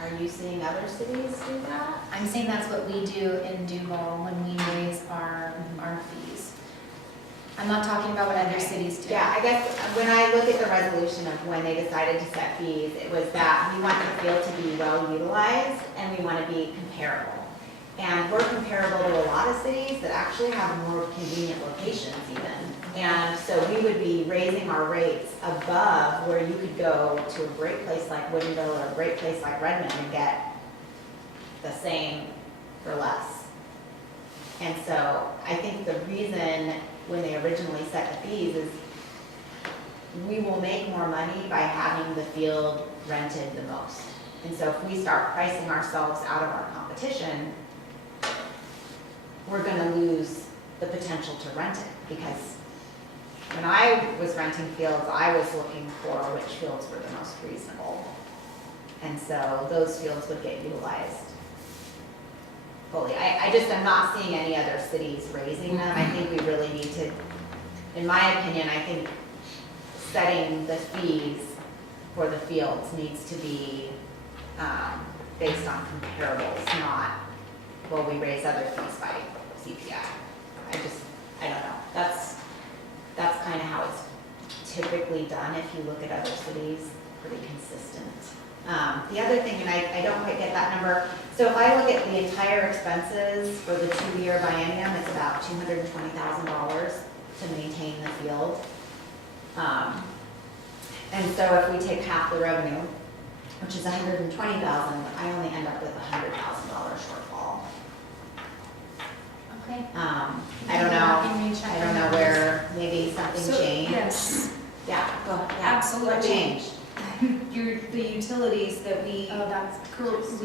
Are you seeing other cities do that? I'm saying that's what we do in Duval when we raise our fees. I'm not talking about what other cities do. Yeah, I guess when I look at the resolution of when they decided to set fees, it was that we want the field to be well utilized and we want to be comparable. And we're comparable to a lot of cities that actually have more convenient locations even. And so we would be raising our rates above where you could go to a great place like Woodinville or a great place like Redmond and get the same for less. And so I think the reason when they originally set the fees is we will make more money by having the field rented the most. And so if we start pricing ourselves out of our competition, we're gonna lose the potential to rent it, because when I was renting fields, I was looking for which fields were the most reasonable. And so those fields would get utilized fully. I just am not seeing any other cities raising them. I think we really need to, in my opinion, I think setting the fees for the fields needs to be based on comparables, not, well, we raise other fees by CPI. I don't know. That's kind of how it's typically done if you look at other cities, pretty consistent. The other thing, and I don't quite get that number, so if I look at the entire expenses for the 2-year biennium, it's about $220,000 to maintain the field. And so if we take half the revenue, which is $120,000, I only end up with a $100,000 shortfall. Okay. I don't know where maybe something changed. Yes, Yeah, go ahead. Yeah. absolutely. What changed? The utilities that we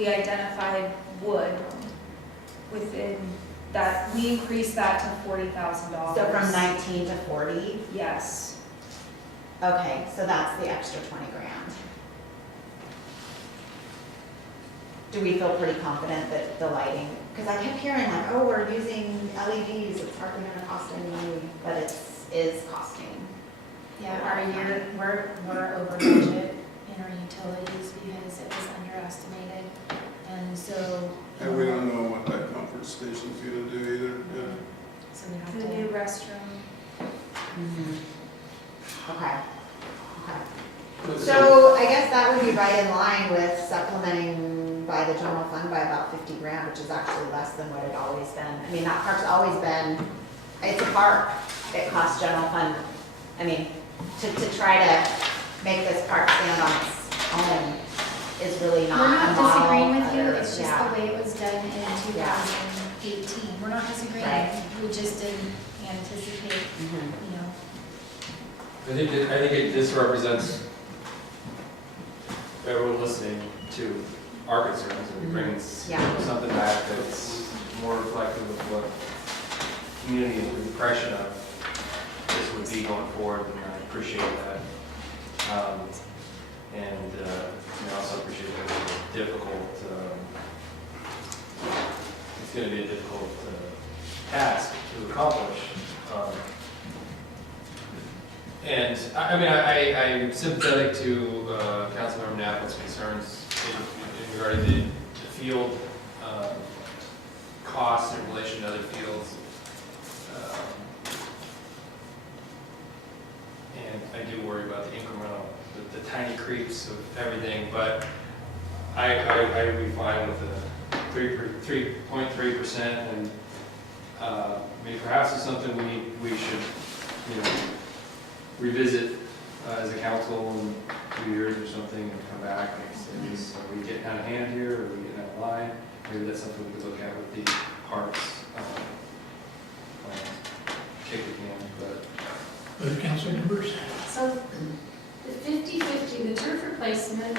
identified would within that, we increased that to $40,000. So from 19 to 40? Yes. Okay, so that's the extra 20 grand. Do we feel pretty confident that the lighting, because I kept hearing like, oh, we're using LEDs, it's hardly gonna cost any money, but it is costing. Yeah, we're over budget in our utilities because it was underestimated. And so. And we don't know what that comfort station's gonna do either. Yeah. so we have The to. new restroom. Okay. Okay. So I guess that would be right in line with supplementing by the general fund by about 50 grand, which is actually less than what it always been. I mean, that park's always been, it's a park, it costs general fund. I mean, to try to make this park stand on its own is really not We're a not model. disagreeing with you, other- it's just yeah. the way it was done in 2018. We're not disagreeing, Right. we just didn't anticipate, Mhm. you know. I think this represents everyone listening to our concerns and brings Yeah. something back that's more reflective of what community impression of this would be going forward, and I appreciate that. And I also appreciate that it's a difficult, it's going to be a difficult task to accomplish. And I mean, I'm sympathetic to Councilmember Knapp's concerns in regarding the field costs in relation to other fields. And I do worry about the incremental, the tiny creeps of everything, but I would be fine with the 3.3%, and I mean, perhaps it's something we should, revisit as a council in 2 years or something and come back and say, are we getting out of hand here, or are we getting out of line? Maybe that's something we could look at with the parks plan. Kick the can, but. Other council members? So the 50/50, the turf replacement,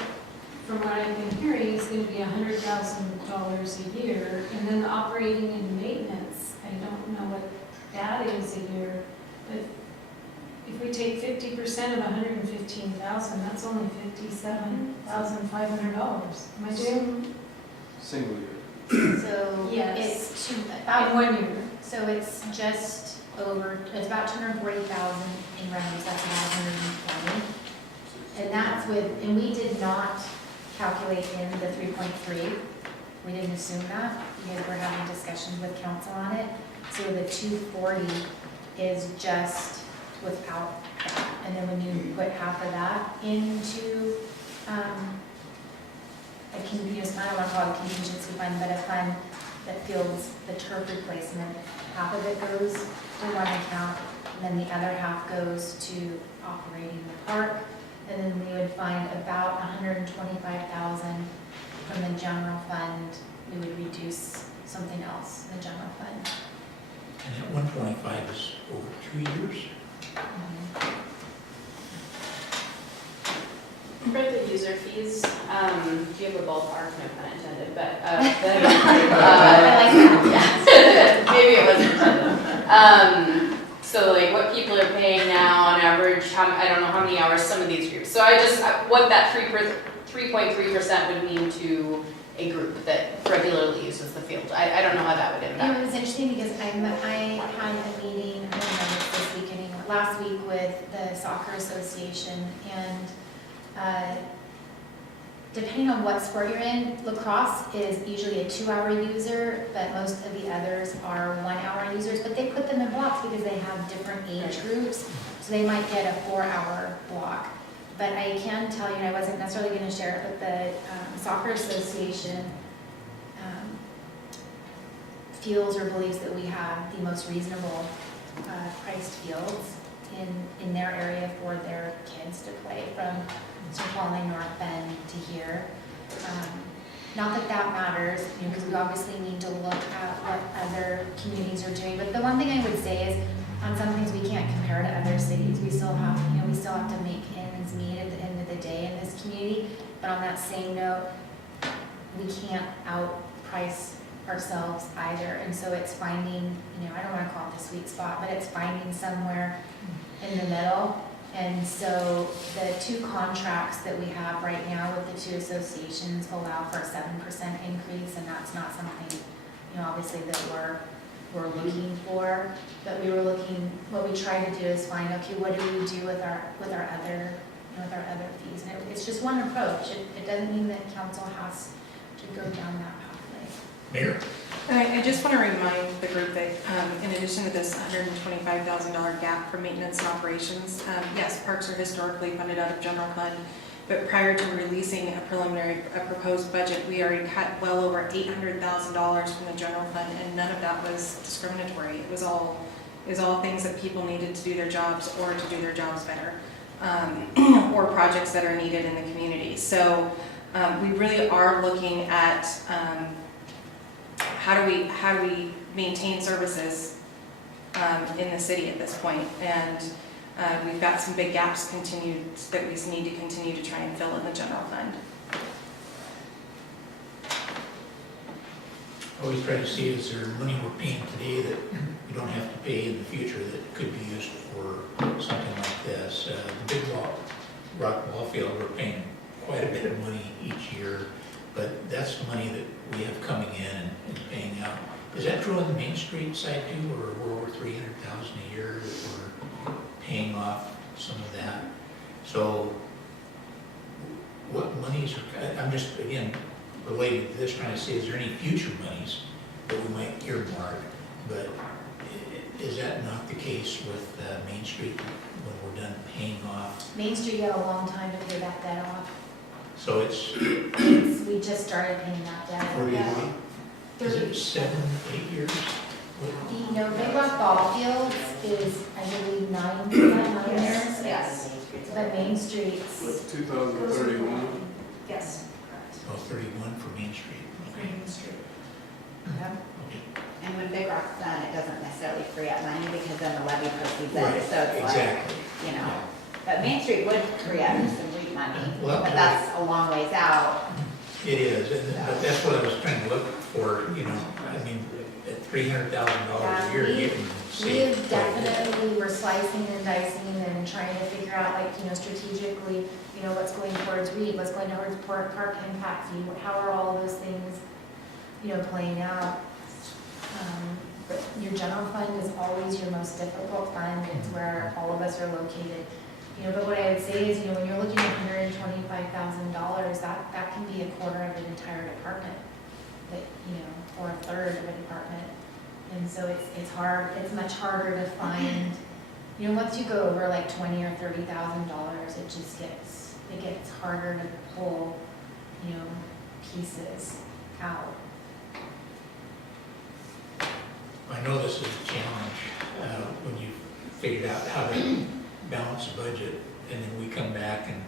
from what I've been hearing, is going to be $100,000 a year. And then the operating and maintenance, I don't know what that is a year, but if we take 50% of 115,000, that's only $57,500. Am I doing? Single year. So Yes. it's In about, 1 year? so it's just over, it's about 240,000 in revenues, that's about 120. And that's with, and we did not calculate in the 3.3. We didn't assume that because we're having discussions with council on it. So the 240 is just without that. And then when you put half of that into I don't want to call it a contingency fund, but a fund that fills the turf replacement. Half of it goes to one account, and then the other half goes to operating the park. And then we would find about 125,000 from the general fund. We would reduce something else in the general fund. And that 125 is over 2 years? For the user fees, do you have a ballpark, no pun intended, but, I like that. maybe it wasn't intended. So like what people are paying now on average, I don't know how many hours some of these groups. So what that 3.3% would mean to a group that regularly uses the field. I don't know how that would impact. It was interesting because I had a meeting, I don't know if it's this week anymore, last week with the soccer association, and depending on what sport you're in, lacrosse is usually a 2-hour user, but most of the others are 1-hour users, but they put them in blocks because they have different age groups, so they might get a 4-hour block. But I can tell you, and I wasn't necessarily going to share it, but the soccer association feels or believes that we have the most reasonable priced fields in their area for their kids to play, from Squally, North Bend to here. Not that that matters, because we obviously need to look at what other communities are doing. But the one thing I would say is, on some things we can't compare to other cities. We still have, we still have to make ends meet at the end of the day in this community. But on that same note, we can't outprice ourselves either. And so it's finding, I don't want to call it the sweet spot, but it's finding somewhere in the middle. And so the 2 contracts that we have right now with the 2 associations allow for a 7% increase, and that's not something, obviously that we're looking for. But we were looking, what we try to do is find, okay, what do we do with our other fees? And it's just one approach. It doesn't mean that council has to go down that pathway. Mayor? I just want to remind the group that in addition to this $125,000 gap for maintenance and operations, yes, parks are historically funded out of general fund, but prior to releasing a proposed budget, we already cut well over $800,000 from the general fund, and none of that was discriminatory. It was all things that people needed to do their jobs or to do their jobs better, or projects that are needed in the community. So we really are looking at how do we maintain services in the city at this point, and we've got some big gaps that we need to continue to try and fill in the general fund. I always try to see, is there money we're paying today that we don't have to pay in the future that could be used for something like this? The big rock ball field, we're paying quite a bit of money each year, but that's money that we have coming in and paying out. Is that true on the Main Street side too, or we're over $300,000 a year that we're paying off some of that? So what monies are, I'm just, again, related to this, trying to say, is there any future monies that we might earmark? But is that not the case with Main Street when we're done paying off? Main Street, you have a long time to pay that debt off. So it's We just started paying that debt. 40, is it 7, 8 years? The Big Rock Ball Fields is, I believe, 9 years. Yes. But Main Street's, With 2031. Yes. Oh, 31 for Main Street. Okay. Main Street. Yeah. Okay. And when Big Rock's done, it doesn't necessarily free up money because then the levy proceeds Right, in, so it's like, exactly. you know. But Main Street would free up some REIT money, Well, but that's a long ways out. It is, but that's what I was trying to look for, you know, I mean, at $300,000 a year, you can save. We've definitely, we're slicing and dicing and trying to figure out, like, strategically, what's going towards REIT, what's going towards park impact fee, how are all of those things, playing out. But your general fund is always your most difficult fund, it's where all of us are located. But what I would say is, when you're looking at $125,000, that can be a quarter of an entire department, that, or a third of a department. And so it's hard, it's much harder to find, once you go over like $20,000 or $30,000, it just gets harder to pull, pieces out. I know this is a challenge when you figured out how to balance a budget, and then we come back and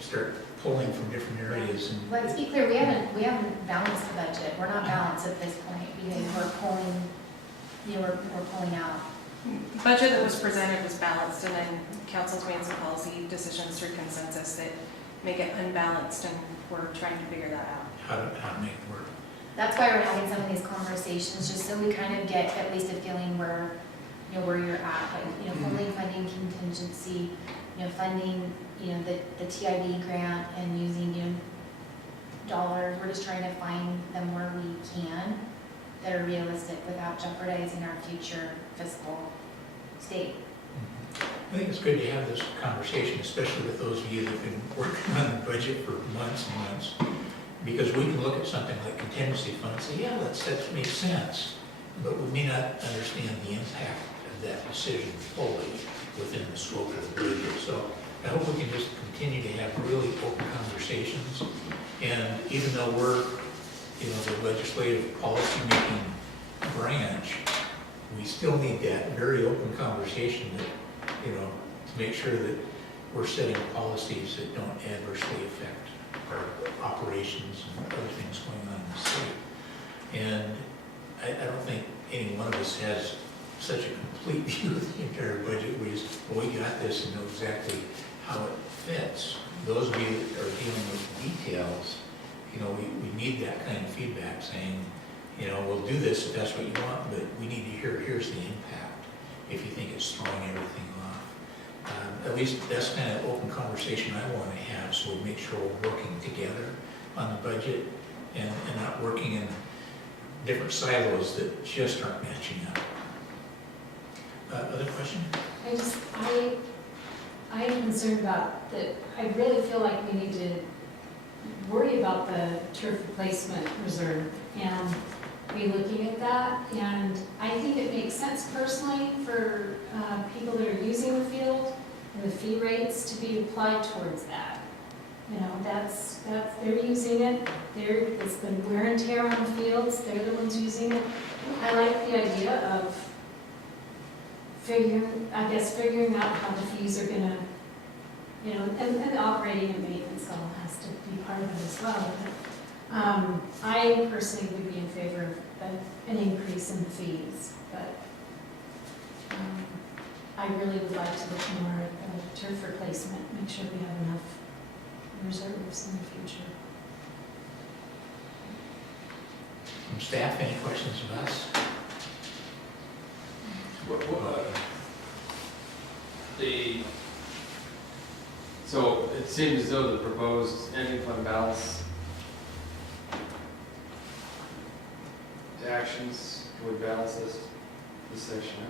start pulling from different areas. And Let's be clear, we haven't balanced the budget. We're not balanced at this point because we're pulling, we're pulling out. The budget that was presented was balanced, and then council's made some policy decisions through consensus that make it unbalanced, and we're trying to figure that out. how to make it work. That's why we're having some of these conversations, just so we kind of get at least a feeling where you're at, like, fully funding contingency, funding, the TIB grant and using, dollars. We're just trying to find them where we can that are realistic without jeopardizing our future fiscal state. I think it's good to have this conversation, especially with those of you that have been working on the budget for months and months, because we can look at something like contingency fund and say, yeah, that makes sense, but we may not understand the impact of that decision fully within the scope of the budget. So I hope we can just continue to have really open conversations, and even though we're, the legislative policy-making branch, we still need that very open conversation that, to make sure that we're setting policies that don't adversely affect our operations and other things going on in the state. And I don't think any one of us has such a complete view of the entire budget. We just, well, we got this and know exactly how it fits. Those of you that are dealing with details, we need that kind of feedback saying, we'll do this if that's what you want, but we need to hear, here's the impact if you think it's throwing everything off. At least that's the kind of open conversation I want to have, so we make sure we're working together on the budget and not working in different silos that just aren't matching up. Other question? I am concerned about that. I really feel like we need to worry about the turf replacement reserve. And relooking at that, and I think it makes sense personally for people that are using the field and the fee rates to be applied towards that. You know, that's, they're using it, it's been wear and tear on the fields, they're the ones using it. I like the idea of figuring out how the fees are gonna, you know, and the operating and maintenance all has to be part of it as well. But, I personally would be in favor of an increase in the fees, but I really would like to look more at turf replacement, make sure we have enough reserves in the future. From staff, any questions of us? So it seems as though the proposed ending fund balance actions would balance this section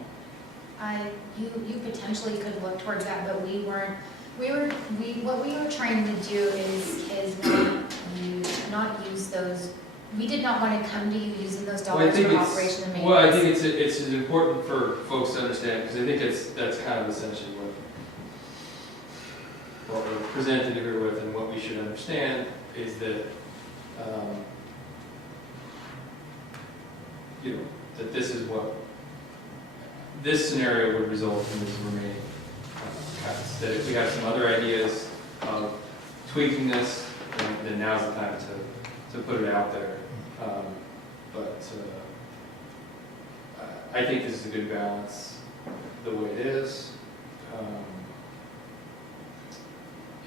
out. You potentially could look towards that, but what we were trying to do is not use those, we did not want to come to you using those dollars for operation and maintenance. Well, I think it's important for folks to understand, because I think that's kind of essentially what we're presented here with, and what we should understand is that, that this is what, this scenario would result in this remaining cuts. That if we have some other ideas of tweaking this, then now's the time to put it out there. But I think this is a good balance the way it is.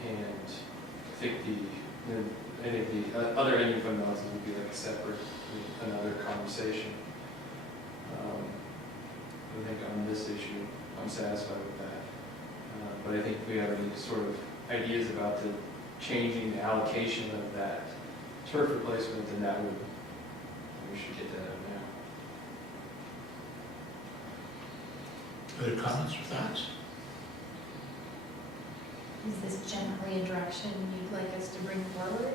And I think the other ending fund balances would be like a separate, another conversation. I think on this issue, I'm satisfied with that. But I think if we have any sort of ideas about the changing the allocation of that turf replacement, then we should get that out now. Other comments or thoughts? Is this generally a direction you'd like us to bring forward?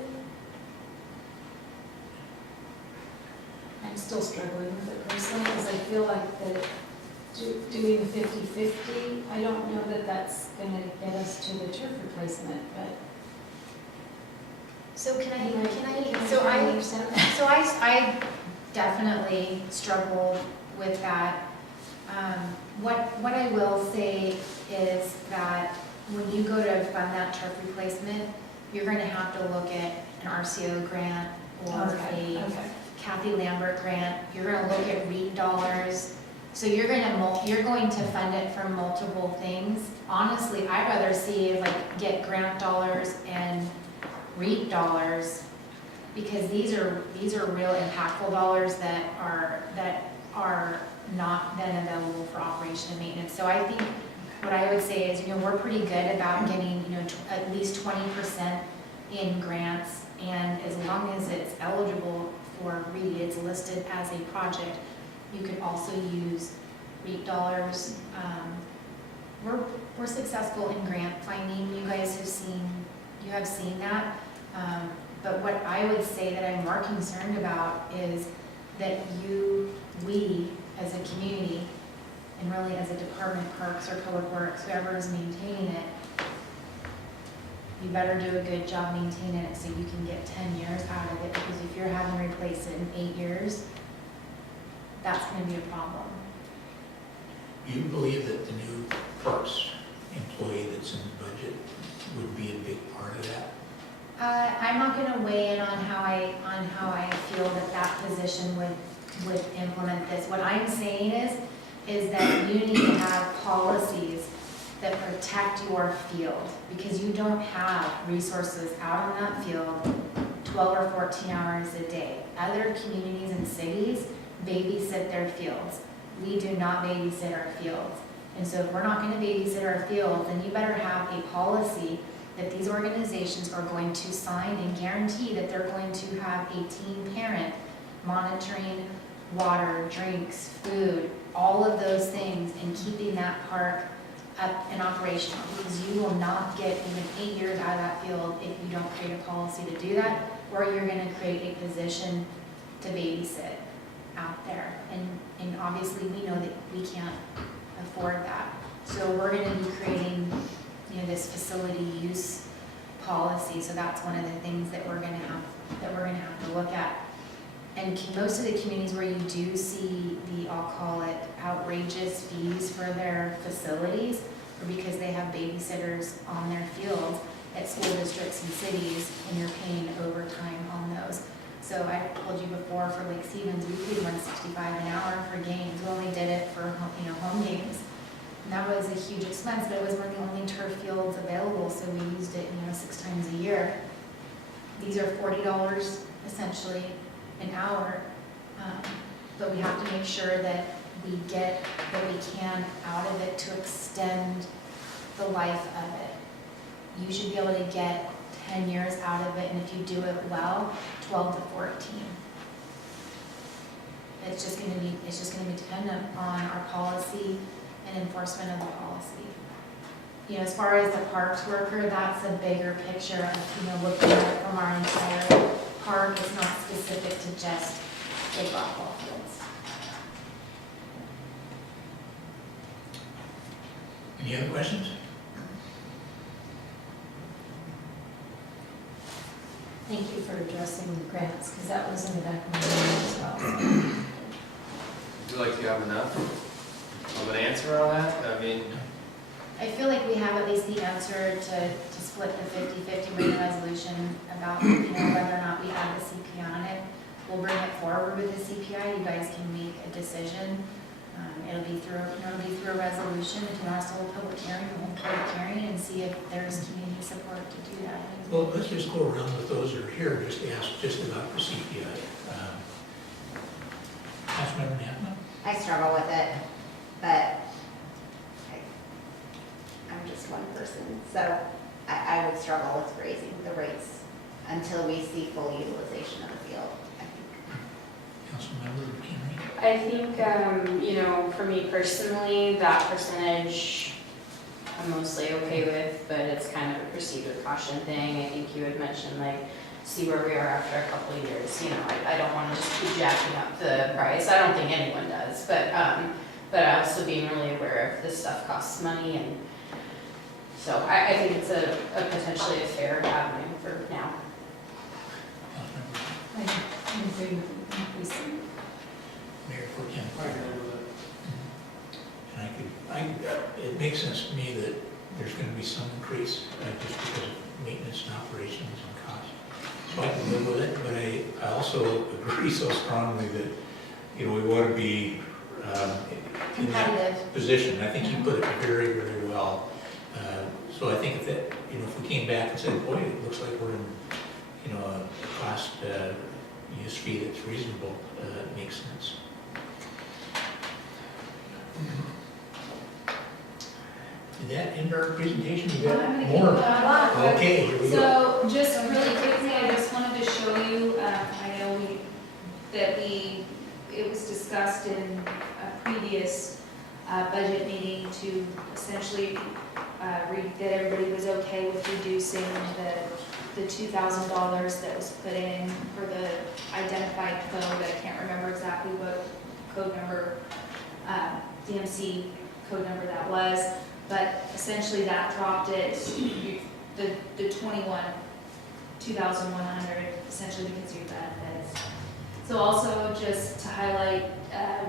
I'm still struggling with it personally, because I feel like doing the 50-50, I don't know that that's gonna get us to the turf replacement, but. So understand? I definitely struggle with that. What I will say is that when you go to fund that turf replacement, you're going to have to look at an RCO grant or a Kathy Lambert grant. You're going to look at REAP dollars. So you're going to fund it from multiple things. Honestly, I'd rather see get grant dollars and REAP dollars, because these are real impactful dollars that are not then available for operation and maintenance. So I think what I would say is, we're pretty good about getting, at least 20% in grants, and as long as it's eligible for REAP, it's listed as a project, you could also use REAP dollars. We're successful in grant finding. You guys have seen that. But what I would say that I'm more concerned about is that we as a community, and really as a department, Parks or Public Works, whoever is maintaining it, you better do a good job maintaining it so you can get 10 years out of it, because if you're having to replace it in 8 years, that's going to be a problem. You believe that the new Parks employee that's in the budget would be a big part of that? I'm not going to weigh in on how I feel that position would implement this. What I'm saying is that you need to have policies that protect your field, because you don't have resources out on that field 12 or 14 hours a day. Other communities and cities babysit their fields. We do not babysit our fields. And so if we're not going to babysit our fields, then you better have a policy that these organizations are going to sign and guarantee that they're going to have a team parent monitoring water, drinks, food, all of those things, and keeping that park up and operational, because you will not get even 8 years out of that field if you don't create a policy to do that, or you're going to create a position to babysit. out there. And obviously, we know that we can't afford that. So we're gonna be creating, this facility use policy, so that's one of the things that we're gonna have to look at. And most of the communities where you do see I'll call it outrageous fees for their facilities, or because they have babysitters on their fields at school districts and cities, and you're paying overtime on those. So I told you before, for Lake Stevens, we paid $165 an hour for games. We only did it for, home games. And that was a huge expense, but it was one of the only turf fields available, so we used it, 6 times a year. These are $40 essentially an hour, but we have to make sure that we get what we can out of it to extend the life of it. You should be able to get 10 years out of it, and if you do it well, 12 to 14. It's just going to be dependent on our policy and enforcement of the policy. As far as the parks worker, that's a bigger picture of, looking at it from our entire park. It's not specific to just big rockball fields. Any other questions? Thank you for addressing the grants, because that was in the back of my mind as well. Would you like to have enough of an answer on that? I mean, I feel like we have at least the answer to split the 50-50 with the resolution about, whether or not we add the CPI on it. We'll bring it forward with the CPI. You guys can make a decision. It'll be through a resolution. If you want us to hold public hearing, we'll hold public hearing and see if there's community support to do that. Well, let's just go around with those that are here, just to ask just about the CPI. Councilmember Natman? I struggle with it, but I'm just one person, so I would struggle with raising the rates until we see full utilization of the field, I think. Councilmember Henry? I think, for me personally, that percentage I'm mostly okay with, but it's kind of a proceed with caution thing. I think you had mentioned, see where we are after a couple of years. I don't want to just keep jacking up the price. I don't think anyone does, but also being really aware of this stuff costs money, and so I think it's a potentially a fair avenue for now. Councilmember I agree with increasing. Mayor Pro Tem? And it makes sense to me that there's going to be some increase, just because of maintenance and operations and cost. So I can live with it, but I also agree so strongly that, we want to be in that position. I think you put it very, very well. So I think if we came back and said, boy, it looks like we're in, a cost use fee that's reasonable, it makes sense. Did that end our presentation? You got I'm gonna more? keep going. Okay, here we go. So just really quickly, I just wanted to show you, I know it was discussed in a previous budget meeting to essentially read that everybody was okay with reducing the $2,000 that was put in for the identified code. I can't remember exactly what code number, DMC code number that was. But essentially that dropped it, the 2,100, essentially because of your benefits. So also just to highlight,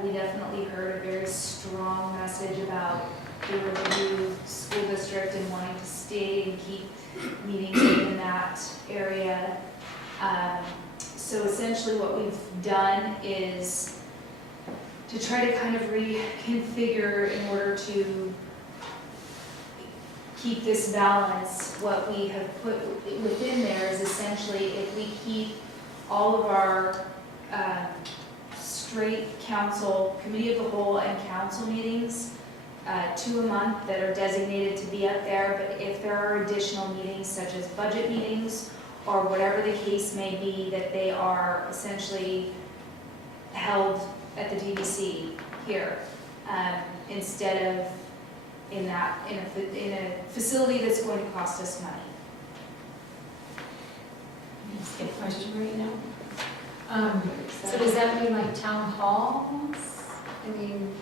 we definitely heard a very strong message about the Riverview School District and wanting to stay and keep meetings in that area. So essentially what we've done is to try to kind of reconfigure in order to keep this balance. What we have put within there is essentially if we keep all of our straight council, committee of the whole and council meetings 2 a month that are designated to be up there, but if there are additional meetings such as budget meetings or whatever the case may be, that they are essentially held at the DVC here instead of in a facility that's going to cost us money. Just get a question right now. So does that mean like town halls? I mean,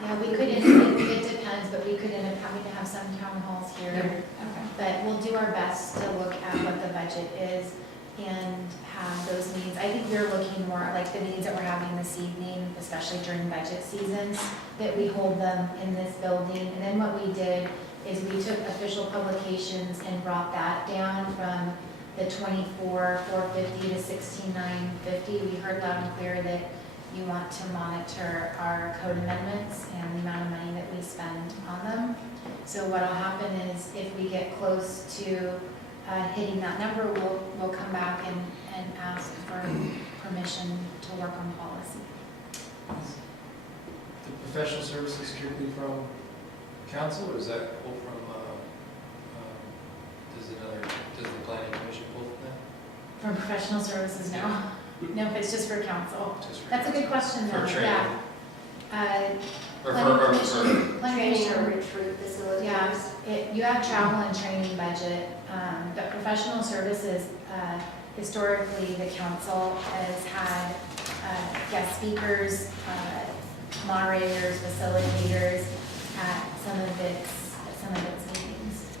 Yeah, we could, it depends, but we could end up having to have some town halls here. okay. But we'll do our best to look at what the budget is and have those meetings. I think we're looking more like the meetings that we're having this evening, especially during budget seasons, that we hold them in this building. And then what we did is we took official publications and brought that down from the 24,450 to 16,950. We heard loud and clear that you want to monitor our code amendments and the amount of money that we spend on them. So what'll happen is if we get close to hitting that number, we'll come back and ask for permission to work on policy. The professional services strictly from council, or is that pulled from, does the planning commission pull from that? From professional services, no. No, it's just for council. Just for That's a good council? question, For though, training? yeah. Or Planning for, commission, planning Training or commission, retreat facilities? yeah, you have travel and training budget, but professional services, historically, the council has had guest speakers, moderators, facilitators at some of its meetings.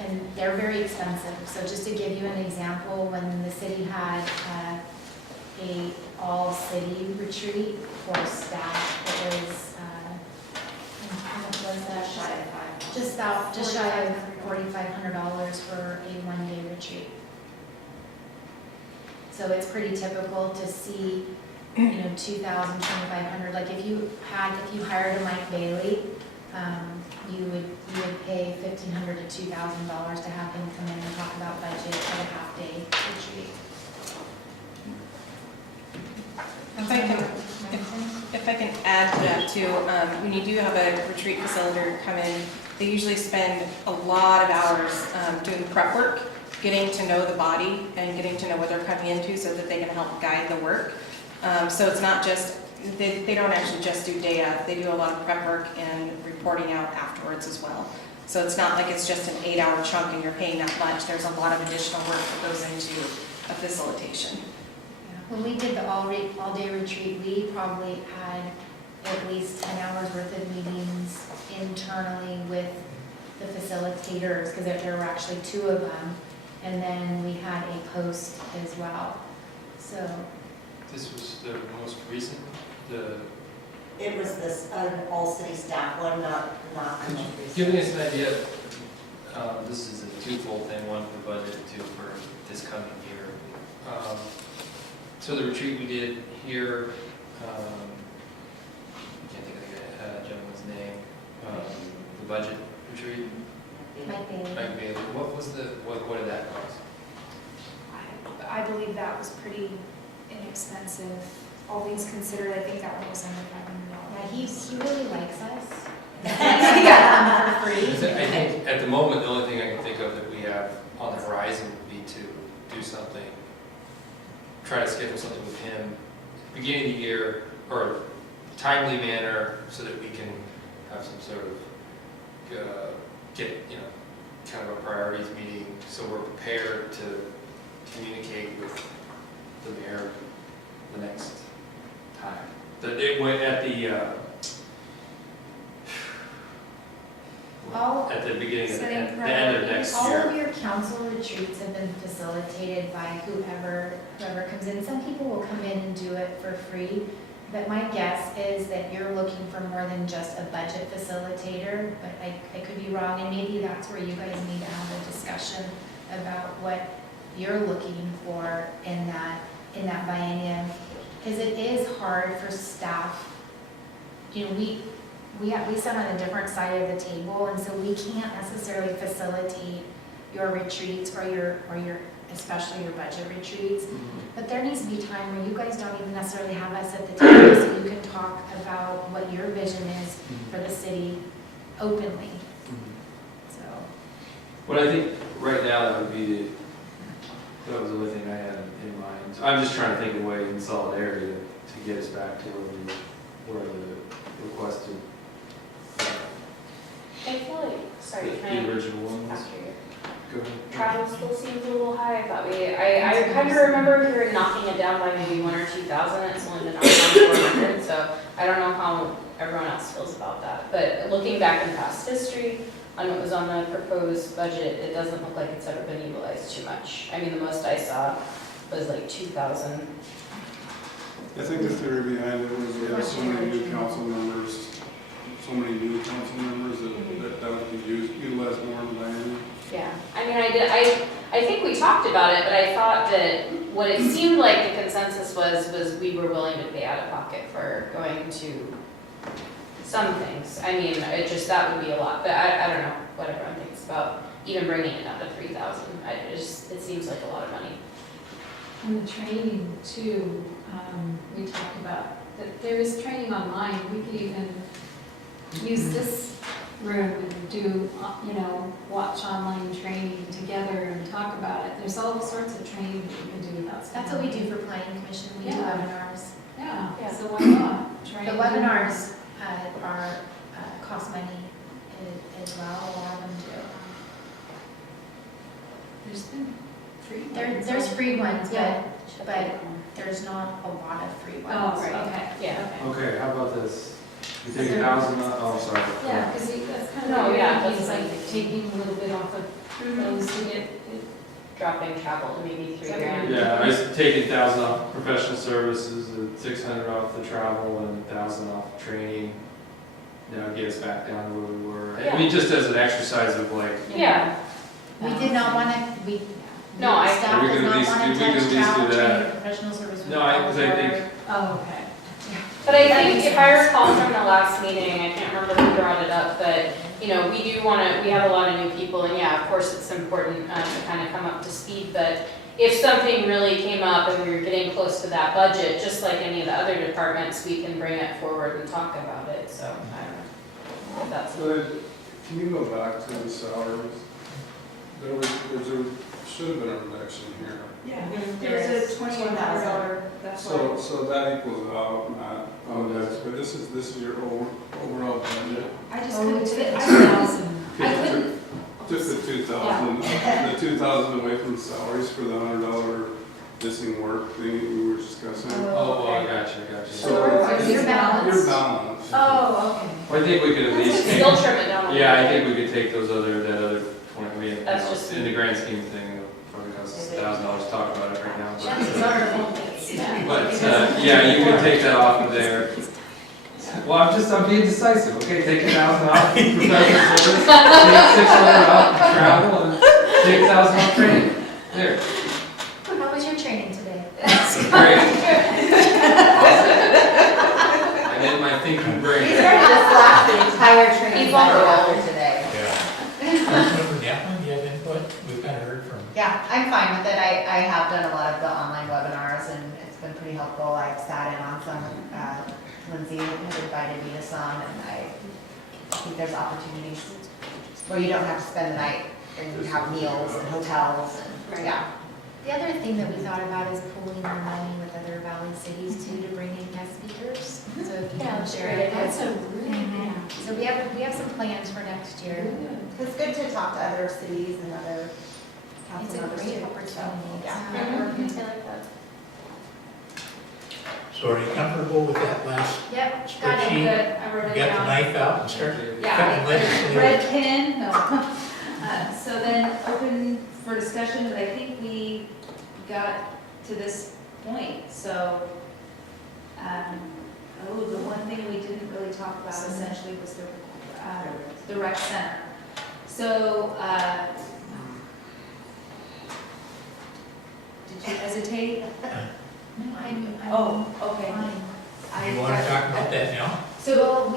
And they're very expensive, so just to give you an example, when the city had a all-city retreat for staff, it was, how much was that? Just shy of $4,500 for a one-day retreat. So it's pretty typical to see, you know, 2,000, 2,500. Like if you hired a Mike Bailey, you would pay $1,500 to $2,000 to have him come in and talk about budget at a half-day retreat. If I can add to that too, when you do have a retreat facilitator come in, they usually spend a lot of hours doing prep work, getting to know the body and getting to know what they're coming into so that they can help guide the work. So it's not just, they don't actually just do data, they do a lot of prep work and reporting out afterwards as well. So it's not like it's just an 8-hour chunk and you're paying that much, there's a lot of additional work that goes into a facilitation. When we did the all-day retreat, we probably had at least 10 hours worth of meetings internally with the facilitators, because there were actually 2 of them, and then we had a post as well. So this was the most recent, It was this, all-city staff one, not the most recent. giving us an idea, this is a twofold thing, one for budget, 2 for this coming year. So the retreat we did here, I can't think of the gentleman's name, the budget retreat, Mike Bailey. Mike Bailey, what did that cost? I believe that was pretty inexpensive. All things considered, I think that one was under Yeah, $500. he really likes us. He got them for free. I think at the moment, the only thing I can think of that we have on the horizon would be to do something, try to schedule something with him, beginning of the year, or timely manner, so that we can have some sort of, get, you know, kind of a priorities meeting, so we're prepared to communicate with the mayor the next time. It went at the beginning of the end of next All year. of your council retreats have been facilitated by whoever comes in. Some people will come in and do it for free, but my guess is that you're looking for more than just a budget facilitator, but I could be wrong, and maybe that's where you guys need to have a discussion about what you're looking for in that biennium, because it is hard for staff. You know, we sit on a different side of the table, and so we can't necessarily facilitate your retreats or your especially your budget retreats. But there needs to be time where you guys don't even necessarily have us at the table, so you can talk about what your vision is for the city openly. So, What I think right now that would be that was the only thing I had in mind. So I'm just trying to think of a way in solidarity to get us back to where the requested. I feel like, sorry, can I? The original ones. After you. Go ahead. Travel still seems a little high. I thought I kind of remember here knocking it down by maybe 1,000 or 2,000. It's only been knocked down 400, so I don't know how everyone else feels about that. But looking back in past history on what was on the proposed budget, it doesn't look like it's ever been utilized too much. I mean, the most I saw was like 2,000. I think the theory behind it was we have so many new council members, that could utilize more land. Yeah, I mean, I think we talked about it, but I thought that what it seemed like the consensus was we were willing to pay out of pocket for going to some things. I mean, that would be a lot, but I don't know what everyone thinks about even bringing it down to 3,000. It seems like a lot of money. And the training too, we talked about, that there is training online. We could even use this room and do, watch online training together and talk about it. There's all sorts of training that you can do without. That's what we do for planning commission, we do Yeah. webinars. Yeah, so why not? Try The and do webinars are, cost money as well, a lot of them do. There's been free ones. There's free ones, Yeah. but there's not a lot of free Oh, ones. okay. Yeah. Okay, how about this? You take 1,000, oh, sorry. Yeah, because that's kind No, of what yeah, you're thinking, is that's like taking a little bit off of those to get it. Dropping travel to maybe $3,000. Yeah, I was taking 1,000 off professional services, and 600 off the travel, and 1,000 off training. Now get us back down to where we were. I mean, just as an exercise of like, Yeah. We did not want to, No, I- staff We does could at not least- want to we could at touch least do travel, that. training, professional services. No, because I think- Oh, okay. But I think if I recall from the last meeting, I can't remember who brought it up, but, we have a lot of new people, and yeah, of course, it's important to kind of come up to speed, but if something really came up and we were getting close to that budget, just like any of the other departments, we can bring it forward and talk about it, so, I don't know if that's. But can you go back to the salaries? Should have been a reduction here. Yeah, There there's is. a $2,100, that's why. So that equals out, Matt, but this is your overall budget. I just Oh, couldn't, it's I couldn't, Just the 2,000, the 2,000 away from salaries for the $100 missing work thing we were discussing. oh, I got you. Your balance. Your balance. Oh, okay. Well, I think we could at least take, Still trim it down a little yeah, I bit. think we could take that other 20, I mean, That's just- in the grand scheme of thing, it'll probably cost us $1,000 to talk about it right now. Chances are it won't be. But, yeah, you can take that off of there. Well, I'm being decisive, okay, take 1,000 off professional service, take 600 off travel, and take 1,000 off training. There, How was your training today? great. I did my thinking brain. These are just last the entire training He's on a budget roll. after today. Councilmember Gatlin, do you have input? We've kind of heard from. Yeah, I'm fine with it. I have done a lot of the online webinars and it's been pretty helpful. I've sat in on some, Lindsay has invited me to some, and I think there's opportunities where you don't have to spend the night and you have meals and hotels and, yeah. The other thing that we thought about is pooling the money with other valley cities too, to bring in guest speakers. So if you can share it. That's a really good. So we have some plans for next year. It's good to talk to other cities and other It's council a members great too. opportunity. Yeah. Mhm. I like that. So are you comfortable with that last Yep, got it. spreadsheet? good, I wrote it Got the down. knife out and started Yeah, cutting legislative? red pen, no. So then open for discussion, but I think we got to this point, so, the one thing we didn't really talk about essentially was the rec center. So, did you hesitate? No, I'm Oh, okay. fine. You want to talk about that now? So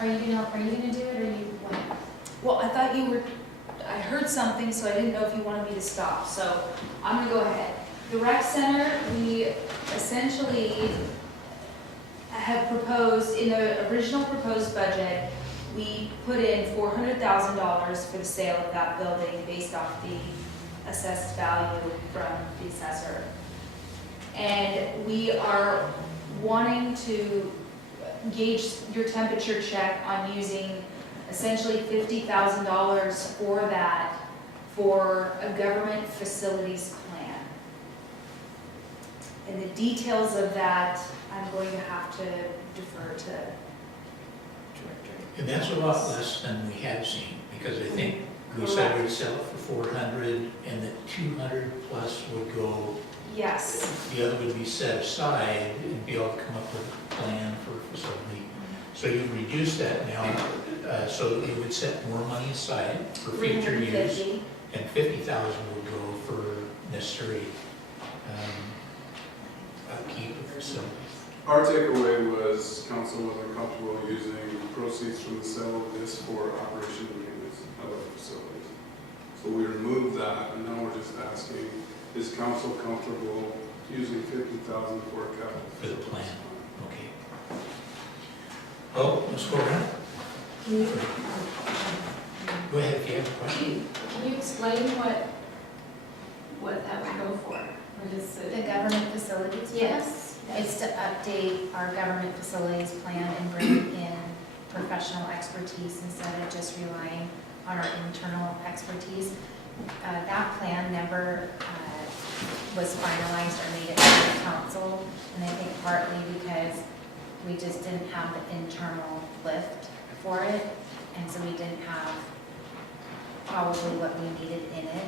are you gonna do it or you what? Well, I thought you were, I heard something, so I didn't know if you wanted me to stop, so I'm gonna go ahead. The rec center, we essentially have proposed, in the original proposed budget, we put in $400,000 for the sale of that building based off the assessed value from the assessor. And we are wanting to gauge your temperature check on using essentially $50,000 for that for a government facilities plan. And the details of that, I'm going to have to defer to Director. And that's a lot less than we had seen, because I think we said we'd sell it for 400, and that 200 plus would go, Yes. the other would be set aside and be able to come up with a plan for a facility. So you reduce that now, so you would set more money aside for future use, 350. and 50,000 would go for necessary upkeep of facilities. Our takeaway was council wasn't comfortable using proceeds from the sale of this for operation and maintenance of our facilities. So we removed that, and now we're just asking, is council comfortable using 50,000 for a capital? For the plan. Okay. Oh, let's go around. Go ahead if you have a question. Can you explain what that would go for? What is The it? government facilities? Yes. It's to update our government facilities plan and bring in professional expertise instead of just relying on our internal expertise. That plan never was finalized or made it to the council, and I think partly because we just didn't have the internal lift for it, and so we didn't have probably what we needed in it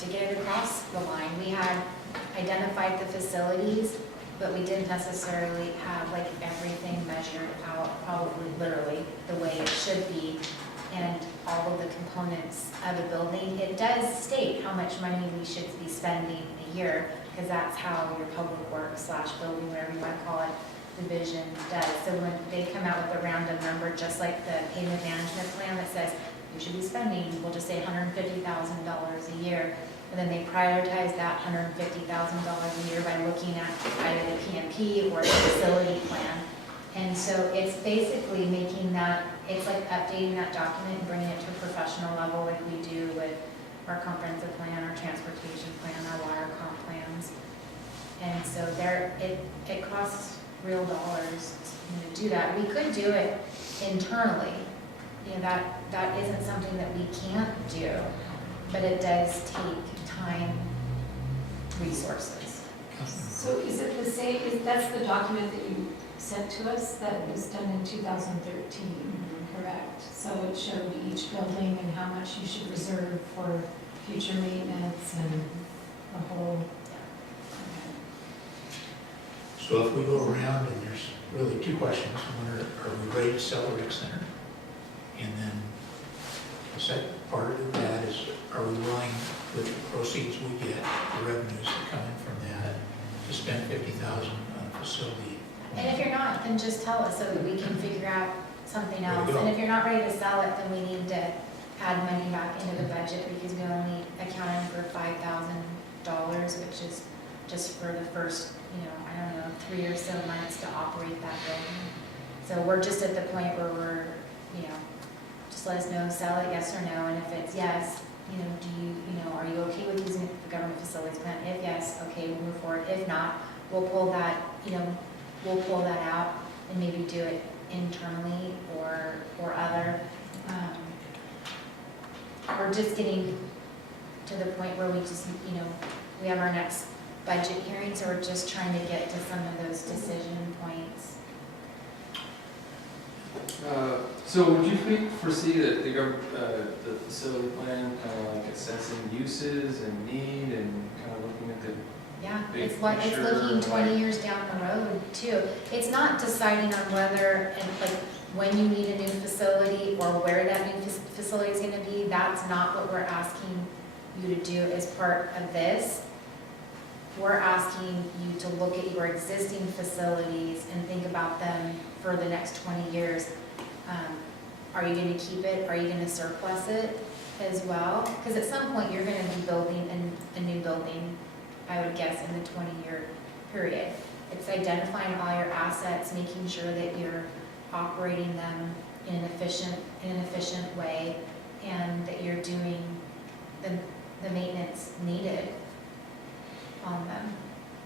to get it across the line. We had identified the facilities, but we didn't necessarily have like everything measured out, probably literally the way it should be, and all of the components of a building. It does state how much money we should be spending a year, because that's how your public works / building, whatever you want to call it, division does. So when they come out with a rounded number, just like the payment management plan that says you should be spending, we'll just say $150,000 a year, and then they prioritize that $150,000 a year by looking at either the PMP or the facility plan. And so it's basically making that, it's like updating that document and bringing it to a professional level like we do with our comprehensive plan, our transportation plan, our water comp plans. And so it costs real dollars to do that. We could do it internally. That isn't something that we can't do, but it does take time, resources. So is it the same, that's the document that you sent to us that was done in 2013, correct? So it showed each building and how much you should reserve for future maintenance and the whole. So if we go around, and there's really two questions. One, are we ready to sell the rec center? And then the second part of that is, are we willing, with the proceeds we get, the revenues that come in from that, to spend 50,000 on a facility? And if you're not, then just tell us so that we can figure out something There you else. go. And if you're not ready to sell it, then we need to add money back into the budget, because we only accounted for $5,000, which is just for the first, 3 or so months to operate that building. So we're just at the point where we're, just let us know, sell it, yes or no, and if it's yes, are you okay with using the government facilities plan? If yes, okay, we'll move forward. If not, we'll pull that, we'll pull that out and maybe do it internally or other. We're just getting to the point where we just, we have our next budget hearing, so we're just trying to get to some of those decision points. So would you foresee that the facility plan kind of like assessing uses and need and kind of looking at the Yeah, big it's picture, looking 20 like- years down the road too. It's not deciding on whether, and like, when you need a new facility or where that new facility is gonna be. That's not what we're asking you to do as part of this. We're asking you to look at your existing facilities and think about them for the next 20 years. Are you gonna keep it? Are you gonna surplus it as well? Because at some point, you're gonna be building a new building, I would guess, in the 20-year period. It's identifying all your assets, making sure that you're operating them in an efficient way, and that you're doing the maintenance needed on them.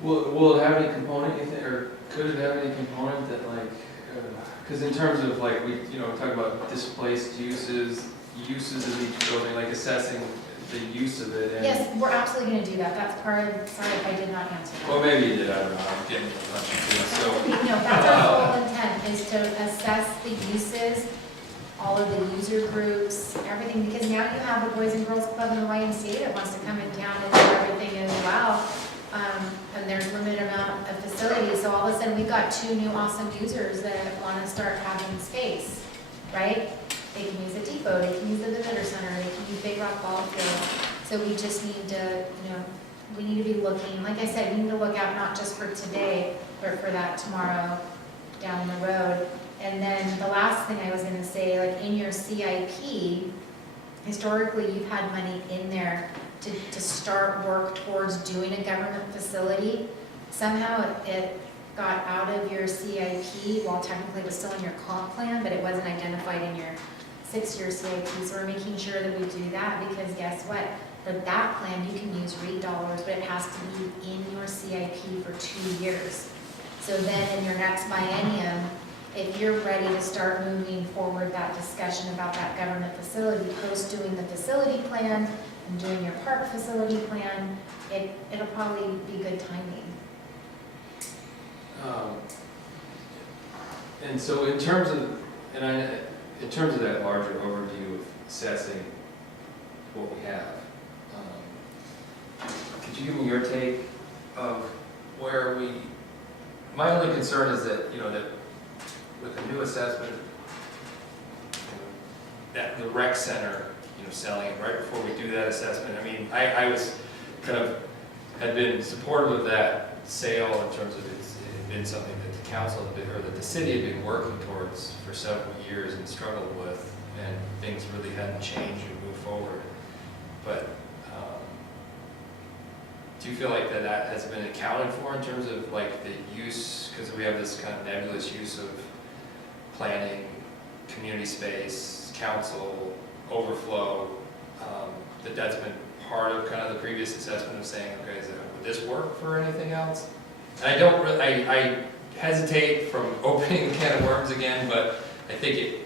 Will it have any component, you think, or could it have any component that like, because in terms of like, we talk about displaced uses of each building, like assessing the use of it and. Yes, we're absolutely gonna do that, that's part of, sorry if I did not answer that. Well, maybe you did, I don't know, I'm getting a bunch of things, so. No, that's our whole intent, is to assess the uses, all of the user groups, everything, because now you have the Boys and Girls Club and the YMCA that wants to come in town and do everything as well. And there's limited amount of facilities, so all of a sudden, we've got 2 new awesome users that wanna start having space, right? They can use the depot, they can use the visitor center, they can use Big Rock Ball Field. So we just need to, we need to be looking, like I said, we need to look out not just for today, but for that tomorrow down the road. And then the last thing I was gonna say, like in your CIP, historically, you've had money in there to start work towards doing a government facility. Somehow it got out of your CIP, while technically it was still in your comp plan, but it wasn't identified in your 6-year CIP. So we're making sure that we do that, because guess what? For that plan, you can use REIT dollars, but it has to be in your CIP for 2 years. So then in your next biennium, if you're ready to start moving forward that discussion about that government facility, post doing the facility plan and doing your park facility plan, it'll probably be good timing. And so in terms of, in terms of that larger overview of assessing what we have, could you give me your take of where my only concern is that, that with a new assessment, that the rec center, selling it right before we do that assessment, I mean, I was had been supportive of that sale in terms of it had been something that the council had been, or that the city had been working towards for several years and struggled with, and things really hadn't changed or moved forward. But do you feel like that has been accounted for in terms of like the use, because we have this kind of nebulous use of planning, community space, council, overflow, that's been part of kind of the previous assessment of saying, okay, would this work for anything else? And I don't really, I hesitate from opening the can of worms again, but I think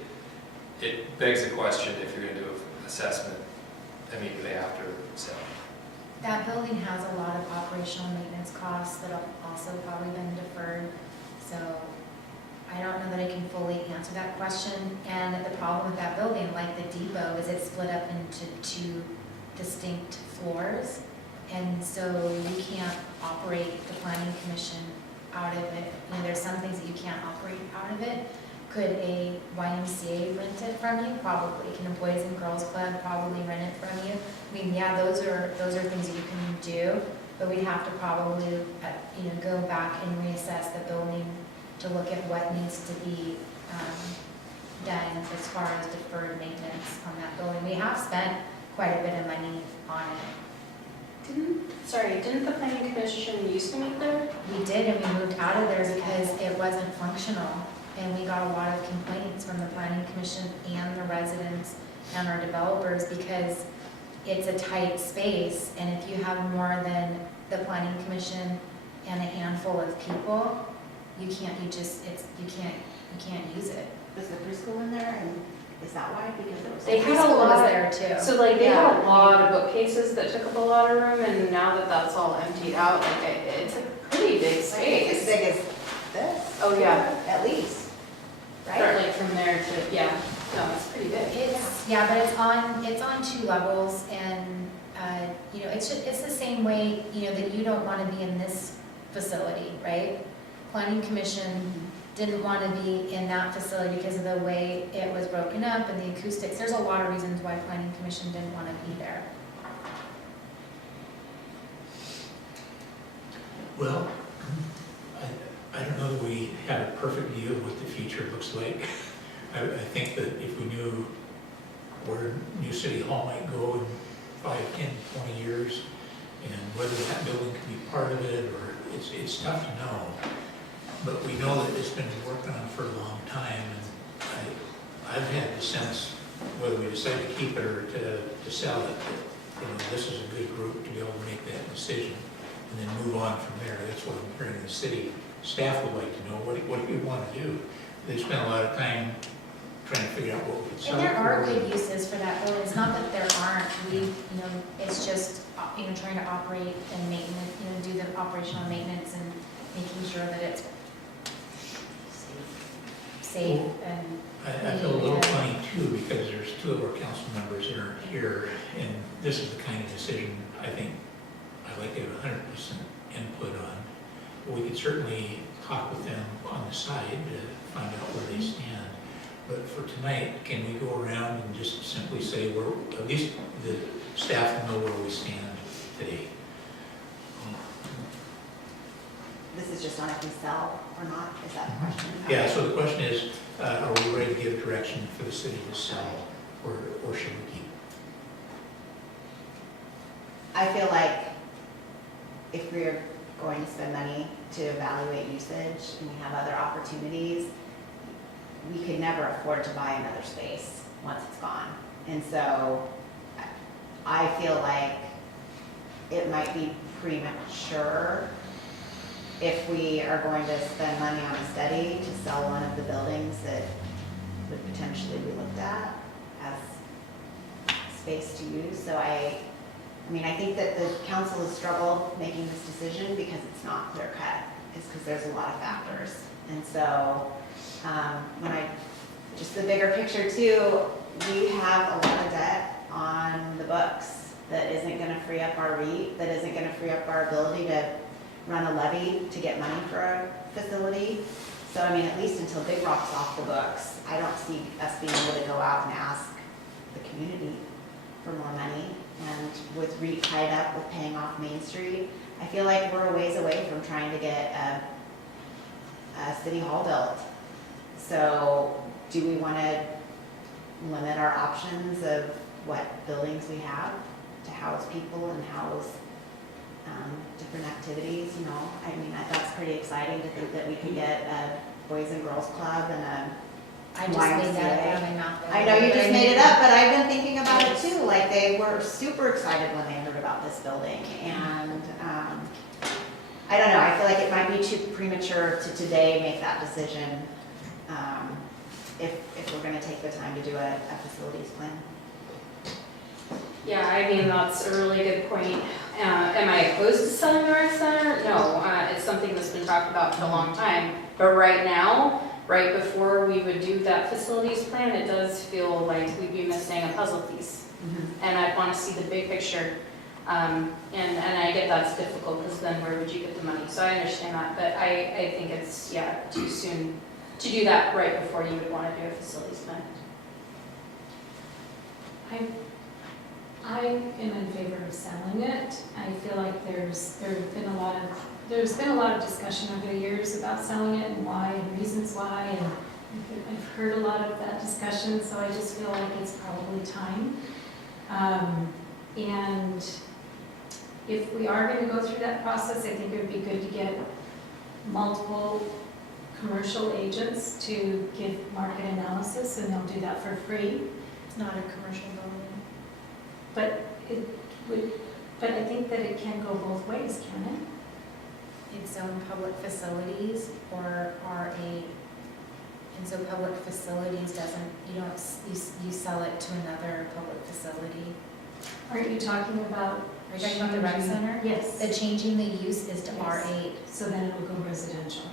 it begs the question if you're going to do an assessment immediately after sale. That building has a lot of operational maintenance costs that have also probably been deferred, so I don't know that I can fully answer that question. And the problem with that building, like the depot, is it's split up into 2 distinct floors, and so you can't operate the planning commission out of it. There's some things that you can't operate out of it. Could a YMCA rent it from you? Probably. Can a Boys and Girls Club probably rent it from you? I mean, yeah, those are things that you can do, but we have to probably, go back and reassess the building to look at what needs to be done as far as deferred maintenance on that building. We have spent quite a bit of money on it. Didn't the planning commission used to meet there? We did, and we moved out of there because it wasn't functional. And we got a lot of complaints from the planning commission and the residents and our developers, because it's a tight space, and if you have more than the planning commission and a handful of people, you can't use it. Was the preschool in there, and is that why? Because it was. They had a Preschool was lot, there too. so like they had a lot of bookcases that took up a lot of room, and now that that's all emptied out, like it's a pretty big Like, space. as big as this. Oh, yeah. At least, right? Start like from there to, yeah, no, it's pretty big. But it's on 2 levels, and, it's the same way, that you don't want to be in this facility, right? Planning commission didn't want to be in that facility because of the way it was broken up and the acoustics. There's a lot of reasons why planning commission didn't want to be there. Well, I don't know that we have a perfect view of what the future looks like. I think that if we knew where New City Hall might go in 5, 10, 20 years, and whether that building could be part of it, or it's tough to know. But we know that it's been worked on for a long time, and I've had the sense, whether we decide to keep it or to sell it, that this is a good group to be able to make that decision and then move on from there. That's what I'm hearing the city staff would like to know. What do you want to do? They spend a lot of time trying to figure out what we could sell. And there are for. good uses for that though, it's not that there aren't, it's just, trying to operate and maintenance, do the operational maintenance and making sure that it's safe and. I feel a little funny too, because there's two of our council members that aren't here, and this is the kind of decision I think I'd like to have 100% input on. We could certainly talk with them on the side to find out where they stand. But for tonight, can we go around and just simply say, at least the staff will know where we stand today? This is just on if we sell or not, is that the question? Yeah, so the question is, are we ready to give direction for the city to sell, or should we keep? I feel like if we're going to spend money to evaluate usage and we have other opportunities, we could never afford to buy another space once it's gone. And so I feel like it might be premature if we are going to spend money on a study to sell one of the buildings that would potentially be looked at as space to use. So I think that the council has struggled making this decision because it's not clear cut. It's because there's a lot of factors. And so just the bigger picture too, we have a lot of debt on the books that isn't gonna free up our REIT, that isn't gonna free up our ability to run a levy to get money for a facility. So at least until Big Rock's off the books, I don't see us being able to go out and ask the community for more money. And with REIT tied up with paying off Main Street, I feel like we're a ways away from trying to get a city hall built. So do we want to limit our options of what buildings we have to house people and house different activities? That's pretty exciting to think that we could get a Boys and Girls Club and a I just made that up out of my mouth. I know you just made it up, but I've been thinking about it too. Like, they were super excited when they heard about this building. And I don't know, I feel like it might be too premature to today make that decision if we're going to take the time to do a facilities plan. Yeah, that's a really good point. Am I opposed to selling the rec center? No, it's something that's been talked about for a long time. But right now, right before we would do that facilities plan, it does feel like we'd be missing a puzzle piece. And I'd want to see the big picture. And I get that's difficult because then where would you get the money? So I understand that, but I think it's, too soon to do that right before you would want to do a facilities plan. I am in favor of selling it. I feel like there's been a lot of discussion over the years about selling it and why and reasons why, and I've heard a lot of that discussion, so I just feel like it's probably time. And if we are going to go through that process, I think it would be good to get multiple commercial agents to give market analysis, and they'll do that for free. It's not a commercial building. But I think that it can go both ways, can it? It's own public facilities or and so public facilities you sell it to another public facility. Aren't you talking about? Are you talking about the rec center? Yes. The changing the use is to Yes. R8. So then it will go residential.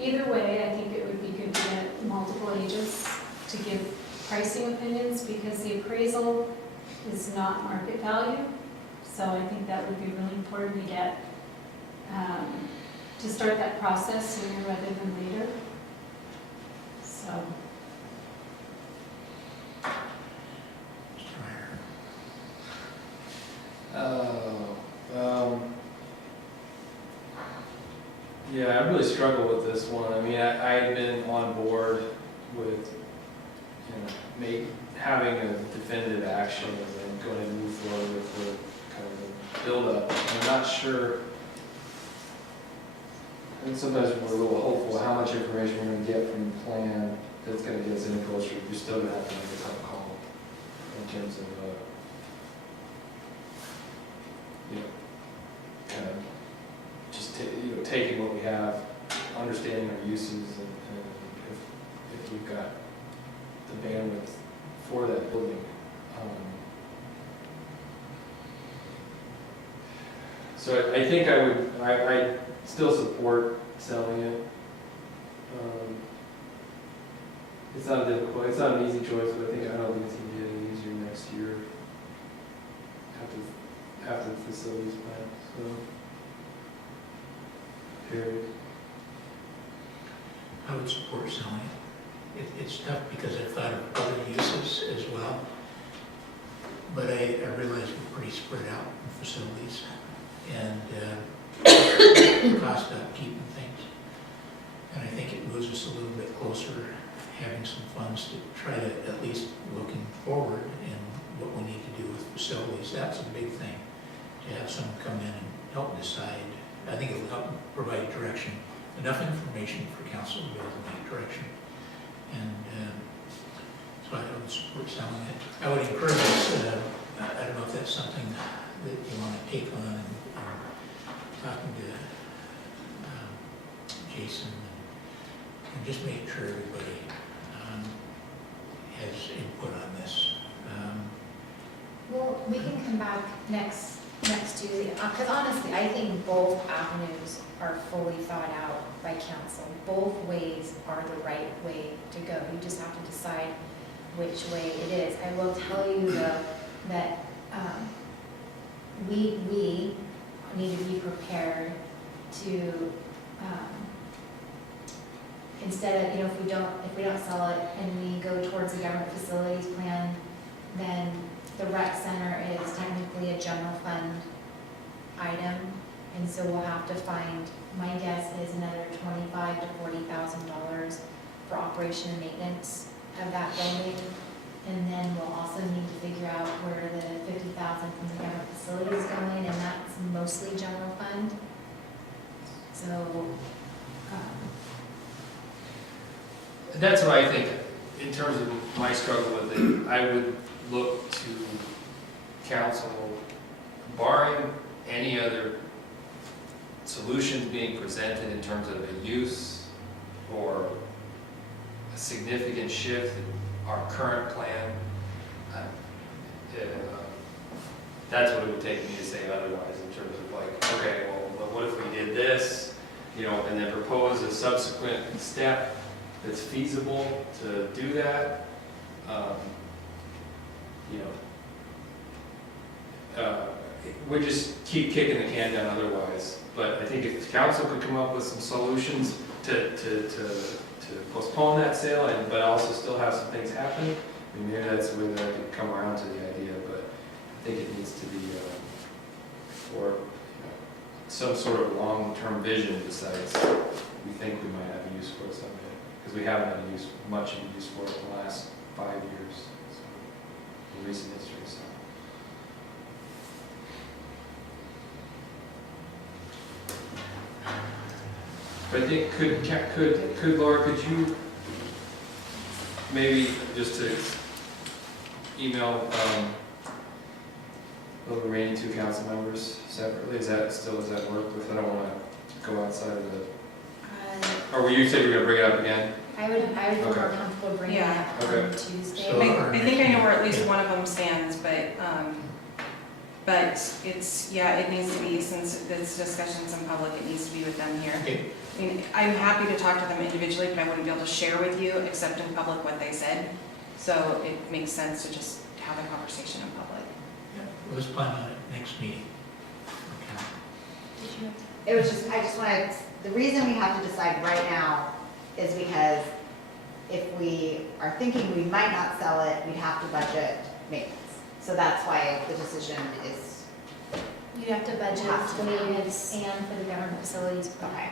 Either way, I think it would be good to get multiple agents to give pricing opinions, because the appraisal is not market value. So I think that would be really important to get, to start that process sooner rather than later. So. Yeah, I really struggle with this one. I've been on board with, having a definitive action and then going to move forward with the kind of the build-up. I'm not sure, and sometimes we're a little hopeful how much information we're going to get from the plan that's going to get us any closer. We're still going to have to make a tough call in terms of, kind of just taking what we have understanding our uses and if we've got the bandwidth for that building. So I think I still support selling it. It's not difficult, it's not an easy choice, but I don't think it's gonna get any easier next year after the facilities plan, so. Period. I would support selling it. It's tough because I've thought of other uses as well. But I realize we're pretty spread out in facilities and cost upkeep and things. And I think it moves us a little bit closer, having some funds to try to at least looking forward in what we need to do with facilities. That's a big thing, to have someone come in and help decide. I think it'll help provide direction, enough information for council to be able to make direction. And so I would support selling it. I would encourage us, I don't know if that's something that you want to take on, and talking to Jason and just make sure everybody has input on this. Well, we can come back next Tuesday, because honestly, I think both avenues are fully thought out by council. Both ways are the right way to go. You just have to decide which way it is. I will tell you though that we need to be prepared to instead of, if we don't sell it and we go towards the government facilities plan, then the rec center is technically a general fund item, and so we'll have to find, my guess is another $25,000 to $40,000 for operation and maintenance of that building. And then we'll also need to figure out where the $50,000 from the government facility is going, and that's mostly general fund. So, That's what I think, in terms of my struggle with it. I would look to council, barring any other solutions being presented in terms of a use or a significant shift in our current plan. That's what it would take me to say otherwise, in terms of like, okay, well, what if we did this, and then propose a subsequent step that's feasible to do that. We just keep kicking the can down otherwise. But I think if council could come up with some solutions to postpone that sale, but also still have some things happen, maybe that's the way that I could come around to the idea. But I think it needs to be for some sort of long-term vision besides we think we might have use for it someday. Because we haven't had much use for it in the last 5 years, in recent history. So. But I think could Laura, could you maybe just to email the remaining 2 council members separately? Does that work? If I don't want to go outside of the. Or were you saying you were going to bring it up again? I would feel more Okay. comfortable bringing it up Okay. on Tuesday. So- I think I know where at least one of them stands, but it needs to be, since this discussion's in public, it needs to be with them here. Okay. I mean, I'm happy to talk to them individually, but I wouldn't be able to share with you, except in public, what they said. So it makes sense to just have a conversation in public. Yeah, let's plan on it next meeting. Okay. Did you? It was just, I just wanted, the reason we have to decide right now is because if we are thinking we might not sell it, we'd have to budget maintenance. So that's why the decision is, You'd have to budget Have to for be. maintenance and for the government facilities plan. okay,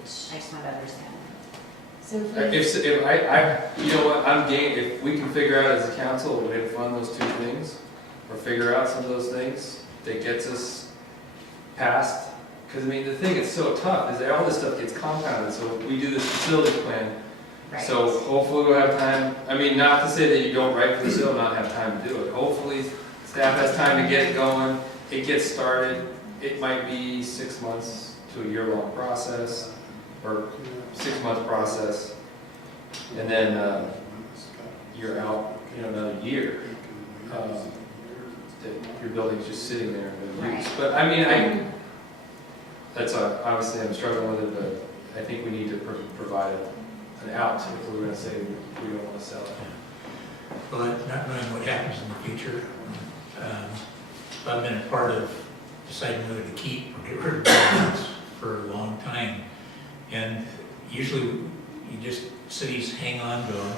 Which, I just wanted to understand. so if If I, you know what, I'm game, if we can figure out as a council a way to fund those 2 things, or figure out some of those things that gets us past, because I mean, the thing that's so tough is that all this stuff gets compounded, so we do this facilities plan, Right. so hopefully we'll have time, I mean, not to say that you don't write for the sale, not have time to do it, hopefully staff has time to get it going, it gets started, it might be 6 months to a year-long process, or 6-month process, and then you're out, another year. That your building's just sitting there in no use. But I mean, obviously I'm struggling with it, but I think we need to provide an out if we're going to say we don't want to sell it. Well, not knowing what happens in the future, I've been a part of deciding whether to keep or get rid of buildings for a long time. And usually cities hang on to them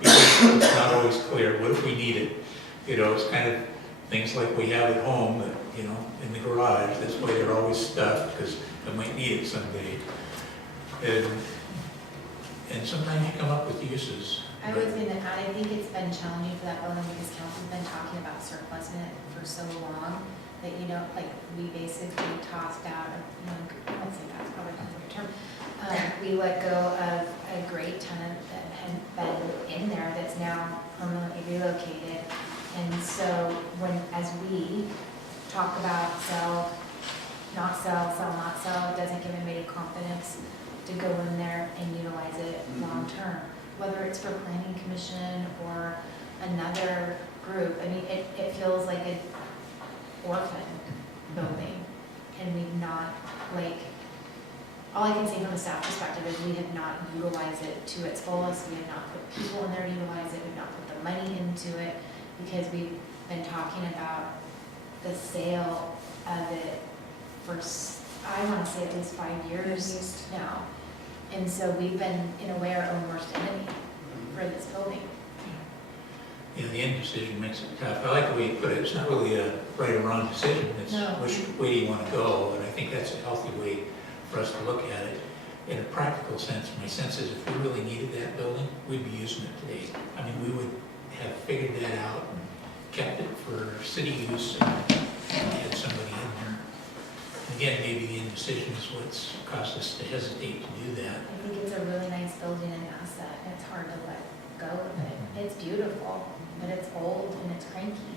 because it's not always clear. What if we need it? It's kind of things like we have at home that, in the garage. That's why they're always stuffed, because I might need it someday. And sometimes you come up with uses. I was gonna add, I think it's been challenging for that building because council's been talking about surplusing it for so long that, we basically tossed out, I won't say that's probably not the right term. We let go of a great tenant that had been in there that's now permanently relocated. And so as we talk about sell, not sell, it doesn't give anybody confidence to go in there and utilize it long term. Whether it's for planning commission or another group, it feels like an orphan building. And we've not, all I can say from a staff perspective is we have not utilized it to its fullest. We have not put people in there to utilize it. We've not put the money into it because we've been talking about the sale of it for, I want to say at least 5 years now. And so we've been, in a way, our own worst enemy for this building. The end decision makes it tough. I like the way you put it. It's not really a right or wrong decision. It's which way do you want to go? And I think that's a healthy way for us to look at it. In a practical sense, my sense is if we really needed that building, we'd be using it today. We would have figured that out and kept it for city use and had somebody in there. Again, maybe the indecision is what's caused us to hesitate to do that. I think it's a really nice building and asset, and it's hard to let go of it. It's beautiful, but it's old and it's cranky.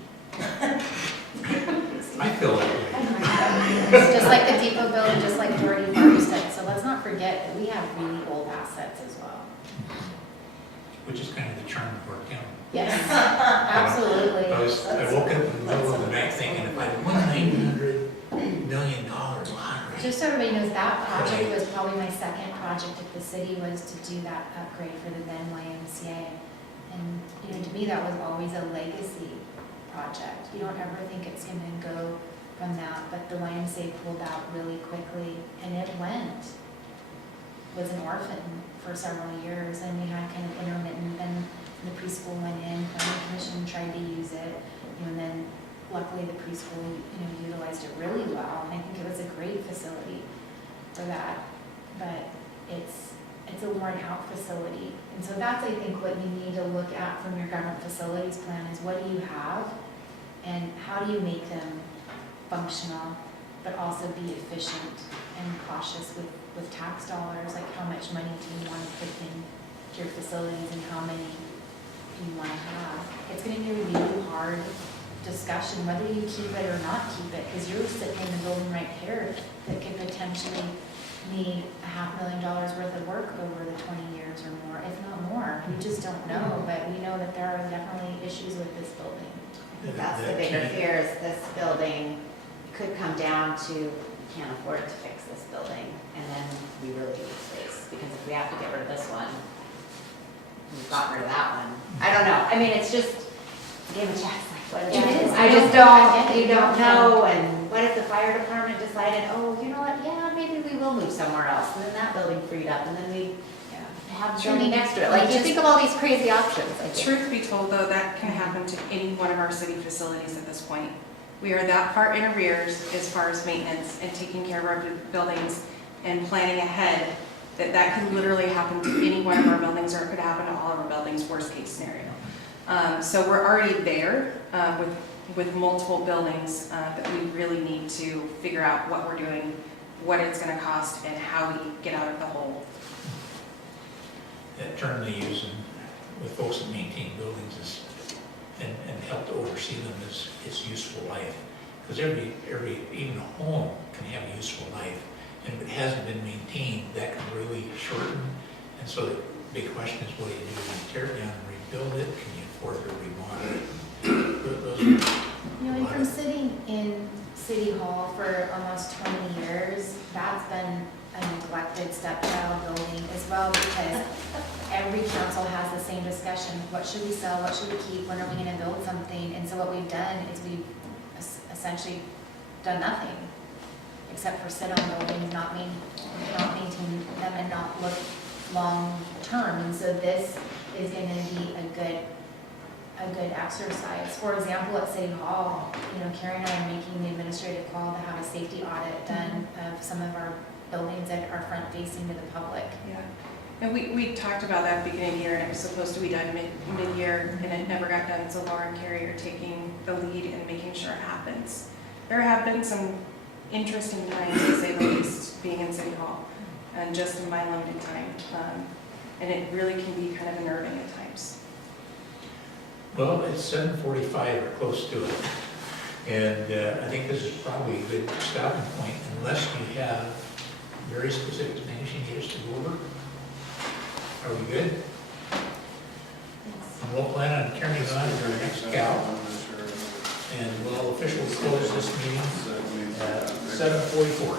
I feel that way. It's just like the depot building, just like Jordy Farmstead. So let's not forget that we have really old assets as well. Which is kind of the charm of our county. Yes, absolutely. I woke up in the middle of the night thinking if I'd won $900 million lottery. Just so everybody knows, that project was probably my second project at the city, was to do that upgrade for the then YMCA. And, to me, that was always a legacy project. You don't ever think it's going to go from that, but the YMCA pulled out really quickly, and it was an orphan for several years, and we had kind of intermittent, then the preschool went in, planning commission tried to use it, and then luckily the preschool, utilized it really well, and I think it was a great facility for that, but it's a worn out facility. And so that's, I think, what you need to look at from your government facilities plan is what do you have and how do you make them functional, but also be efficient and cautious with tax dollars, like how much money do you want to put into your facilities and how many do you want to have. It's going to be a really hard discussion whether you keep it or not keep it, because you're sitting in the building right here that could potentially need $500,000 worth of work over the 20 years or more, if not more. We just don't know, but we know that there are definitely issues with this building. That's the bigger fear, is this building could come down to, we can't afford to fix this building, and then we really need space, because if we have to get rid of this one, we've gotten rid of that one. I don't know, it's just a game of chess, what is It it? is. I just don't, you don't know, and what if the fire department decided, oh, you know what, yeah, maybe we will move somewhere else, and then that building freed up, and then we have the building next to it. Like, you think of all these crazy options, I think. Truth be told, though, that can happen to any one of our city facilities at this point. We are that far in arrears as far as maintenance and taking care of our buildings and planning ahead, that could literally happen to any one of our buildings, or it could happen to all of our buildings, worst case scenario. So we're already there with multiple buildings that we really need to figure out what we're doing, what it's going to cost, and how we get out of the hole. That term they use with folks that maintain buildings is, and help to oversee them, is its useful life. Because every even a home can have a useful life. and if it hasn't been maintained, that can really shorten. And so the big question is, what do? You tear it down and rebuild it? Can you afford to remodel it? Those are You know, and from sitting in City Hall for almost 20 years, that's been a neglected stepchild building as well, because every council has the same discussion. What should we sell? What should we keep? When are we gonna build something? And so what we've done is we've essentially done nothing, except for sit on buildings, not maintain them and not look long-term. And so this is gonna be a good exercise. For example, at City Hall, you know, Karen and I are making the administrative call to have a safety audit done of some of our buildings that are front facing to the public. Yeah, and we talked about that at the beginning of the year, and it was supposed to be done mid-year, and it never got done, so Laura and Carrie are taking the lead in making sure it happens. There have been some interesting times, to say the least, being in City Hall, and just in my limited time, and it really can be kind of unnerving at times. Well, it's 7:45 or close to it. And I think this is probably a good stopping point, unless you have very specific things you need us to go over. Are we good? And we'll plan on carrying on to our next gal. And we'll officially close this meeting at 7:44.